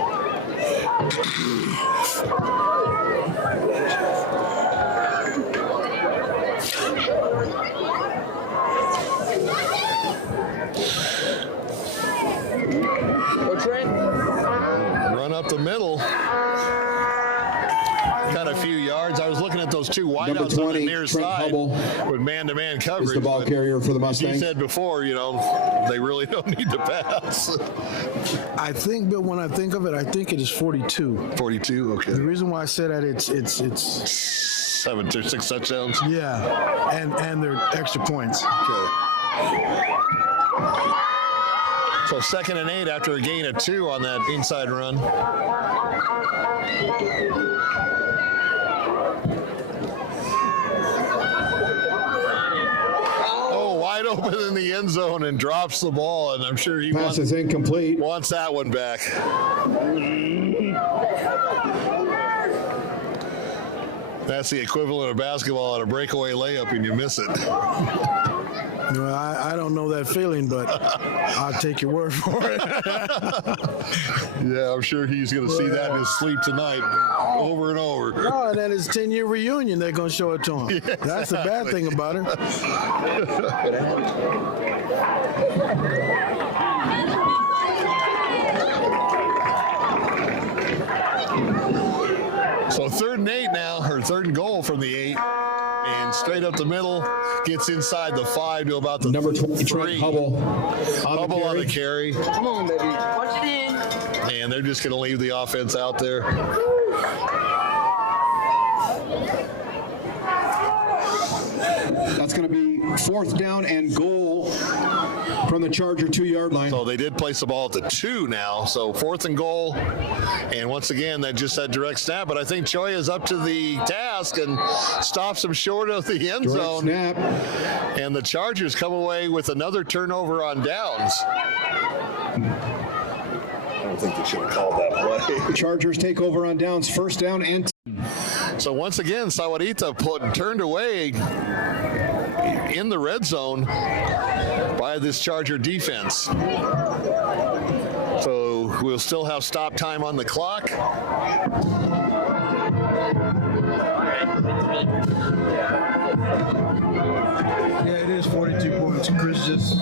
Run up the middle. Got a few yards. I was looking at those two wideouts on the near side with man-to-man coverage. Is the ball carrier for the Mustangs. You said before, they really don't need to pass. I think, but when I think of it, I think it is 42. 42, okay. The reason why I say that it's 7 to 6 touchdowns. Yeah, and they're extra points. Okay. So 2nd and 8 after a gain of 2 on that inside run. Oh, wide open in the end zone and drops the ball, and I'm sure he pass is incomplete. Wants that one back. That's the equivalent of basketball at a breakaway layup and you miss it. Well, I don't know that feeling, but I'll take your word for it. Yeah, I'm sure he's going to see that in his sleep tonight over and over. Oh, and then his 10-year reunion, they're going to show it to him. Yeah, that's the bad thing about it. So 3rd and 8 now, or 3rd and goal from the 8. And straight up the middle, gets inside the 5 to about the Number 20, 3. Trent Hubble. Hubble on the carry. Come on, baby. Punch it in. And they're just going to leave the offense out there. That's going to be 4th down and goal from the Charger 2-yard line. So they did place the ball at the 2 now. So 4th and goal. And once again, that just that direct snap. But I think Cholla is up to the task and stops him short of the end Direct zone. snap. And the Chargers come away with another turnover on downs. I don't think they should have called that play. Chargers take over on downs. 1st down and So once again, Sahuarita turned away in the red zone by this Charger defense. So we'll still have stop time on the clock. Yeah, it is 42 points. Chris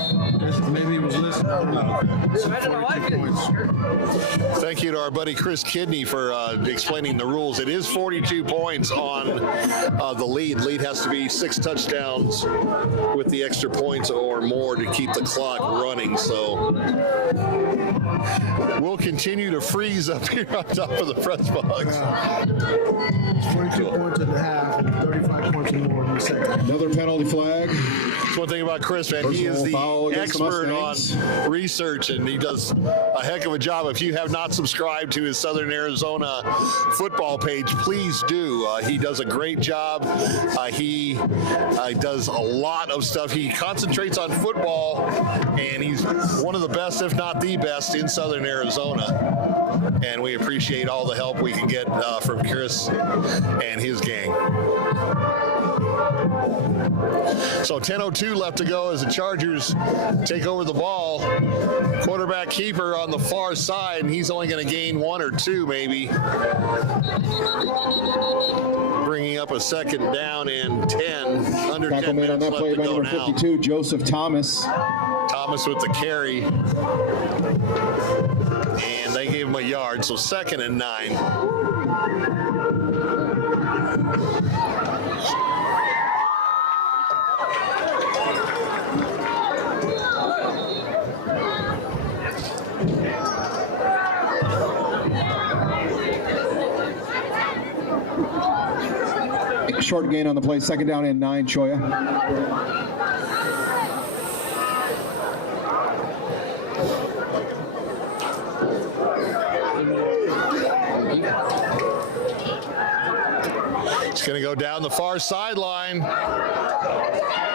maybe he was listening. I don't know. It's 42 points. Thank you to our buddy Chris Kidney for explaining the rules. It is 42 points on the lead. Lead has to be 6 touchdowns with the extra points or more to keep the clock running. So we'll continue to freeze up here on top of the press box. It's 42 points in the half and 35 points and more in the second. another penalty flag. That's one thing about Chris, man. He is Personal foul the against the expert on Mustangs. research, and he does a heck of a job. If you have not subscribed to his Southern Arizona football page, please do. He does a great job. He does a lot of stuff. He concentrates on football, and he's one of the best, if not the best, in Southern Arizona. And we appreciate all the help we can get from Chris and his gang. So 10:02 left to go as the Chargers take over the ball. Quarterback keeper on the far side, and he's only going to gain 1 or 2 maybe. Bringing up a 2nd down and 10. Under 10 Tackle made on minutes that play left by to go number now. 52, Joseph Thomas. Thomas with the carry. And they gave him a yard, so 2nd and 9. Short gain on the play, 2nd down and 9, Cholla. It's going to go down the far sideline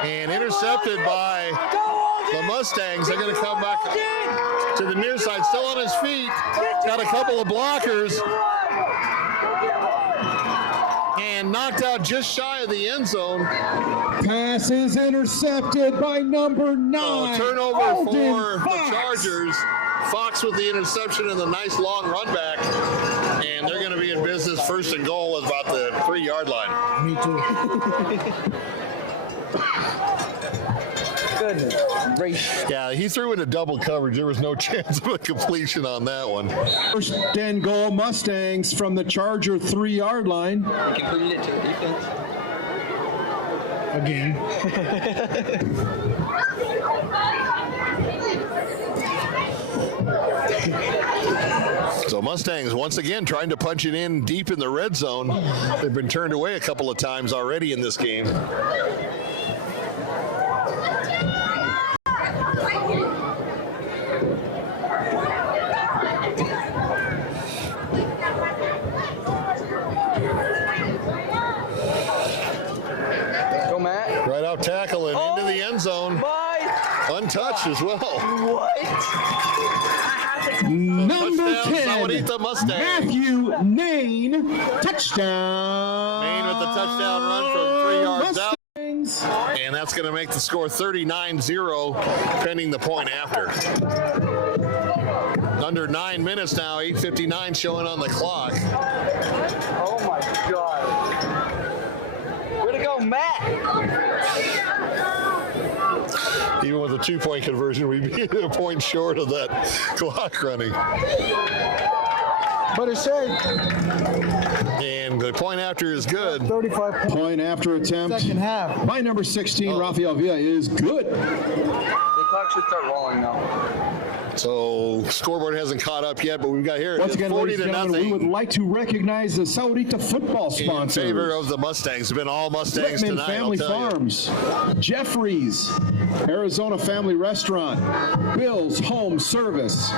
and intercepted by the Mustangs. They're going to come back to the near side, still on his feet. Got a couple of blockers and knocked out just shy of the end zone. Pass is intercepted by number 9. Turnover Alden for Fox. the Chargers. Fox with the interception and the nice long run back. And they're going to be in business 1st and goal at about the 3-yard line. Me too. Goodness gracious. Yeah, he threw into double coverage. There was no chance of a completion on that one. 1st and goal, Mustangs from the Charger 3-yard line. Completed it to the defense. Again. So Mustangs once again trying to punch it in deep in the red zone. They've been turned away a couple of times already in this game. Go, Matt. Right out tackle and into the end zone. Bye. Untouched as well. Number Touchdown, 10, Sahuarita Mustangs. Matthew Nain, touchdown. Maine with the touchdown run from 3 yards out. Mustangs. And that's going to make the score 39-0, pending the point after. Under 9 minutes now, 8:59 showing on the clock. Oh my God. Way to go, Matt. Even with a 2-point conversion, we'd be a point short of that clock running. But it said And the point after is good. 35 points. Point after attempt Second half. by number 16, Rafael Villa, is good. The clock should start rolling now. So scoreboard hasn't caught up yet, but we've got here Once again, 40 ladies to and gentlemen, we would nothing like to recognize the Sahuarita football in sponsors. favor of the Mustangs. It's been all Mustangs Whitman tonight, Family I'll tell you. Farms, Jeffries, Arizona Family Restaurant, Bill's Home Service,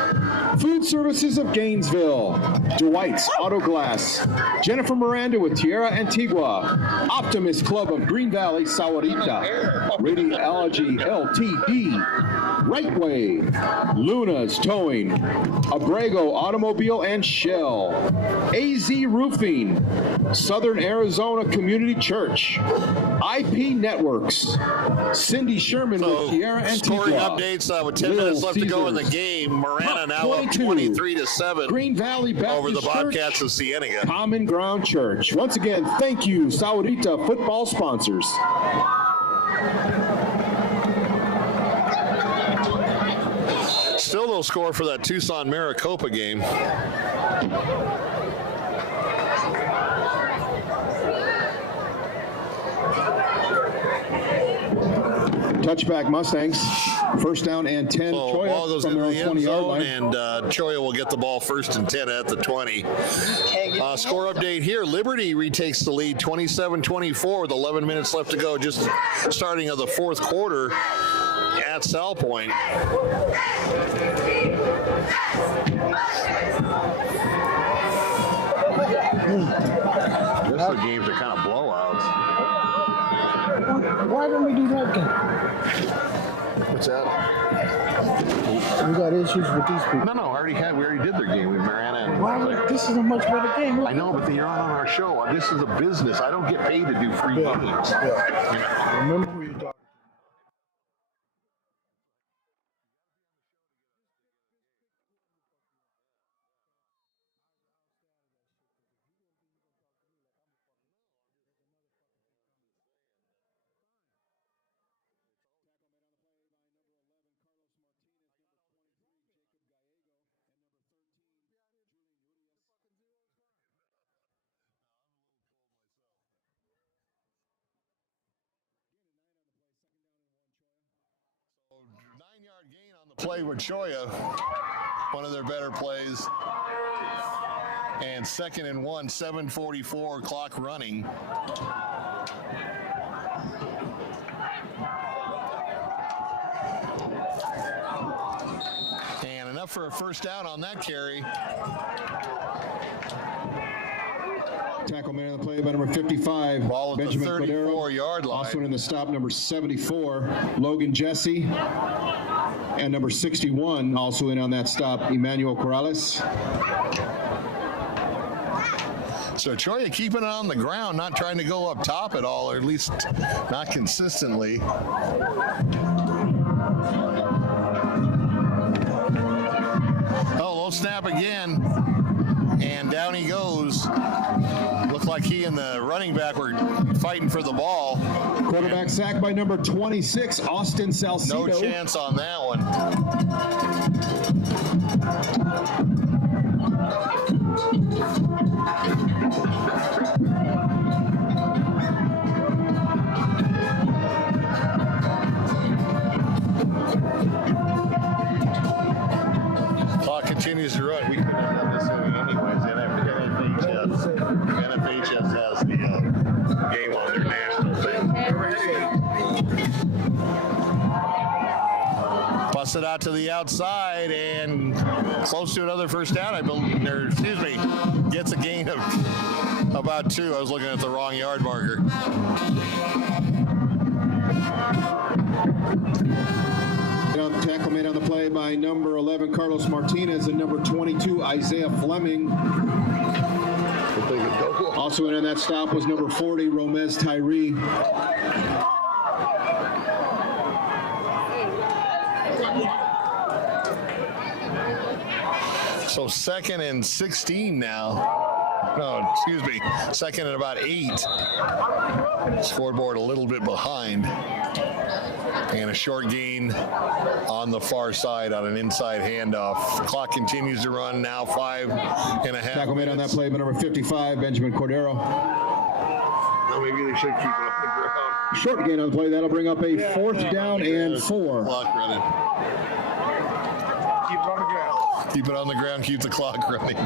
Food Services of Gainesville, Dwight's Auto Glass, Jennifer Miranda with Tierra Antigua, Optimist Club of Green Valley, Sahuarita, Radiology LTD, Right Way, Luna's Towing, Abrego Automobile and Shell, AZ Roofing, Southern Arizona Community Church, IP Networks, Cindy Sherman with Tierra Antigua. Scoring updates with 10 minutes left to go in the game. Marana now up 23-7 Green Valley Baptist over the Bobcats Church, of Cienega. Common Ground Church. Once again, thank you, Sahuarita football sponsors. Still no score for that Tucson-Maricopa game. Touchback Mustangs. First down and 10. So ball Cholla goes from into their the end 20-yard zone, line. and Cholla will get the ball 1st and 10 at the 20. Score update here. Liberty retakes the lead 27-24 with 11 minutes left to go, just starting of the 4th quarter at Sal Point. Most of the games are kind of blowouts. Why don't we do that game? What's that? We got issues with these people. No, we already did their game with Marana. And Why would, this is a much better game. I know, but you're on our show. This is a business. I don't get paid to do free games. Yeah. Remember who you're talking. Play with Cholla, one of their better plays. And 2nd and 1, 7:44 clock running. And enough for a first down on that carry. Tackle man on the play by number 55, Ball at Benjamin the Cordero. 34-yard line. Also in the stop, number 74, Logan Jesse. And number 61, also in on that stop, Emmanuel Corrales. So Cholla keeping it on the ground, not trying to go up top at all, or at least not consistently. Oh, low snap again. And down he goes. Looked like he and the running back were fighting for the ball. Quarterback sack by number 26, Austin Salcido. No chance on that one. Clock continues to run. We could have done this anyways. NFHS has the game on their national thing. Bust it out to the outside and close to another first down. I believe, gets a gain of about 2. I was looking at the wrong yard marker. the play by number 11, Carlos Martinez, and number 22, Isaiah Fleming. Also in on that stop was number 40, Romez Tyree. So 2nd and 16 now. No, excuse me. 2nd and about 8. Scoreboard a little bit behind. And a short gain on the far side on an inside handoff. Clock continues to run now 5.5. Tackle made on that play by number 55, Benjamin Cordero. Well, maybe they should keep it off the ground. Short gain on the play. That'll bring up a 4th down and 4. Clock running. Keep it on the ground. Keep it on the ground. Keep the clock running.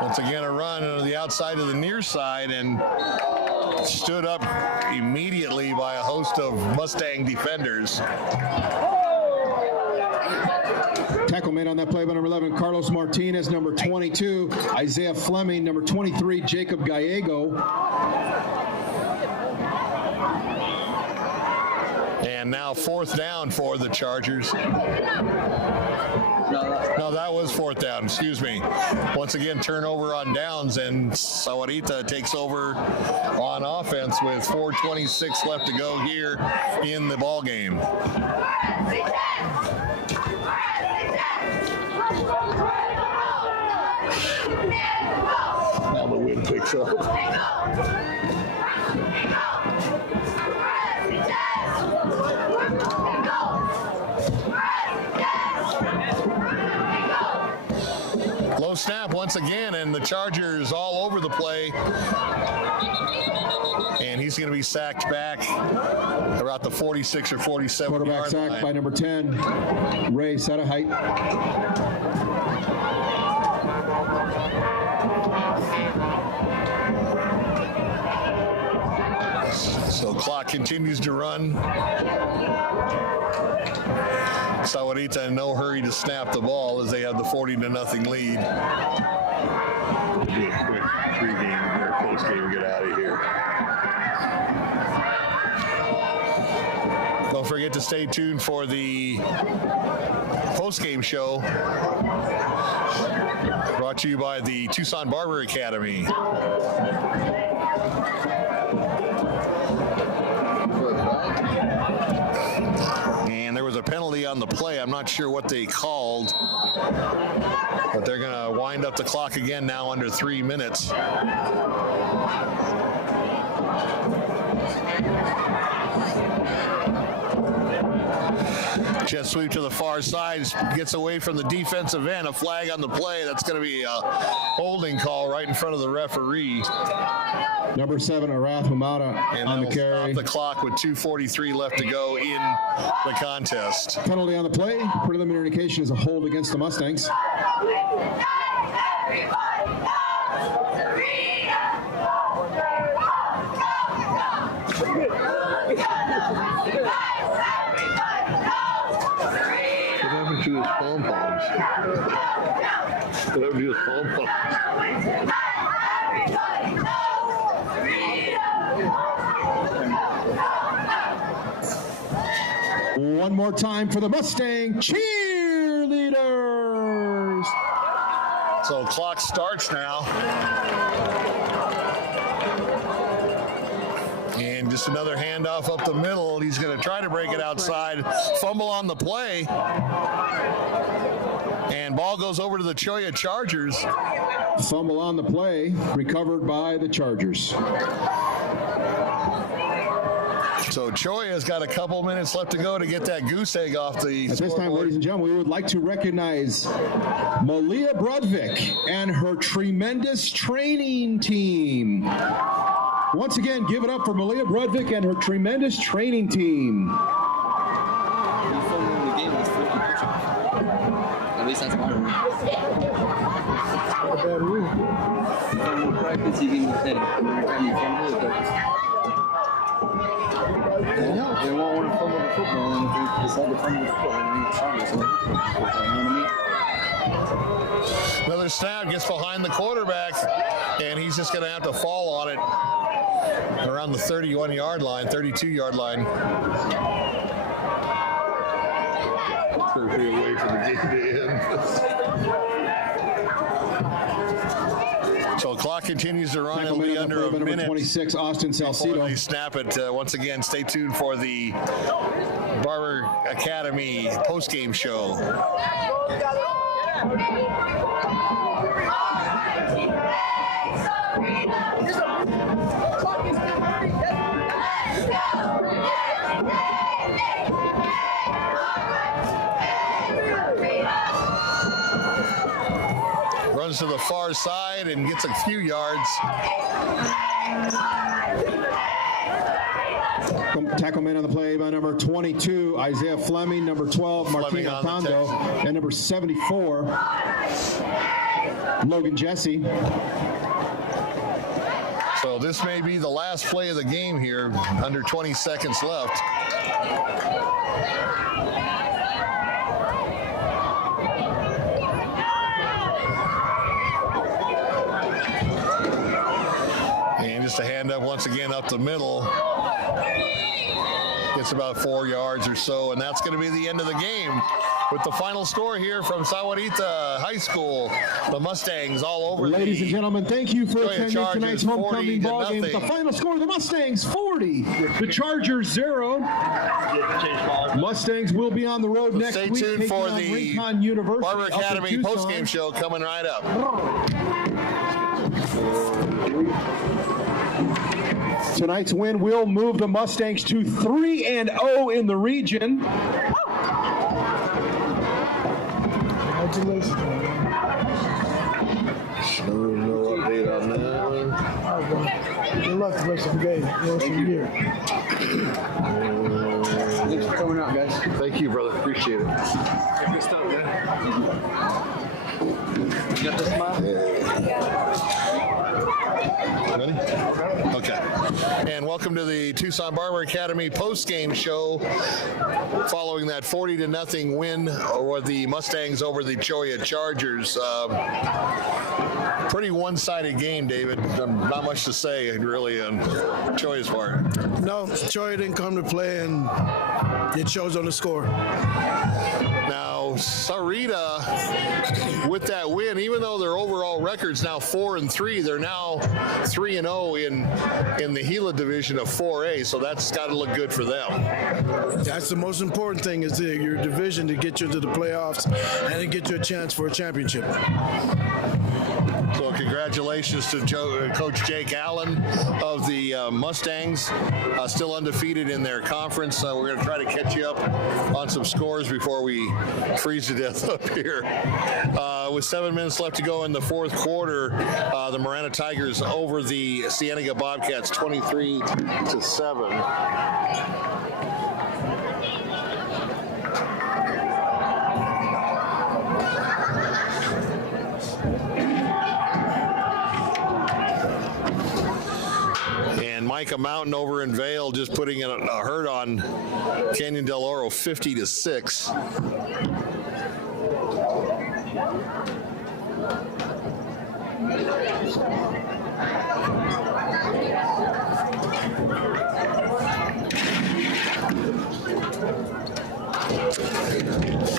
Once again, a run on the outside of the near side and stood up immediately by a host of Mustang defenders. Tackle made on that play by number 11, Carlos Martinez, number 22, Isaiah Fleming, number 23, Jacob Gallego. And now 4th down for the Chargers. No, that was 4th down. Excuse me. Once again, turnover on downs, and Sahuarita takes over on offense with 4:26 left to go here in the ball game. Now the wind picks up. Low snap once again, and the Chargers all over the play. And he's going to be sacked back about the 46 or 47 Quarterback yard sacked line. by number 10, Ray Satahite. So clock continues to run. Sahuarita in no hurry to snap the ball as they have the 40-0 lead. Be a quick pregame or postgame, get out of here. Don't forget to stay tuned for the postgame show brought to you by the Tucson Barber Academy. And there was a penalty on the play. I'm not sure what they called, but they're going to wind up the clock again now under 3 minutes. Jet sweep to the far side, gets away from the defensive end. A flag on the play. That's going to be a holding call right in front of the referee. Number 7, Arath Humada on the carry. Stop the clock with 2:43 left to go in the contest. Penalty on the play. Preliminary indication is a hold against the Mustangs. What happened to his pom-poms? What happened to his pom-poms? One more time for the Mustang cheerleaders. So clock starts now. And just another handoff up the middle. He's going to try to break it outside. Fumble on the play. And ball goes over to the Cholla Chargers. Fumble on the play, recovered by the Chargers. So Cholla's got a couple minutes left to go to get that goose egg off the At this time, ladies and gentlemen, we would like to recognize Malia Brodvik and her tremendous training team. Once again, give it up for Malia Brodvik and her tremendous training team. At least that's my Not a bad rule. practice. You can say every time you fumble, They won't want to fumble the football, and if they decide to fumble the football, they need to sign it. So they you know what I mean? Another snap gets behind the quarterback, and he's just going to have to fall on it around the 31-yard line, 32-yard line. Perfectly away from the game to end. So the clock continues to run. It'll be under a minute. Number 26, Austin Before Salcido. they snap it. Once again, stay tuned for the Barber Academy postgame show. Runs to the far side and gets a few yards. Tackle man on the play by number 22, Isaiah Fleming, number 12, Martin Altondo, and number 74, Logan Jesse. So this may be the last play of the game here, under 20 seconds left. And just a hand up once again up the middle. Gets about 4 yards or so, and that's going to be the end of the game. With the final score here from Sahuarita High School, the Mustangs all over. Ladies and gentlemen, thank you for Cholla attending Chargers, tonight's homecoming ball game. With the final score, the Mustangs 40, the Chargers 0. Mustangs will be on the road next Stay week. tuned for the Rincon University Barber up in Academy Tucson. postgame show coming right up. Tonight's win will move the Mustangs to 3-0 in the region. Congratulations. No update on that. Good luck the rest of the game, the rest of the year. Thanks for coming out, guys. Thank you, brother. Appreciate it. Good stuff, man. You got the smile? Ready? Okay. And welcome to the Tucson Barber Academy post-game show following that 40-0 win over the Mustangs over the Cholla Chargers. Pretty one-sided game, David. Not much to say, really, on Cholla's part. No, Cholla didn't come to play, and it shows on the score. Now, Sahuarita, with that win, even though their overall record's now 4-3, they're now 3-0 in the Gila division of 4A, so that's got to look good for them. That's the most important thing, is your division to get you to the playoffs and to get you a chance for a championship. So congratulations to Coach Jake Allen of the Mustangs, still undefeated in their conference. We're going to try to catch you up on some scores before we freeze to death up here. With 7 minutes left to go in the fourth quarter, the Marana Tigers over the Cienega Bobcats 23-7. Micah Mountain over in Vail just putting a hurt on Canyon Del Oro 50-6.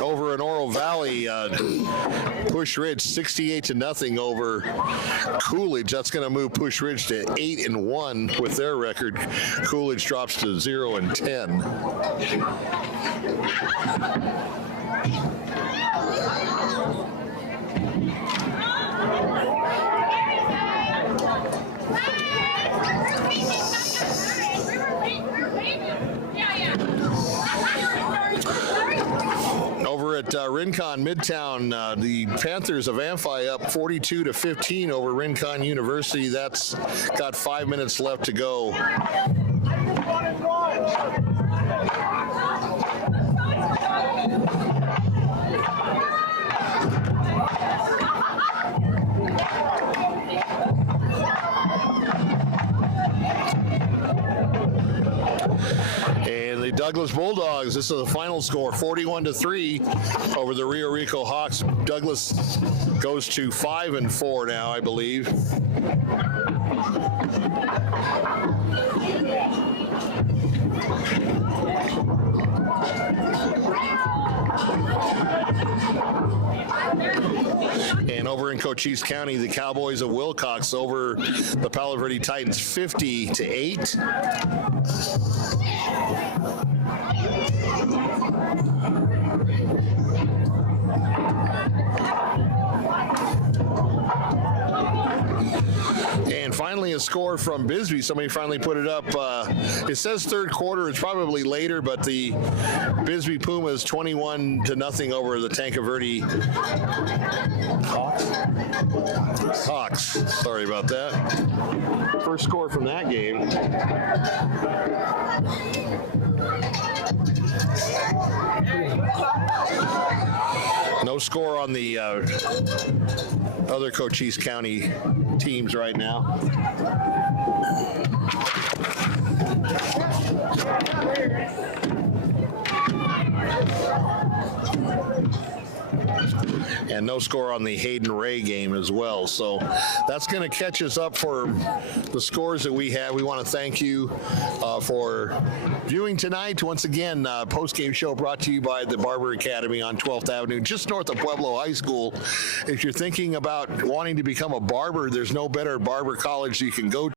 Over in Oro Valley, Push Ridge 68-0 over Coolidge. That's going to move Push Ridge to 8-1 with their record. Coolidge drops to 0-10. Over at Rincon Midtown, the Panthers of Amphi up 42-15 over Rincon University. That's got 5 minutes left to go. Douglas Bulldogs. This is the final score, 41-3 over the Rio Rico Hawks. Douglas goes to 5-4 now, I believe. And over in Cochise County, the Cowboys of Wilcox over the Palo Verde Titans 50-8. And finally, a score from Bisbee. Somebody finally put it up. It says third quarter. It's probably later, but the Bisbee Pumas 21-0 over the Tanca Verde Hawks. Sorry about that. First score from that game. No score on the other Cochise County teams right now. And no score on the Hayden Ray game as well. So that's going to catch us up for the scores that we have. We want to thank you for viewing tonight. Once again, post-game show brought to you by the Barber Academy on 12th Avenue, just north of Pueblo High School. If you're thinking about wanting to become a barber, there's no better barber college you can go to.